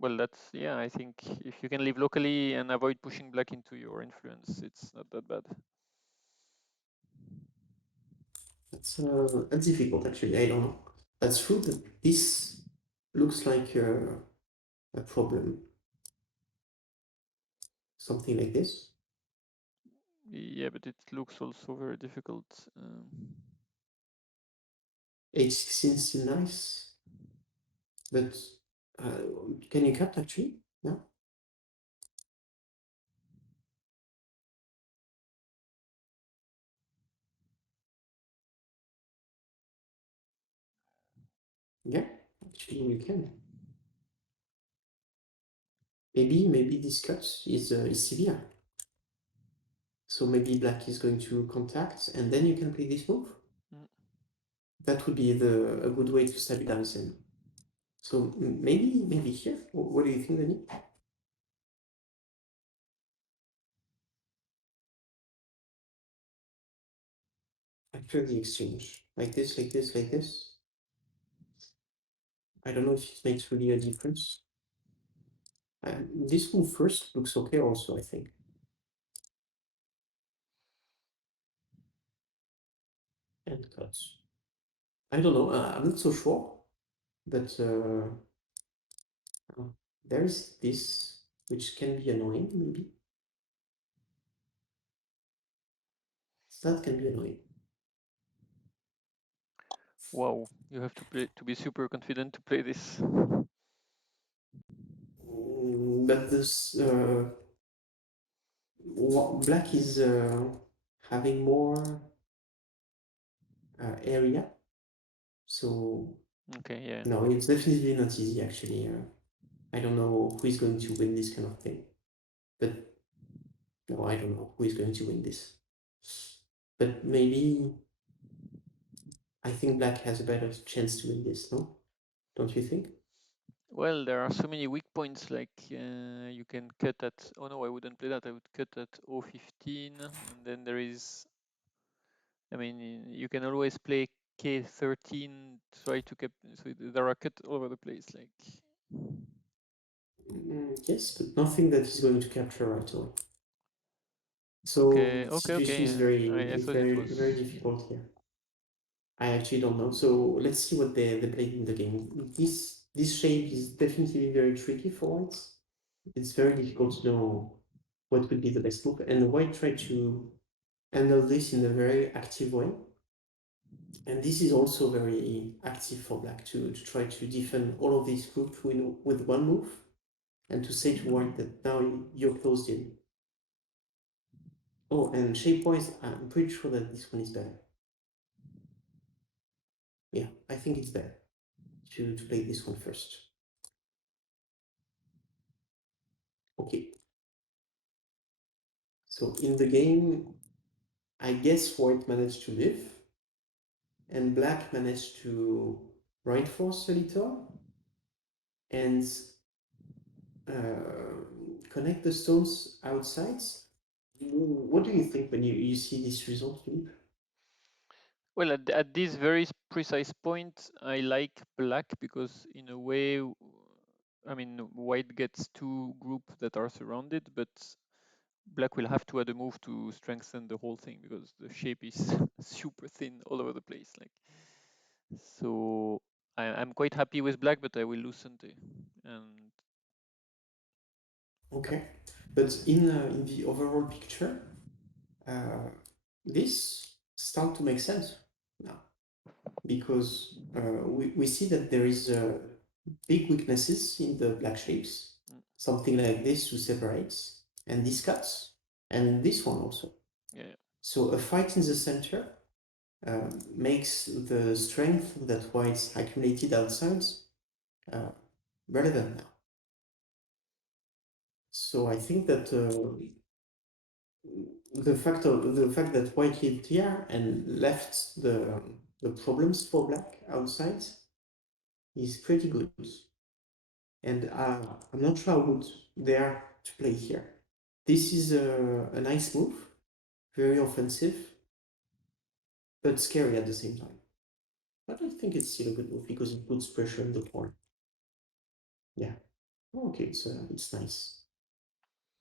well, that's, yeah, I think if you can live locally and avoid pushing black into your influence, it's not that bad. That's difficult, actually. I don't know. That's true that this looks like a problem. Something like this. Yeah, but it looks also very difficult. H16 is still nice, but can you cut actually? No? Yeah, actually you can. Maybe this cut is severe. So maybe black is going to contact, and then you can play this move. Mm. That would be a good way to stabilize him. So maybe here. What do you think, Danny? After the exchange, like this, like this, like this. I don't know if it makes really a difference. This move first looks okay also, I think. And cuts. I don't know, I'm not so sure, but there is this, which can be annoying, maybe. That can be annoying. Wow, you have to be super confident to play this. But this black is having more area, so Okay, yeah. no, it's definitely not easy actually. I don't know who is going to win this kind of thing, but no, I don't know who is going to win this. But maybe I think black has a better chance to win this, no? Don't you think? Well, there are so many weak points, like you can cut at, oh no, I wouldn't play that, I would cut at 015, and then there is, I mean, you can always play K13, try to keep, so there are cut all over the place, like. Yes, but nothing that is going to capture at all. So Okay, the okay, situation okay, is I thought it was. very difficult here. I actually don't know. So let's see what they played in the game. This shape is definitely very tricky for white. It's very difficult to know what would be the best move. And white tried to handle this in a very active way. And this is also very active for black to try to defend all of this group with one move and to say to white that now you're closed in. Oh, and shape-wise, I'm pretty sure that this one is better. Yeah, I think it's better to play this one first. Okay. So in the game, I guess white managed to live, and black managed to reinforce a little and connect the stones outside. What do you think when you see this result, Philippe? Well, at this very precise point, I like black because in a way, I mean, white gets two group that are surrounded, but black will have to add a move to strengthen the whole thing because the shape is super thin all over the place. Like, so I'm quite happy with black, but I will loosen the and Okay, but in the overall picture, uh, this start to make sense now because we see that there is big weaknesses in the black shapes, mm, something like this to separate, and this cuts. and this one also. Yeah. So a fight in the center makes the strength that white's accumulated outside uh, relevant now. So I think that the fact that white lived here and left the problems for black outside is pretty good. And I'm not sure I would dare to play here. This is a nice move, very offensive, but scary at the same time. But I think it's still a good move because it puts pressure on the pawn. Yeah. Okay, it's nice.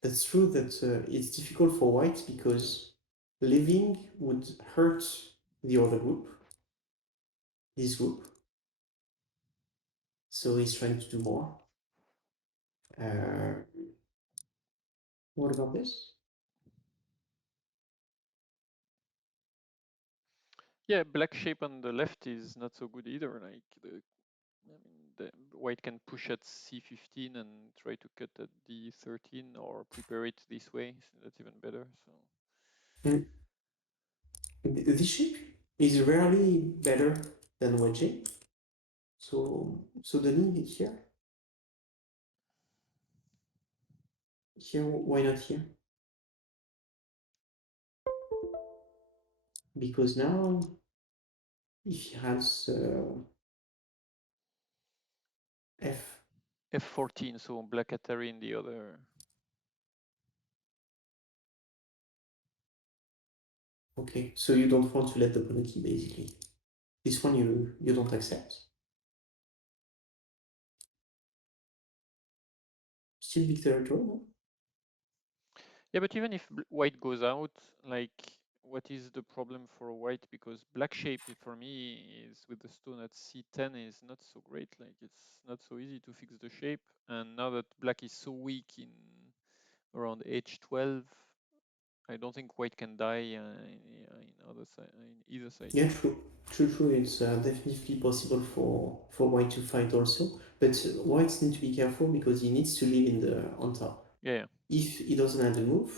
That's true that it's difficult for white because leaving would hurt the other group, this group. So he's trying to do more. Uh, what about this? Yeah, black shape on the left is not so good either. Like the white can push at c15 and try to cut at d13 or prepare it this way. So that's even better. So Mm. This shape is rarely better than wedging. So the knee here. Here, why not here? Because now, if he has F, f14, so black Atari in the other. okay, so you don't want to let the pawn key basically. This one you don't accept. Still big territory, no? Yeah, but even if white goes out, like what is the problem for white? Because black shape for me is with the stone at c10 is not so great. Like it's not so easy to fix the shape. And now that black is so weak in around h12, I don't think white can die in either side. Yeah, true. It's definitely possible for white to fight also, but whites need to be careful because he needs to live in the on top. Yeah. If he doesn't have the move,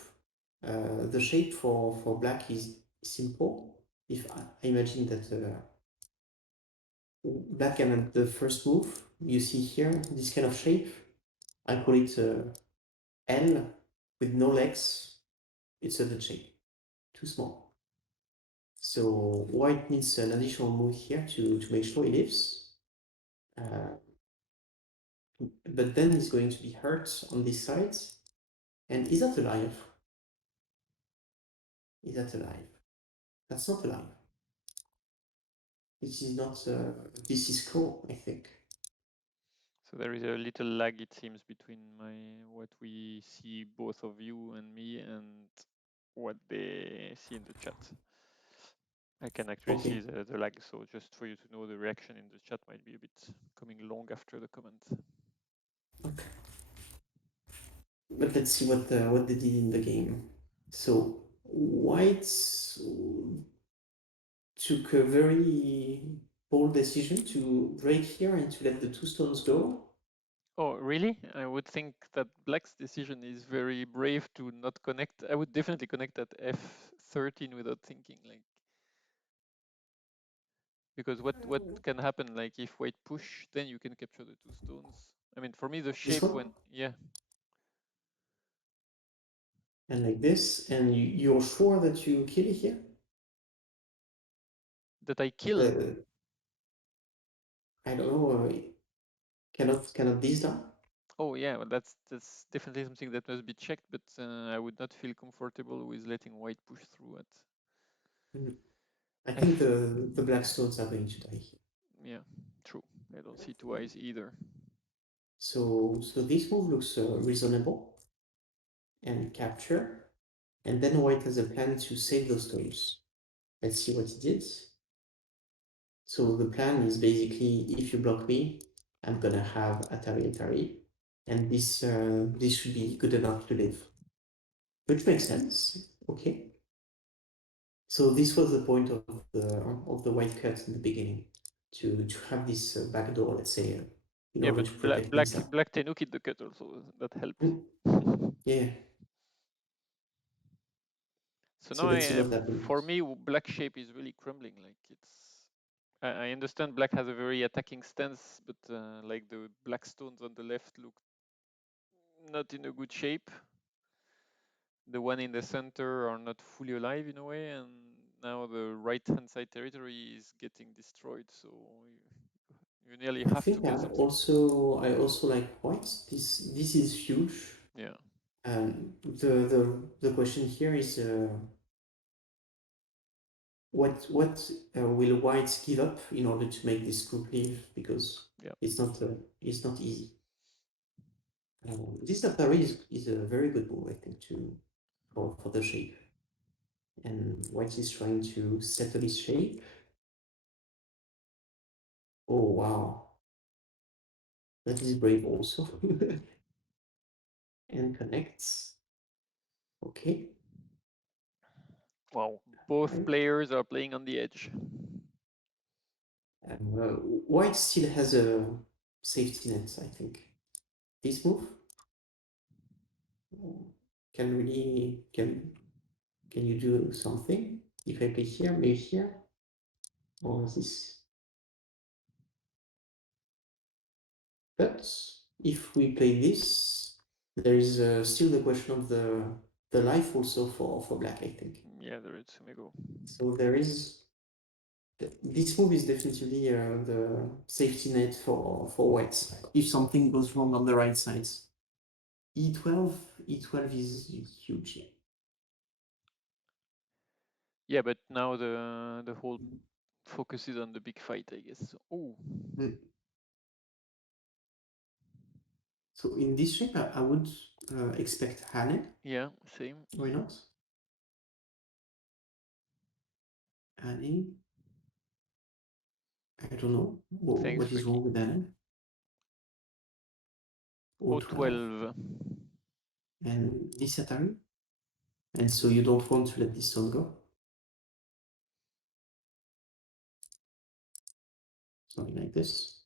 the shape for black is simple. If I imagine that black can have the first move, you see here this kind of shape. I call it L with no legs. It's a dead shape, too small. So white needs an additional move here to make sure he lives. Uh, but then he's going to be hurt on this side. And is that alive? Is that alive? That's not alive. This is not, this is cool, I think. So there is a little lag, it seems, between what we see both of you and me and what they see in the chat. I can actually see Okay. the lag, so just for you to know, the reaction in the chat might be a bit coming long after the comment. Okay. But let's see what they did in the game. So white took a very bold decision to break here and to let the two stones go. Oh, really? I would think that black's decision is very brave to not connect. I would definitely connect at f13 without thinking, like, because what can happen, like if white push, then you can capture the two stones. I mean, for me, the This shape one? when, yeah, And like this, and you're sure that you kill it here? that I kill. I don't know, cannot this down? Oh yeah, well, that's definitely something that must be checked, but I would not feel comfortable with letting white push through at Mm. I think f. the black stones are going to die here. Yeah, true. I don't see two eyes either. So this move looks reasonable and capture, and then white has a plan to save those stones. Let's see what he did. So the plan is basically, if you block me, I'm gonna have Atari, and this should be good enough to live, which makes sense. Okay. So this was the point of the white cut in the beginning, to have this back door, let's say, in Yeah, order but to protect himself. black Tenuk hit the cut also. That helped. Mm, yeah. So So now, let's see what happens. for me, black shape is really crumbling. Like it's, I understand black has a very attacking stance, but like the black stones on the left look not in a good shape. The one in the center are not fully alive in a way, and now the right-hand side territory is getting destroyed. So you nearly I have to think kill something. I also like white. This is huge. Yeah. The question here is what will white give up in order to make this group live, because Yeah. it's not easy. This Atari is a very good move, I think, for the shape. And white is trying to settle his shape. Oh wow, that is brave also. And connects. Okay. Wow. Both Right. players are playing on the edge. White still has a safety net, I think. This move can really can you do something? If I play here, maybe here, or this. But if we play this, there is still the question of the life also for black, I think. Yeah, there is Sumego. So there is this move is definitely the safety net for white if something goes wrong on the right side. E12, E12 is huge. Yeah, but now the whole focus is on the big fight, I guess. Oh. Mm. So in this shape, I would expect Hane. Yeah, same. Why not? Hane. I don't know. Thanks, What is Ricky. wrong with Hane? O12. O12. And this Atari. And so you don't want to let this stone go. Something like this.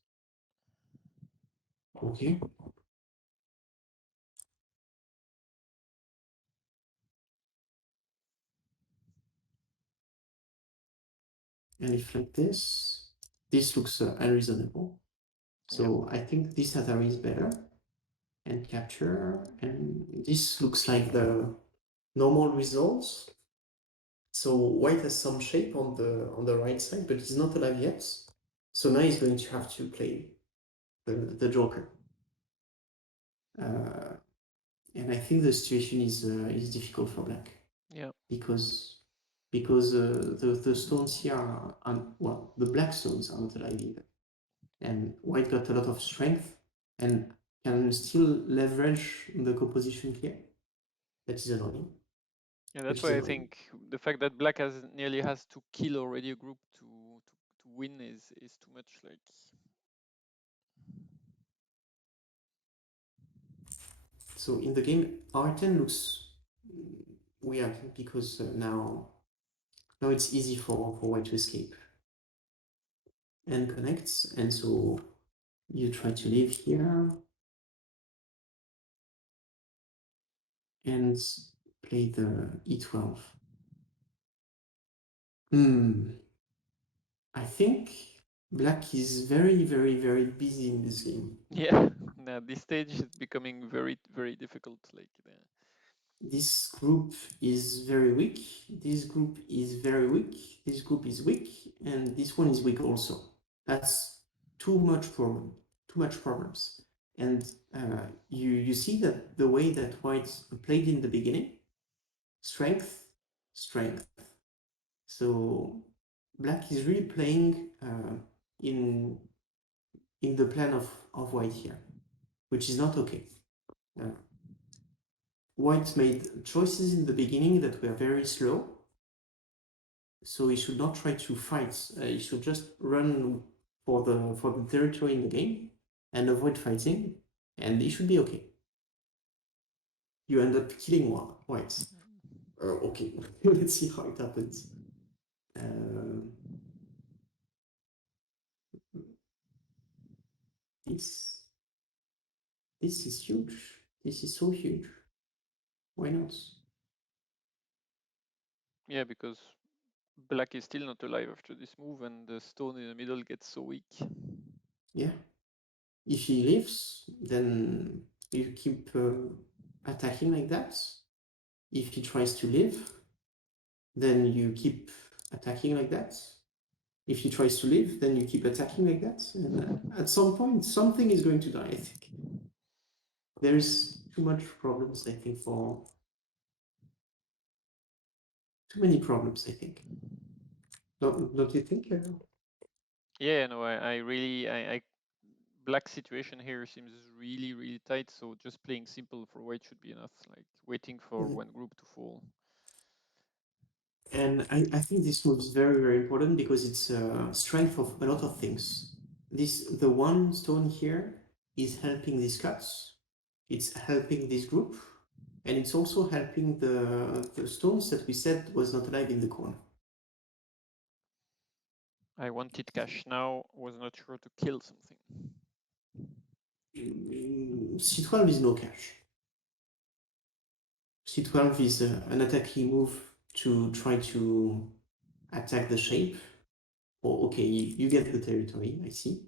Okay. And if like this looks unreasonable. So I think this Atari is better. And capture. And this looks like the normal results. So white has some shape on the right side, but he's not alive yet. So now he's going to have to play the Joker. And I think the situation is difficult for black. Yeah. Because the stones here are well, the black stones are not alive either. And white got a lot of strength and can still leverage the composition here. That is annoying. Yeah, that's why I think the fact that black nearly has to kill already a group to win is too much. Like. So in the game, R10 looks weird because now it's easy for white to escape and connects, and so you try to live here and play the E12. I think black is very, very, very busy in this game. Yeah, now this stage is becoming very, very difficult. Like this group is very weak, this group is very weak, this group is weak, and this one is weak also. That's too much problems. And you see that the way that white played in the beginning, strength, strength. So black is really playing in the plan of white here, which is not okay. White made choices in the beginning that were very slow, so he should not try to fight. He should just run for the territory in the game and avoid fighting, and he should be okay. You end up killing one white. Okay, let's see how it happens. This is huge. This is so huge. Why not? Yeah, because black is still not alive after this move, and the stone in the middle gets so weak. Yeah. If he leaves, then you keep attacking like that. If he tries to leave, then you keep attacking like that. If he tries to leave, then you keep attacking like that. And at some point, something is going to die, I think. There's too much problems, I think, for too many problems, I think. Don't you think? Yeah, no, I really, black situation here seems really, really tight. So just playing simple for white should be enough. Like waiting for one group to fall. And I think this move is very, very important because it's a strength of a lot of things. The one stone here is helping these cuts. It's helping this group, and it's also helping the stones that we said was not alive in the corner. I wanted cash now, was not sure to kill something. C12 is no cash. C12 is an attacking move to try to attack the shape. Oh, okay, you get the territory, I see.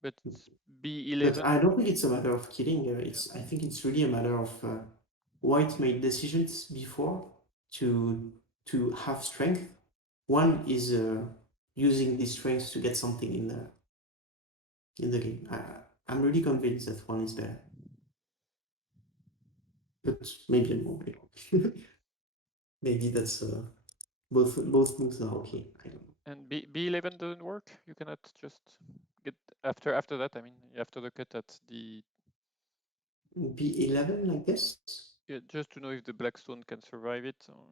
But But B11. I don't think it's a matter of killing. I think it's really a matter of white made decisions before to have strength. One is using these strengths to get something in the game. I'm really convinced that one is better, but maybe I'm wrong. Maybe that's both moves are okay. I don't know. And B11 doesn't work. You cannot just get after that. I mean, after the cut at the B11 like this. yeah, just to know if the black stone can survive it. Or...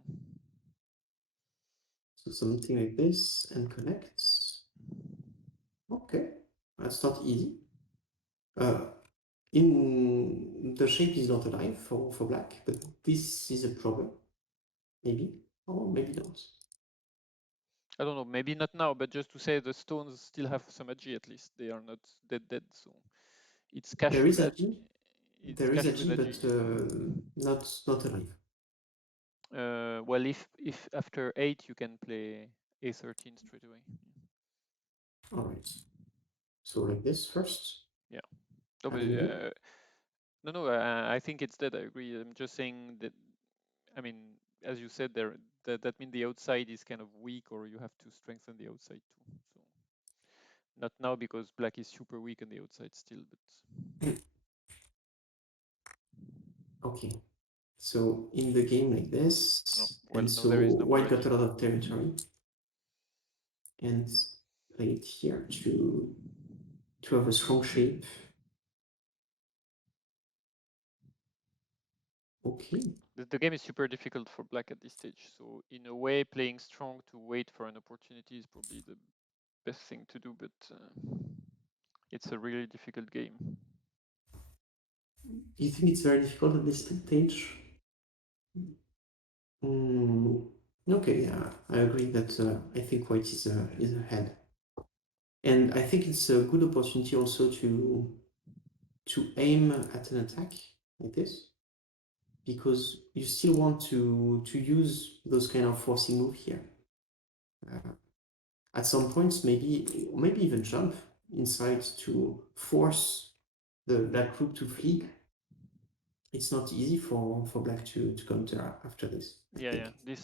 So something like this and connects. Okay, that's not easy. In the shape is not alive for black, but this is a problem. Maybe or maybe not. I don't know. Maybe not now, but just to say the stones still have some agi at least. They are not dead. So it's cash There is with agi. it's There is cash with agi, agi. but not alive. Well, if after 8 you can play A13 straight away. All right. So like this first. Yeah. No, but, And then no. I think it's dead. I agree. I'm just saying that. I mean, as you said, there that means the outside is kind of weak, or you have to strengthen the outside too. So not now because black is super weak on the outside still, but okay. So in the game like no. this, Well, and no, so there is no more white got agi. a lot of territory, and played here to have a strong shape. Okay. The game is super difficult for black at this stage. So in a way, playing strong to wait for an opportunity is probably the best thing to do. But it's a really difficult game. Do you think it's very difficult at this stage? Okay, yeah, I agree that I think white is ahead, and I think it's a good opportunity also to aim at an attack like this, because you still want to use those kind of forcing move here. At some points, maybe even jump inside to force the black group to flee. It's not easy for black to counter after this, I Yeah, think.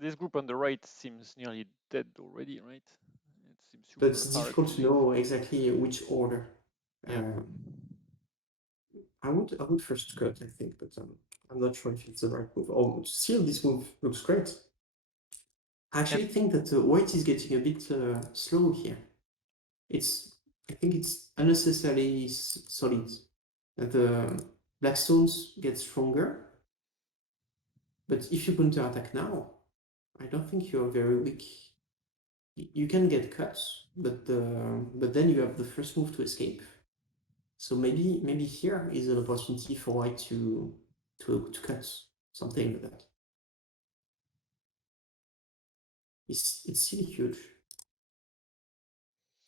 This group on the right seems nearly dead already, right? It seems But super it's hard difficult to to leave. know exactly which order. Yeah. I would first cut, I think, but I'm not sure if it's the right move. Oh, still, this move looks great. I actually And think that white is getting a bit slow here. I think it's unnecessarily solid. The black stones get stronger, but if you counter-attack now, I don't think you're very weak. You can get cuts, but then you have the first move to escape. So maybe here is an opportunity for white to cut something like that. It's still huge.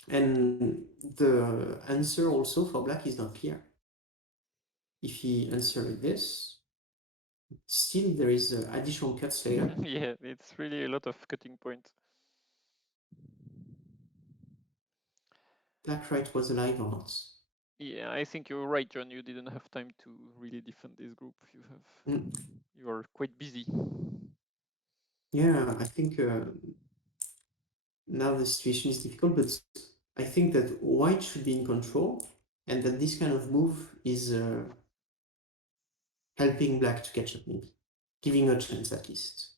And the answer also for black is not clear. If he answer like this, Still, there is additional cuts later. Yeah, it's really a lot of cutting points. Black right was alive or not? Yeah, I think you're right, John. You didn't have time to really defend this group. You are quite busy. Yeah, I think now the situation is difficult, but I think that white should be in control, and that this kind of move is helping black to catch up, maybe giving a chance at least.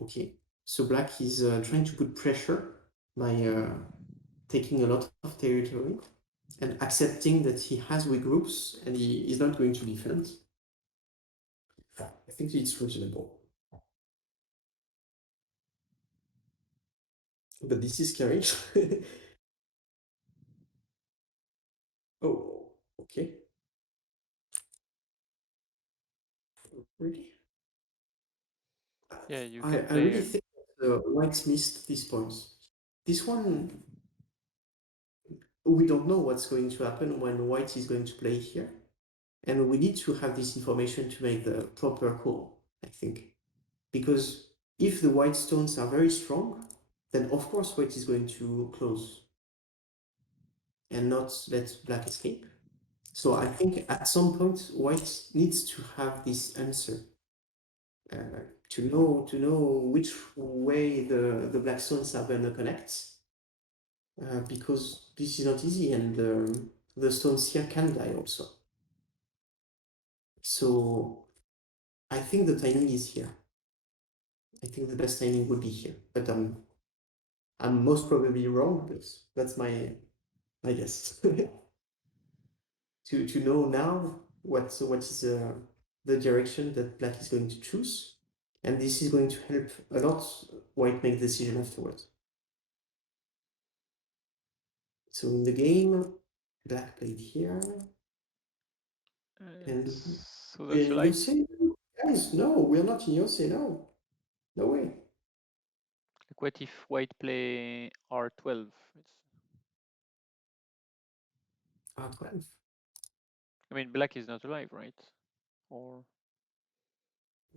Okay, so black is trying to put pressure by taking a lot of territory and accepting that he has weak groups and he is not going to defend. I think it's reasonable. But this is scary. Oh, okay. Really? Yeah, you I can really play. think that whites missed these points. This one, we don't know what's going to happen when white is going to play here. And we need to have this information to make the proper call, I think. Because if the white stones are very strong, then of course white is going to close and not let black escape. So I think at some point white needs to have this answer to know which way the black stones are going to connect, because this is not easy, and the stones here can die also. So I think the timing is here. I think the best timing would be here, but I'm most probably wrong. But that's my guess. To know now what is the direction that black is going to choose, and this is going to help a lot white make decision afterwards. So in the game, black played here, and So we're that's your in life. Yosei. Guys, no, we're not in Yosei, no. No way. Like, what if white play R12? R12. I mean, black is not alive, right? Or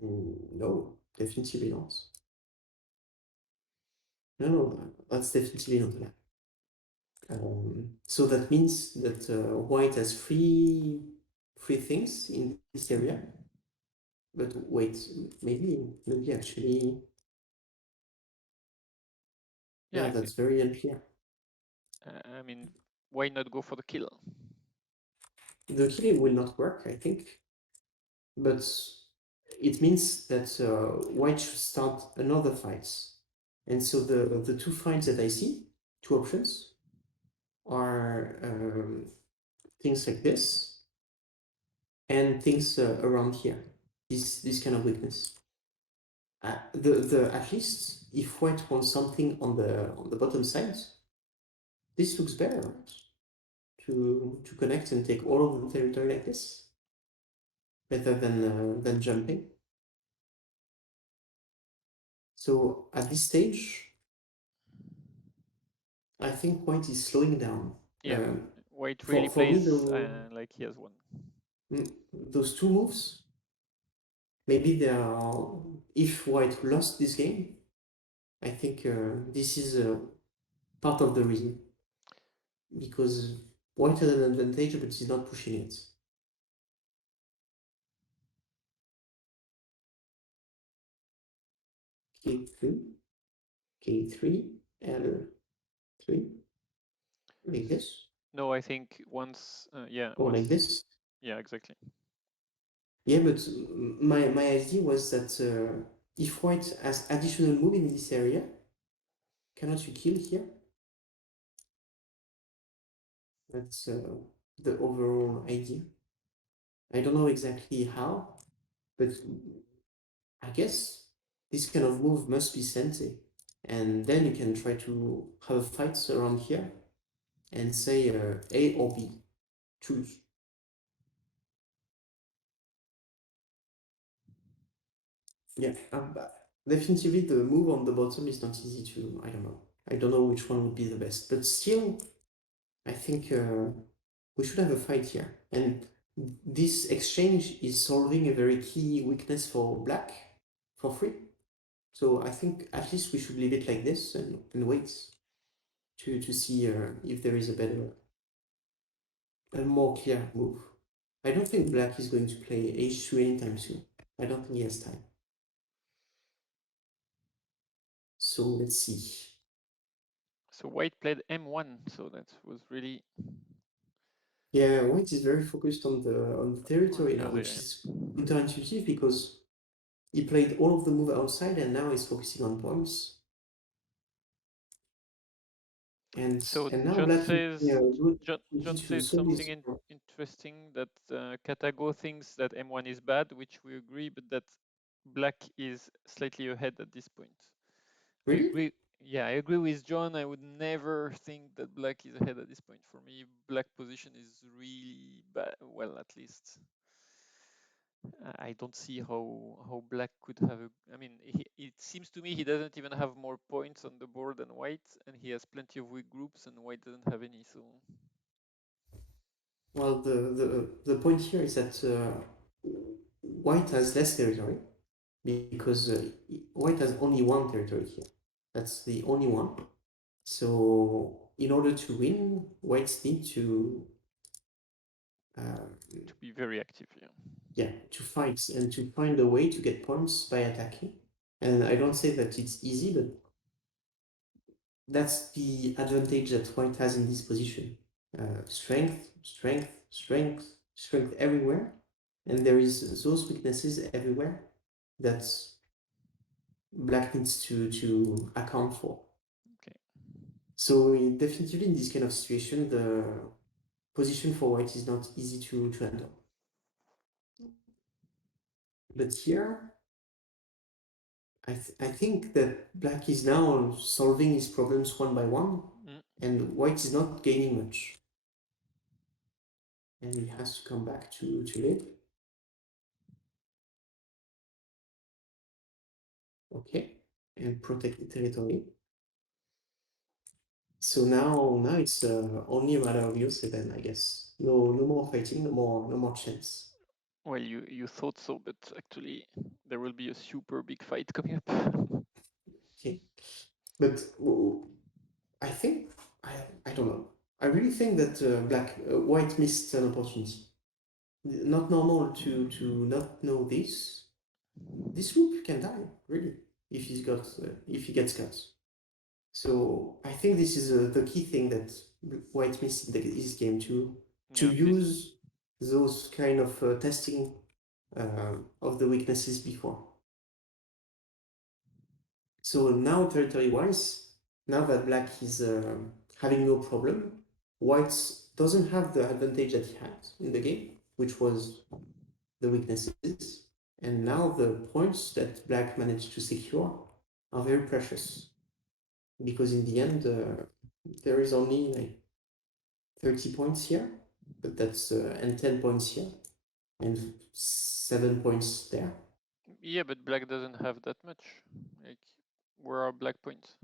No, definitely not. No, that's definitely not alive. So that means that white has three things in this area. But wait, maybe actually, yeah, yeah, that's very unclear. I mean, why not go for the kill? The killing will not work, I think, but it means that white should start another fight. And so the two fights that I see, two options, are things like this and things around here. This kind of weakness. The at least if white wants something on the bottom side, this looks better, right? To connect and take all of the territory like this, better than jumping. So at this stage, I think white is slowing down. Yeah, white really For me, plays like he has won. those two moves, maybe they are. If white lost this game, I think this is part of the reason, because white has an advantage, but he's not pushing it. K3, K3, L3, like this. No, I think once, yeah. Or like this. Yeah, exactly. Yeah, but my idea was that if white has additional move in this area, cannot you kill here? That's the overall idea. I don't know exactly how, but I guess this kind of move must be sensei. And then you can try to have fights around here and say A or B, choose. Yeah, definitely the move on the bottom is not easy to, I don't know. I don't know which one would be the best, but still, I think we should have a fight here. And this exchange is solving a very key weakness for black for free. So I think at least we should leave it like this and wait to see if there is a more clear move. I don't think black is going to play h2 anytime soon. I don't think he has time. So let's see. So white played m1, so that was really Yeah, white is very focused on the territory now, which yeah. is counterintuitive because he played all of the move outside and now he's focusing on points. And So now John black is says good John to says solve this. something interesting that Katago thinks that m1 is bad, which we agree, but that black is slightly ahead at this point. I Really? agree. Yeah, I agree with John. I would never think that black is ahead at this point. For me, black position is really bad. Well, at least I don't see how black could have a. I mean, it seems to me he doesn't even have more points on the board than white, and he has plenty of weak groups, and white doesn't have any. So Well, the point here is that white has less territory because white has only one territory here. That's the only one. So in order to win, whites need to be very active, yeah. yeah, to fight and to find a way to get points by attacking. And I don't say that it's easy, but that's the advantage that white has in this position. Strength, strength, strength, strength everywhere. And there is those weaknesses everywhere that black needs to account for. Okay. So definitely in this kind of situation, the position for white is not easy to handle. But here, I think that black is now solving his problems one by one, and white is not gaining much. And he has to come back to live. Okay, and protect the territory. So now it's only a matter of U7, I guess. No more fighting, no more chance. Well, you thought so, but actually there will be a super big fight coming up. Okay, but I think I don't know. I really think that white missed an opportunity. Not normal to not know this. This loop can die really if he gets cut. So I think this is the key thing that white missed in this game to Yeah, use those kind of testing of the weaknesses before. So now territory-wise, now that black is having no problem, white doesn't have the advantage that he had in the game, which was the weaknesses. And now the points that black managed to secure are very precious. Because in the end, there is only like 30 points here, but that's and 10 points here, and 7 points there. yeah, but black doesn't have that much. Like, where are black points?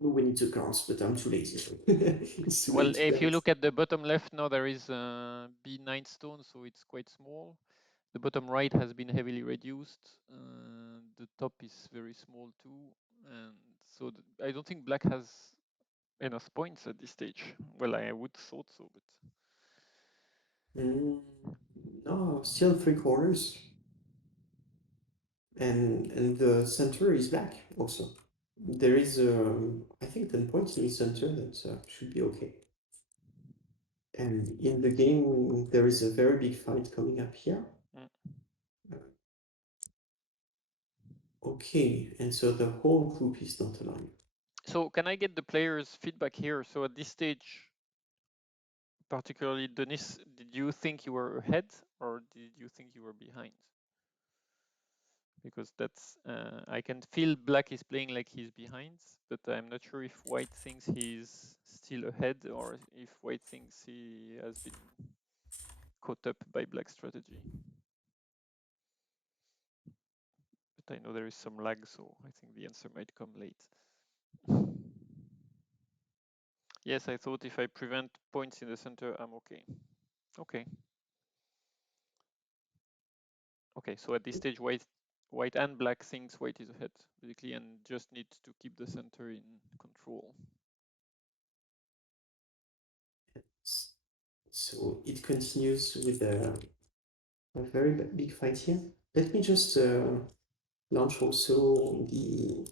We need to count, but I'm too lazy. It's too Well, late. if you look at the bottom left now, there is B9 stone, so it's quite small. The bottom right has been heavily reduced. The top is very small too, and so I don't think black has enough points at this stage. Well, I would thought so, but No, still 3 quarters, and the center is black also. There is, I think, 10 points in the center that should be okay. And in the game, there is a very big fight coming up here. Okay, and so the whole group is not aligned. So can I get the players' feedback here? So at this stage, particularly Denis, did you think you were ahead or did you think you were behind? Because that's I can feel black is playing like he's behind, but I'm not sure if white thinks he's still ahead or if white thinks he has been caught up by black strategy. But I know there is some lag, so I think the answer might come late. Yes, I thought if I prevent points in the center, I'm okay. Okay. Okay, so at this stage, white and black thinks white is ahead, basically, and just needs to keep the center in control. So it continues with a very big fight here. Let me just launch also the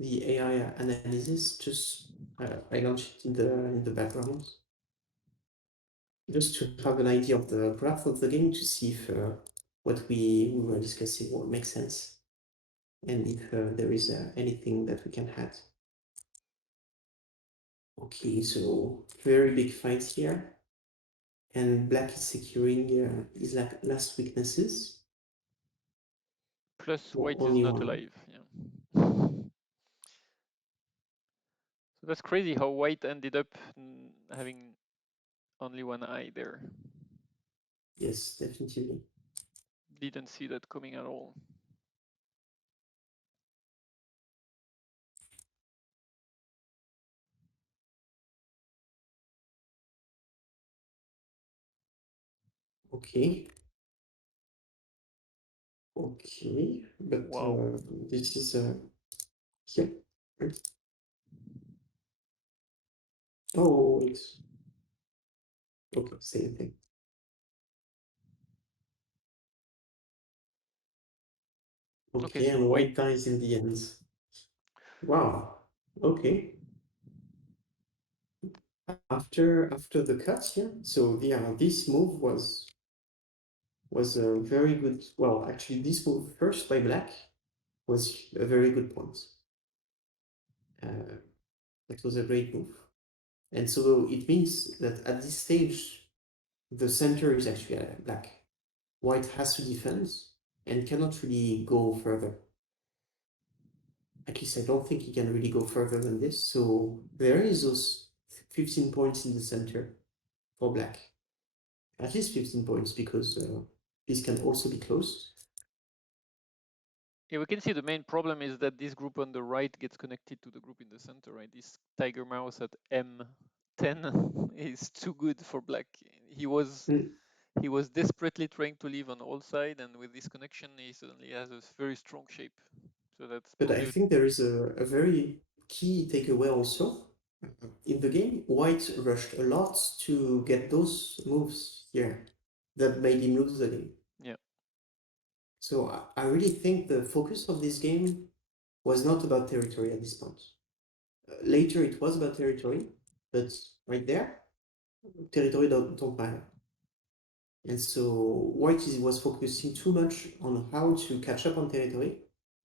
AI analysis. Just I launched it in the background, just to have an idea of the graph of the game, to see if what we were discussing will make sense, and if there is anything that we can add. Okay, so very big fight here, and black is securing his last weaknesses. Plus, Well, white is only not one. alive. Yeah. So that's crazy how white ended up having only one eye there. Yes, definitely. Didn't see that coming at all. Okay. Okay, but Wow. this is here. Oh, it's okay. Same thing. Okay, Okay, so and white. white dies in the end. Wow. Okay. After the cut here, so yeah, this move was a very good. Well, actually, this move first by black was a very good point. Uh, it was a great move, and so it means that at this stage, the center is actually black. White has to defend and cannot really go further. At least I don't think he can really go further than this. So there is those 15 points in the center for black. At least 15 points, because this can also be closed. Yeah, we can see the main problem is that this group on the right gets connected to the group in the center, right? This tiger mouse at M10 is too good for black. He was Mm. he was desperately trying to leave on all sides, and with this connection, he suddenly has a very strong shape. So that's But I probably think there is a very key takeaway also. In the game, White rushed a lot to get those moves here that made him lose the game. yeah. So I really think the focus of this game was not about territory at this point. Later it was about territory, but right there, territory don't matter. And so White was focusing too much on how to catch up on territory,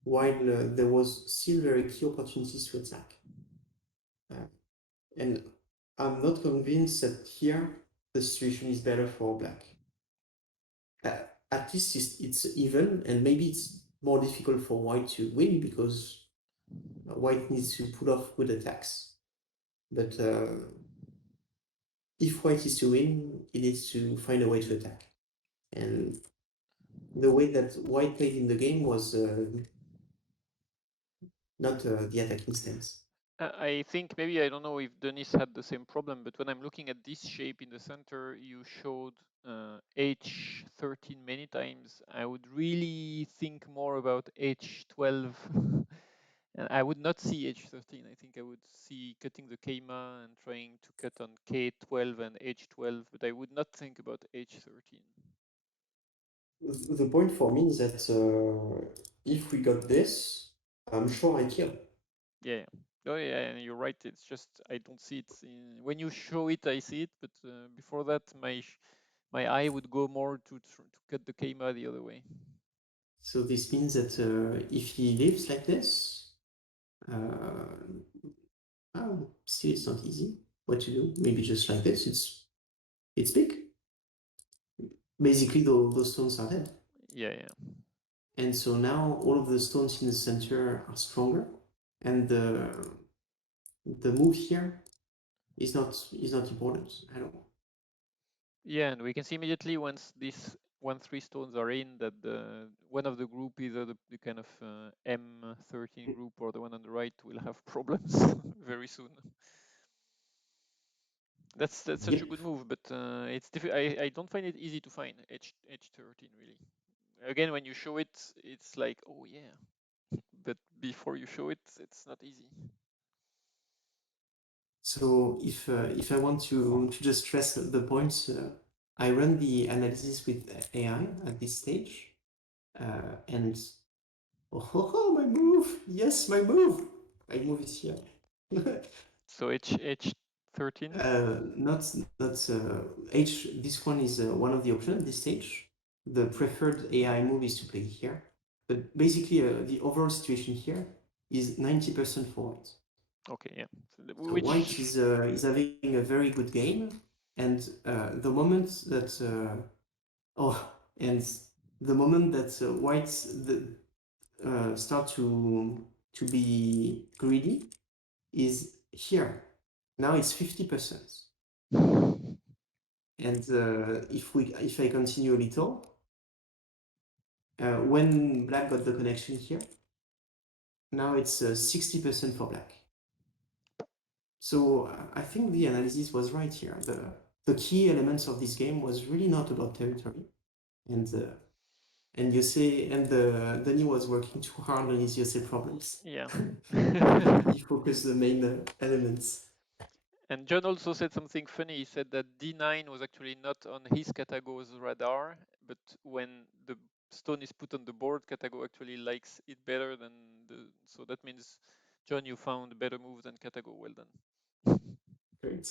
while there was still very key opportunities to attack. And I'm not convinced that here the situation is better for black. At least it's even, and maybe it's more difficult for white to win because white needs to pull off good attacks. But if white is to win, he needs to find a way to attack. And the way that white played in the game was not the attacking stance. I think maybe I don't know if Denis had the same problem, but when I'm looking at this shape in the center, you showed H13 many times. I would really think more about H12. And I would not see H13. I think I would see cutting the Keima and trying to cut on K12 and H12, but I would not think about H13. The point for me is that if we got this, I'm sure I kill. Yeah. Oh yeah, and you're right. It's just I don't see it. When you show it, I see it, but before that, my eye would go more to cut the Keima the other way. So this means that if he lives like this, still it's not easy. What to do? Maybe just like this. It's big. Basically, those stones are dead. Yeah, yeah. And so now all of the stones in the center are stronger, and the move here is not important at all. Yeah, and we can see immediately once these 1-3 stones are in that the one of the group, either the kind of M13 group or the one on the right, will have problems very soon. That's such a Yep. good move, but it's I don't find it easy to find H13 really. Again, when you show it, it's like, oh yeah, but before you show it, it's not easy. So if I want to just stress the points, I run the analysis with AI at this stage, and oh, my move! Yes, my move! My move is here. So H13. Not H. This one is one of the options at this stage. The preferred AI move is to play here, but basically the overall situation here is 90% for white. Okay, yeah. So So white is having a very good game, and the moment that and the moment that white start to be greedy is here. Now it's 50%. And if I continue a little, when black got the connection here, now it's 60% for black. So I think the analysis was right here. The key elements of this game was really not about territory, and you say, and Danny was working too hard on his USA problems. Yeah. He focused the main elements. And John also said something funny. He said that D9 was actually not on his Katago's radar, but when the stone is put on the board, Katago actually likes it better than the. So that means, John, you found a better move than Katago. Well done. Great.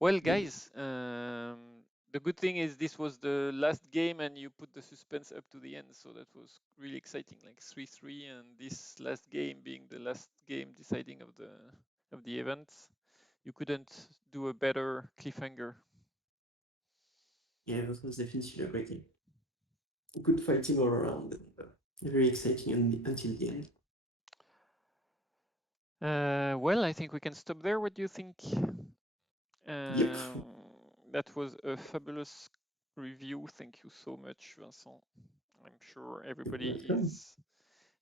Well, guys, the good thing is this was the last game, and you put the suspense up to the end, so that was really exciting. Like 3-3, and this last game being the last game deciding of the event, you couldn't do a better cliffhanger. Yeah, that was definitely a great game. Good fighting all around. Very exciting until the end. Well, I think we can stop there. What do you think? Yep. That was a fabulous review. Thank you so much, Vincent. I'm sure everybody Welcome. is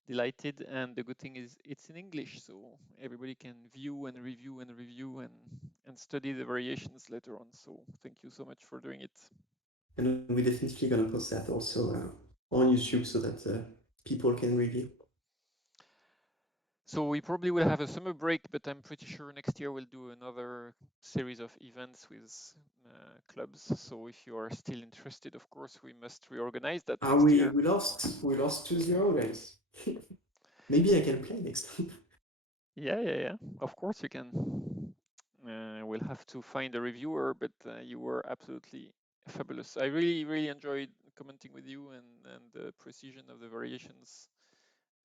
delighted, and the good thing is it's in English, so everybody can view and review and study the variations later on. So thank you so much for doing it. And we're definitely gonna post that also on YouTube so that people can review. So we probably will have a summer break, but I'm pretty sure next year we'll do another series of events with clubs. So if you are still interested, of course, we must reorganize that next year. We lost 2-0, guys. Maybe I can play next time. Yeah. Of course you can. We'll have to find a reviewer, but you were absolutely fabulous. I really enjoyed commenting with you and the precision of the variations.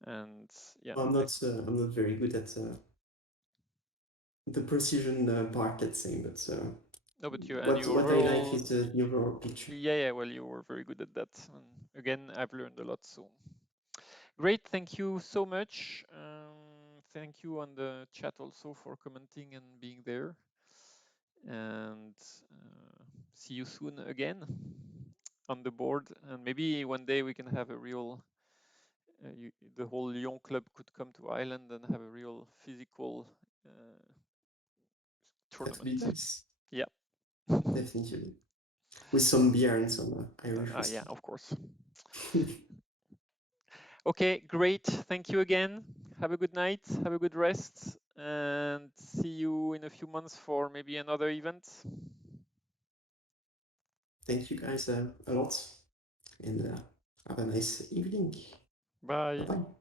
And yeah, I'm not very good at the precision part, let's say, but no, but you and what you I like overall, is the overall picture. yeah. Well, you were very good at that. And again, I've learned a lot. So great, thank you so much. Thank you on the chat also for commenting and being there. And see you soon again on the board. And maybe one day we can have a real, the whole Lyon club could come to Ireland and have a real physical That would be tournament. nice. Yeah. Definitely. With some beer and some Irish whiskey. Yeah, of course. Okay, great. Thank you again. Have a good night. Have a good rest. And see you in a few months for maybe another event. Thank you guys a lot, and have a nice evening. Bye. Bye-bye.